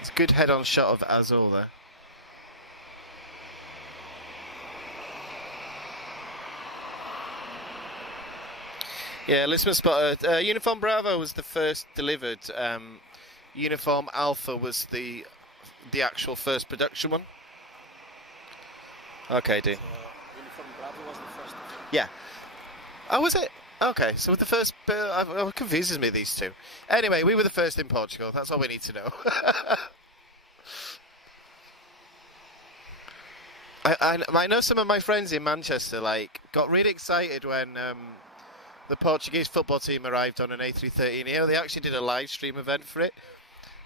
it's a good head-on shot of Azul there. Yeah, Lisbon spotter. Uniform Bravo was the first delivered. Uniform Alpha was the actual first production one. Okay, D. So, Uniform Bravo was the first. Yeah. Oh, was it? Okay, so the first... it confuses me, these two. Anyway, we were the first in Portugal. That's all we need to know. I know some of my friends in Manchester, like, got really excited when... the Portuguese football team arrived on an A330 Neo. They actually did a live stream event for it.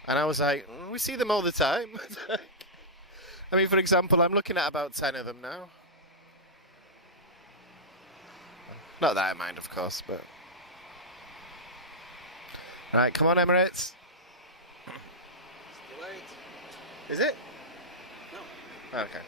And I was like, we see them all the time. I mean, for example, I'm looking at about 10 of them now. Not that I mind, of course, but... Right, come on, Emirates. It's delayed. Is it? No. Okay.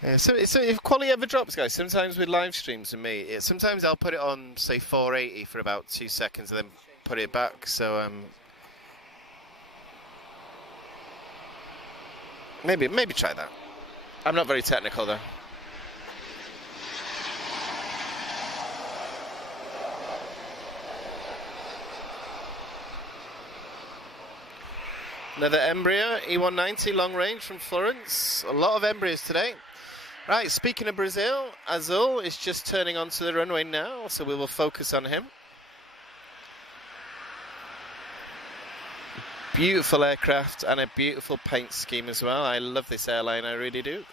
Yeah, so if quality ever drops, guys, sometimes with live streams with me, sometimes I'll put it on, say, 480 for about 2 seconds and then put it back. So maybe try that. I'm not very technical though. Another Embraer E190 long range from Florence. A lot of Embraers today. Right, speaking of Brazil, Azul is just turning onto the runway now, so we will focus on him. Beautiful aircraft and a beautiful paint scheme as well. I love this airline, I really do.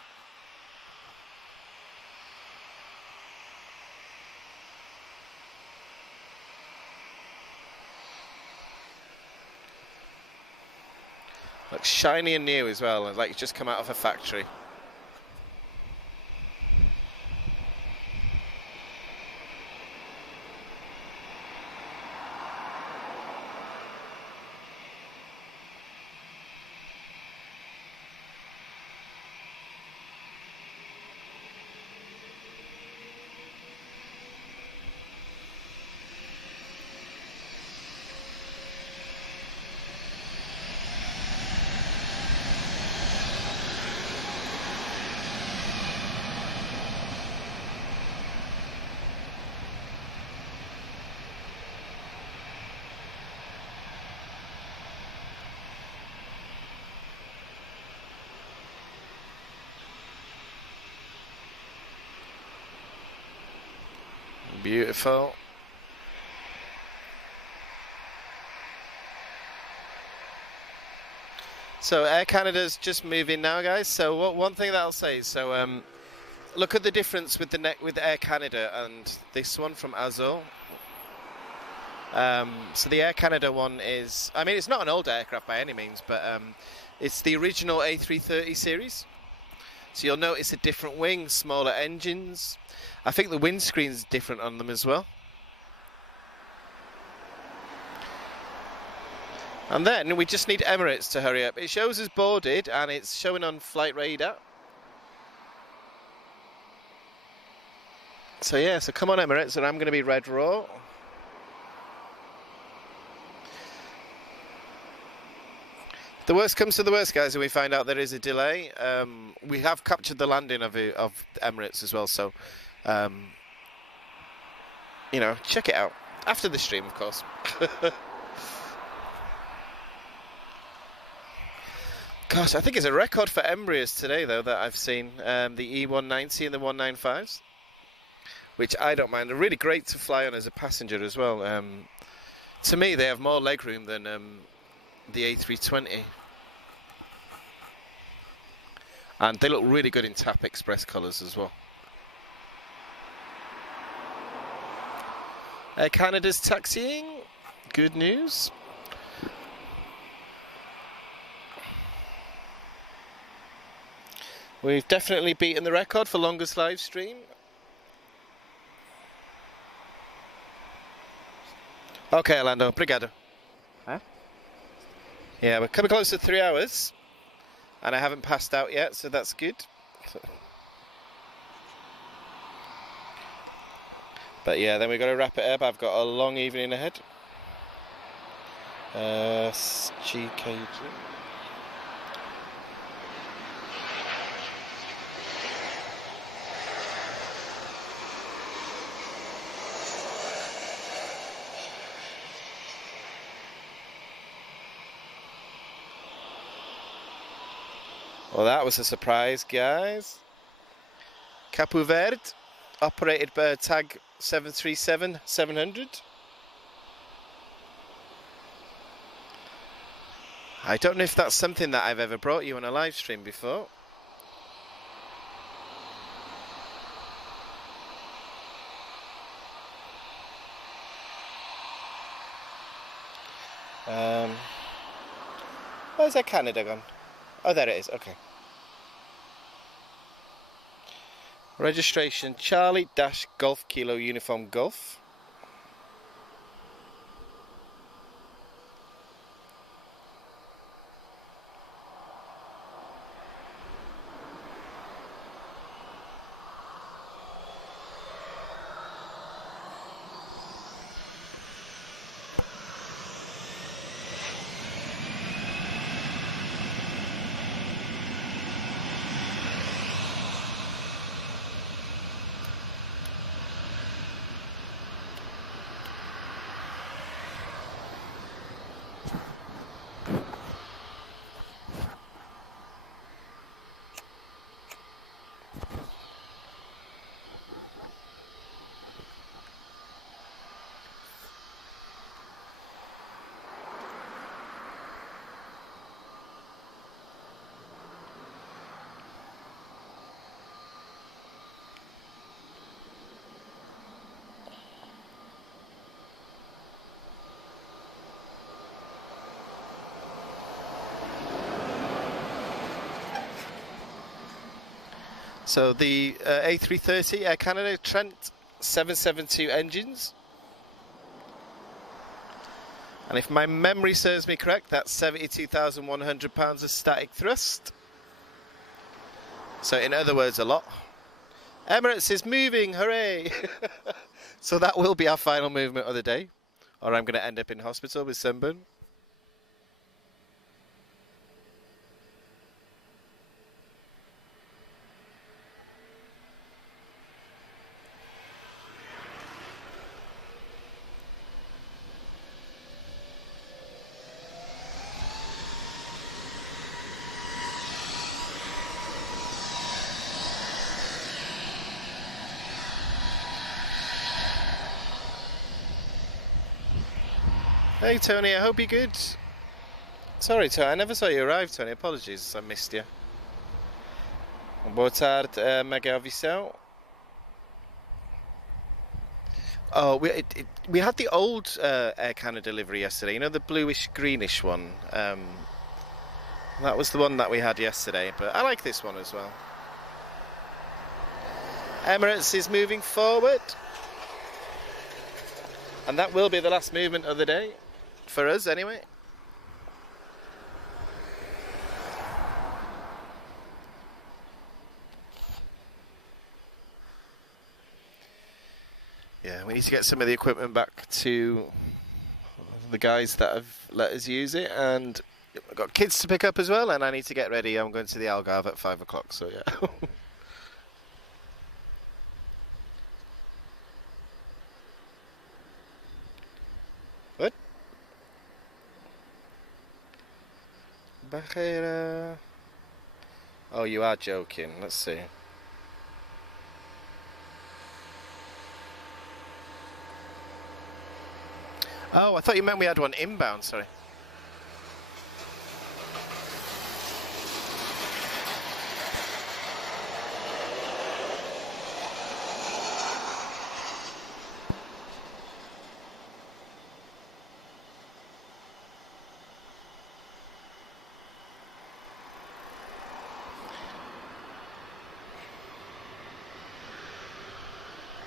Looks shiny and new as well, like it's just come out of a factory. Beautiful. So Air Canada's just moving now, guys. So one thing that I'll say, so look at the difference with with Air Canada and this one from Azul. So the Air Canada one is, I mean, it's not an old aircraft by any means, but it's the original A330 series. So you'll notice a different wing, smaller engines. I think the windscreen's different on them as well. And then we just need Emirates to hurry up. It shows us boarded and it's showing on flight radar. So yeah, so come on Emirates, and I'm going to be red raw. The worst comes to the worst, guys, and we find out there is a delay. We have captured the landing of Emirates as well, so you know, check it out after the stream, of course. Gosh, I think it's a record for Embraers today, though, that I've seen. The E190 and the 195s, which I don't mind. They're really great to fly on as a passenger as well. To me, they have more legroom than the A320. And they look really good in TAP Express colours as well. Air Canada's taxiing. Good news. We've definitely beaten the record for longest live stream. Okay, Orlando. Obrigado. Huh? Yeah, we're coming close to 3 hours. And I haven't passed out yet, so that's good. But yeah, then we've got to wrap it up. I've got a long evening ahead. GKG. Well, that was a surprise, guys. Capo Verde, operated by tag 737-700. I don't know if that's something that I've ever brought you on a live stream before. Where's that Canada gone? Oh, there it is, okay. Registration Charlie Dash Golf Kilo Uniform Golf. So the A330 Air Canada Trent 772 engines. And if my memory serves me correct, that's 72,100 pounds of static thrust. So in other words, a lot. Emirates is moving, hooray! So that will be our final movement of the day. Or I'm going to end up in hospital with sunburn. Hey Tony, I hope you're good. Sorry Tony, I never saw you arrive Tony, apologies, I missed you. Boa tarde, Aviação. Oh, we had the old Air Canada delivery yesterday, you know, the bluish greenish one. That was the one that we had yesterday, but I like this one as well. Emirates is moving forward. And that will be the last movement of the day. For us, anyway. Yeah, we need to get some of the equipment back to the guys that have let us use it, and I've got kids to pick up as well, and I need to get ready. I'm going to the Algarve at 5 o'clock, so yeah. What? Bajera. Oh, you are joking. Let's see. Oh, I thought you meant we had one inbound, sorry.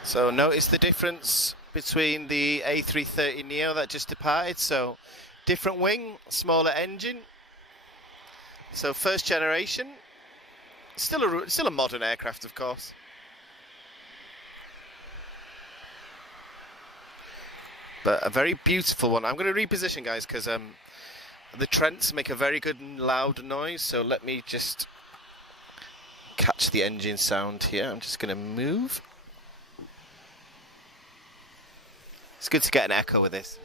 So notice the difference between the A330 Neo that just departed. So different wing, smaller engine. So first generation. Still a modern aircraft, of course. But a very beautiful one. I'm going to reposition, guys, because the Trents make a very good and loud noise. So let me just catch the engine sound here. I'm just going to move. It's good to get an echo with this.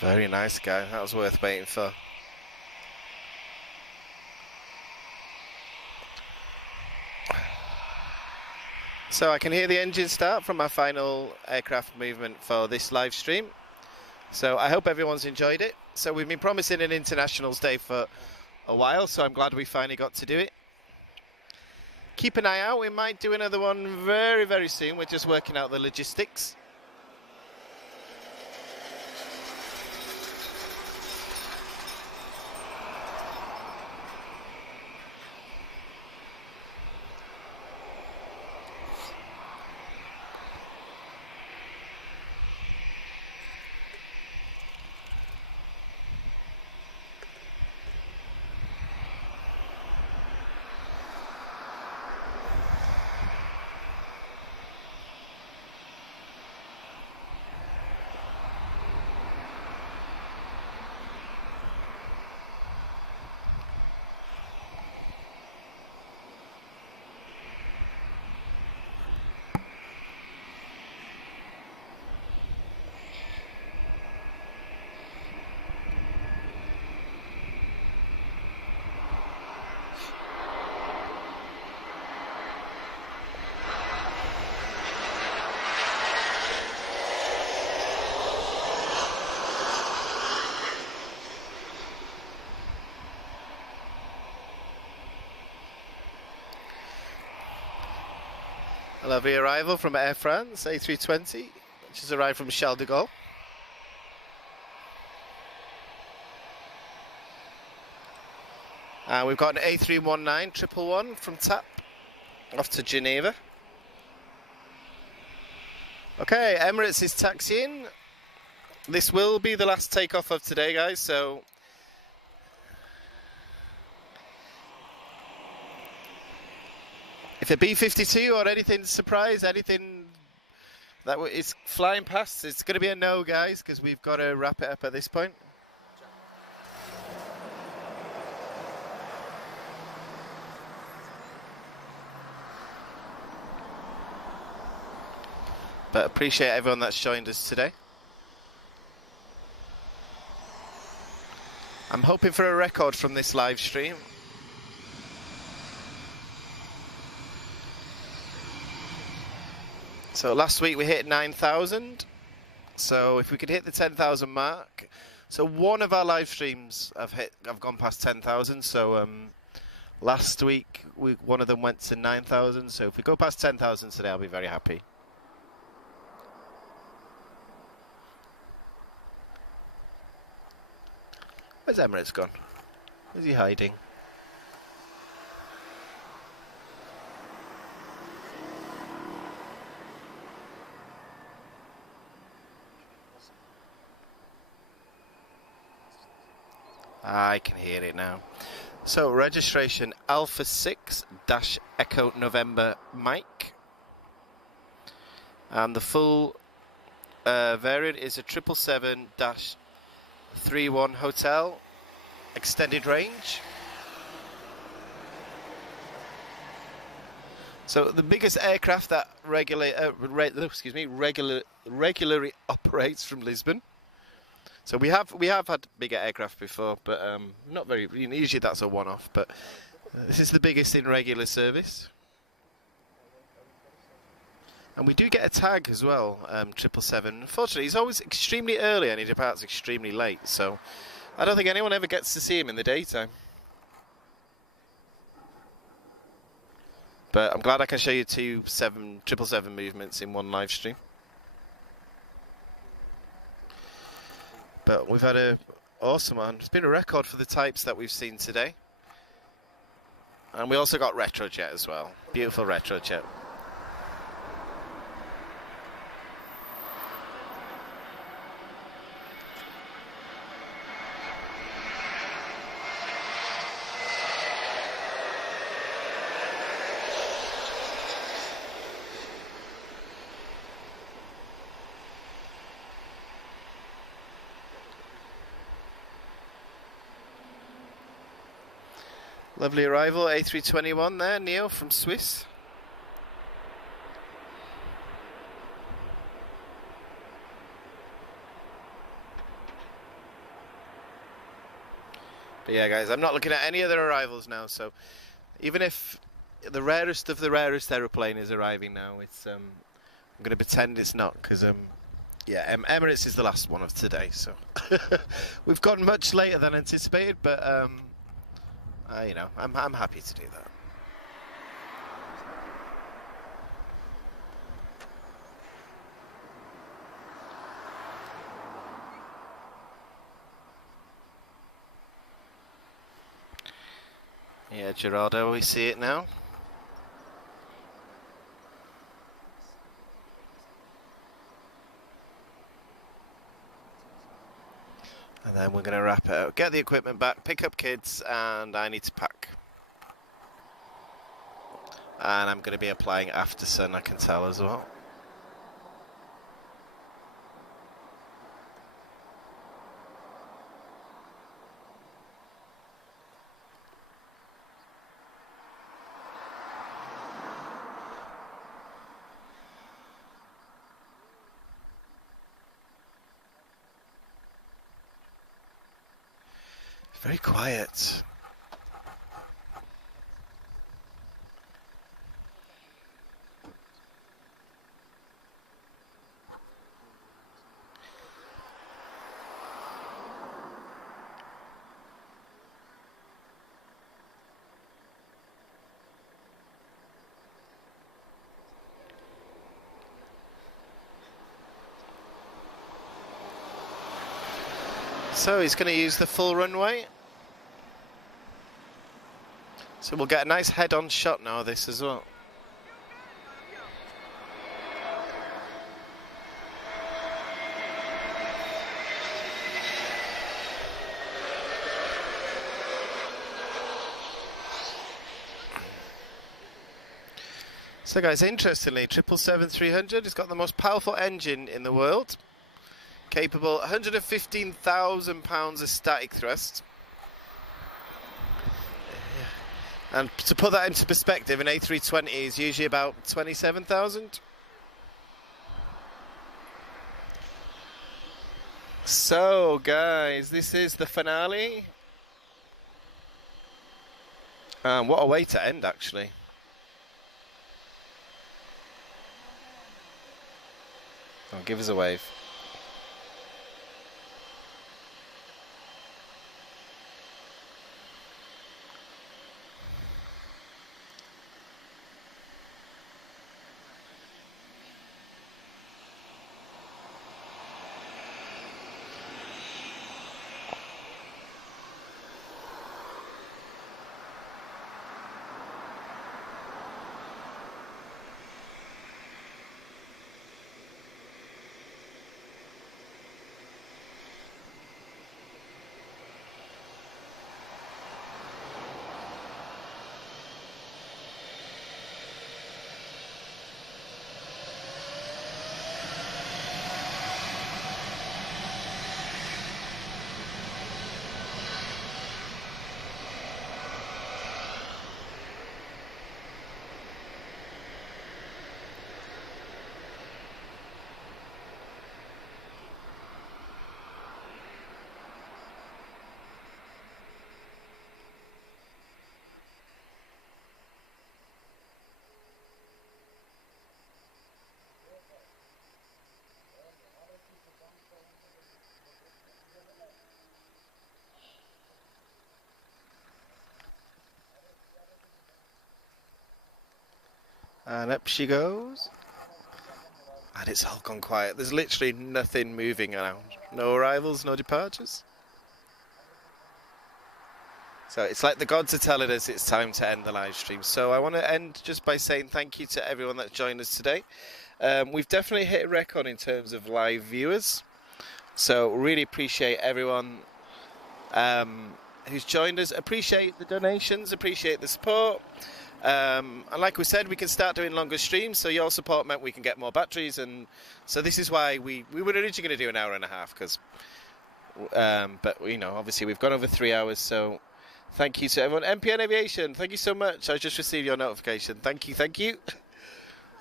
Very nice guy, that was worth waiting for. So I can hear the engine start from my final aircraft movement for this live stream. So I hope everyone's enjoyed it. So we've been promising an internationals day for a while, so I'm glad we finally got to do it. Keep an eye out, we might do another one very, very soon. We're just working out the logistics. Lovely arrival from Air France, A320, which has arrived from Charles de Gaulle. And we've got an A319 111 from TAP off to Geneva. Okay, Emirates is taxiing. This will be the last takeoff of today, guys, so if a B-52 or anything surprise, anything that is flying past, it's going to be a no, guys, because we've got to wrap it up at this point. But appreciate everyone that's joined us today. I'm hoping for a record from this live stream. So last week we hit 9,000. So if we could hit the 10,000 mark. So one of our live streams I've gone past 10,000. So last week one of them went to 9,000. So if we go past 10,000 today, I'll be very happy. Where's Emirates gone? Is he hiding? I can hear it now. So registration Alpha 6 Echo November Mike. And the full variant is a 777-31 Hotel extended range. So the biggest aircraft that regularly operates from Lisbon. So we have had bigger aircraft before, but not very. Usually that's a one-off, but this is the biggest in regular service. And we do get a tag as well, 777. Unfortunately, he's always extremely early and he departs extremely late, so I don't think anyone ever gets to see him in the daytime. But I'm glad I can show you two 777 movements in one live stream. But we've had a awesome one. It's been a record for the types that we've seen today. And we also got Retrojet as well. Beautiful Retrojet. Lovely arrival, A321 there, Neo from Swiss. But yeah, guys, I'm not looking at any other arrivals now, so even if the rarest of the rarest aeroplane is arriving now, it's I'm going to pretend it's not, because yeah, Emirates is the last one of today, so we've gone much later than anticipated, but you know, I'm happy to do that. Yeah, Gerardo, we see it now. And then we're going to wrap it up, get the equipment back, pick up kids, and I need to pack. And I'm going to be applying after sun, I can tell as well. Very quiet. So he's going to use the full runway. So we'll get a nice head-on shot now of this as well. So guys, interestingly, 777-300 has got the most powerful engine in the world, capable 115,000 pounds of static thrust. And to put that into perspective, an A320 is usually about 27,000. So guys, this is the finale. What a way to end, actually. Oh, give us a wave. And up she goes. And it's all gone quiet. There's literally nothing moving around. No arrivals, no departures. So it's like the gods are telling us it's time to end the live stream. So I want to end just by saying thank you to everyone that joined us today. We've definitely hit a record in terms of live viewers. So really appreciate everyone who's joined us. Appreciate the donations, appreciate the support. And like we said, we can start doing longer streams, so your support meant we can get more batteries, and so this is why we were originally going to do an hour and a half, because but you know, obviously we've gone over 3 hours. So thank you to everyone. MPN Aviation, thank you so much. I just received your notification. Thank you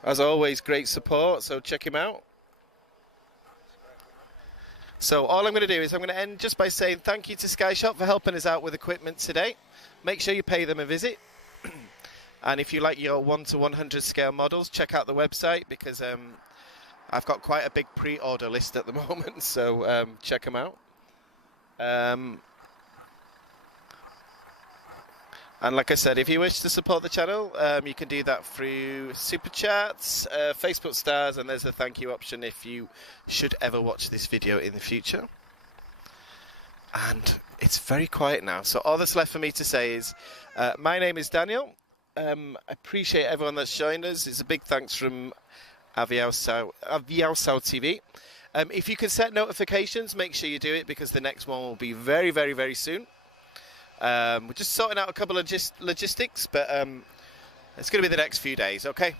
as always, great support, so check him out. So all I'm going to do is I'm going to end just by saying thank you to SkyShop for helping us out with equipment today. Make sure you pay them a visit. And if you like your 1 to 100 scale models, check out the website, because I've got quite a big pre-order list at the moment, so check them out. And like I said, if you wish to support the channel, you can do that through Super Chats, Facebook Stars, and there's a thank you option if you should ever watch this video in the future. And it's very quiet now, so all that's left for me to say is, my name is Daniel. I appreciate everyone that's joined us. It's a big thanks from Aviação TV. If you can set notifications, make sure you do it, because the next one will be very, very, very soon. We're just sorting out a couple of logistics, but it's going to be the next few days, okay?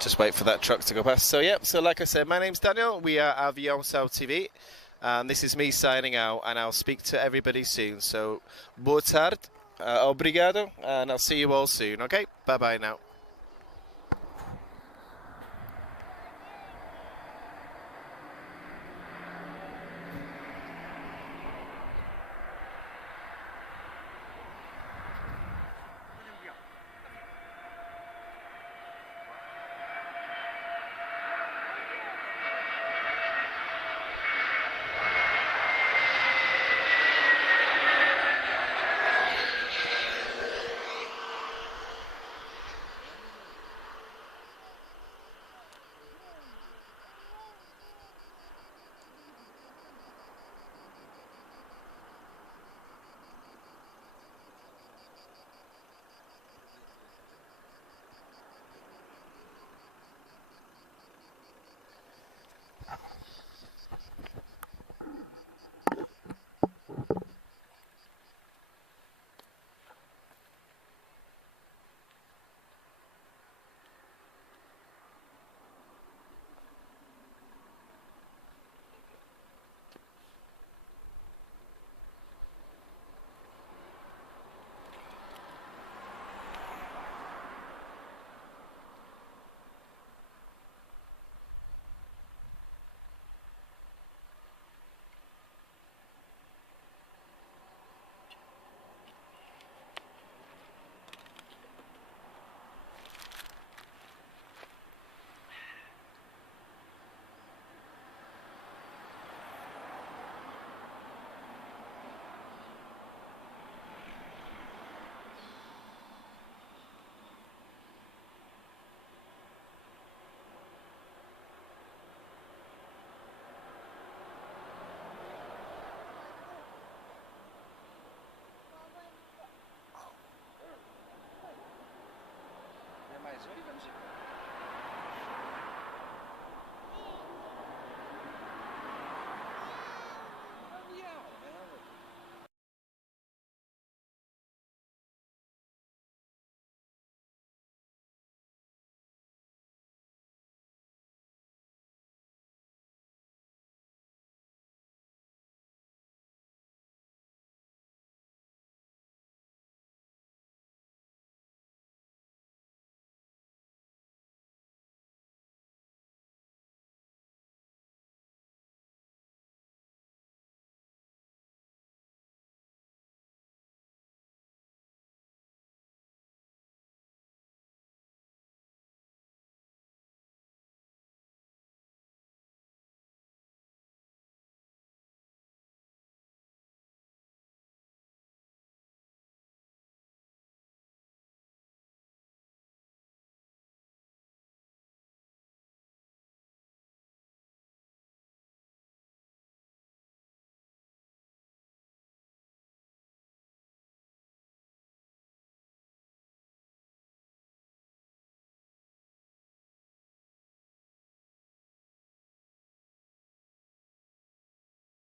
Just wait for that truck to go past. So, yeah, so like I said, my name's Daniel. We are Aviação TV. And this is me signing out, and I'll speak to everybody soon. So, boa tarde, obrigado, and I'll see you all soon, okay? Bye-bye now.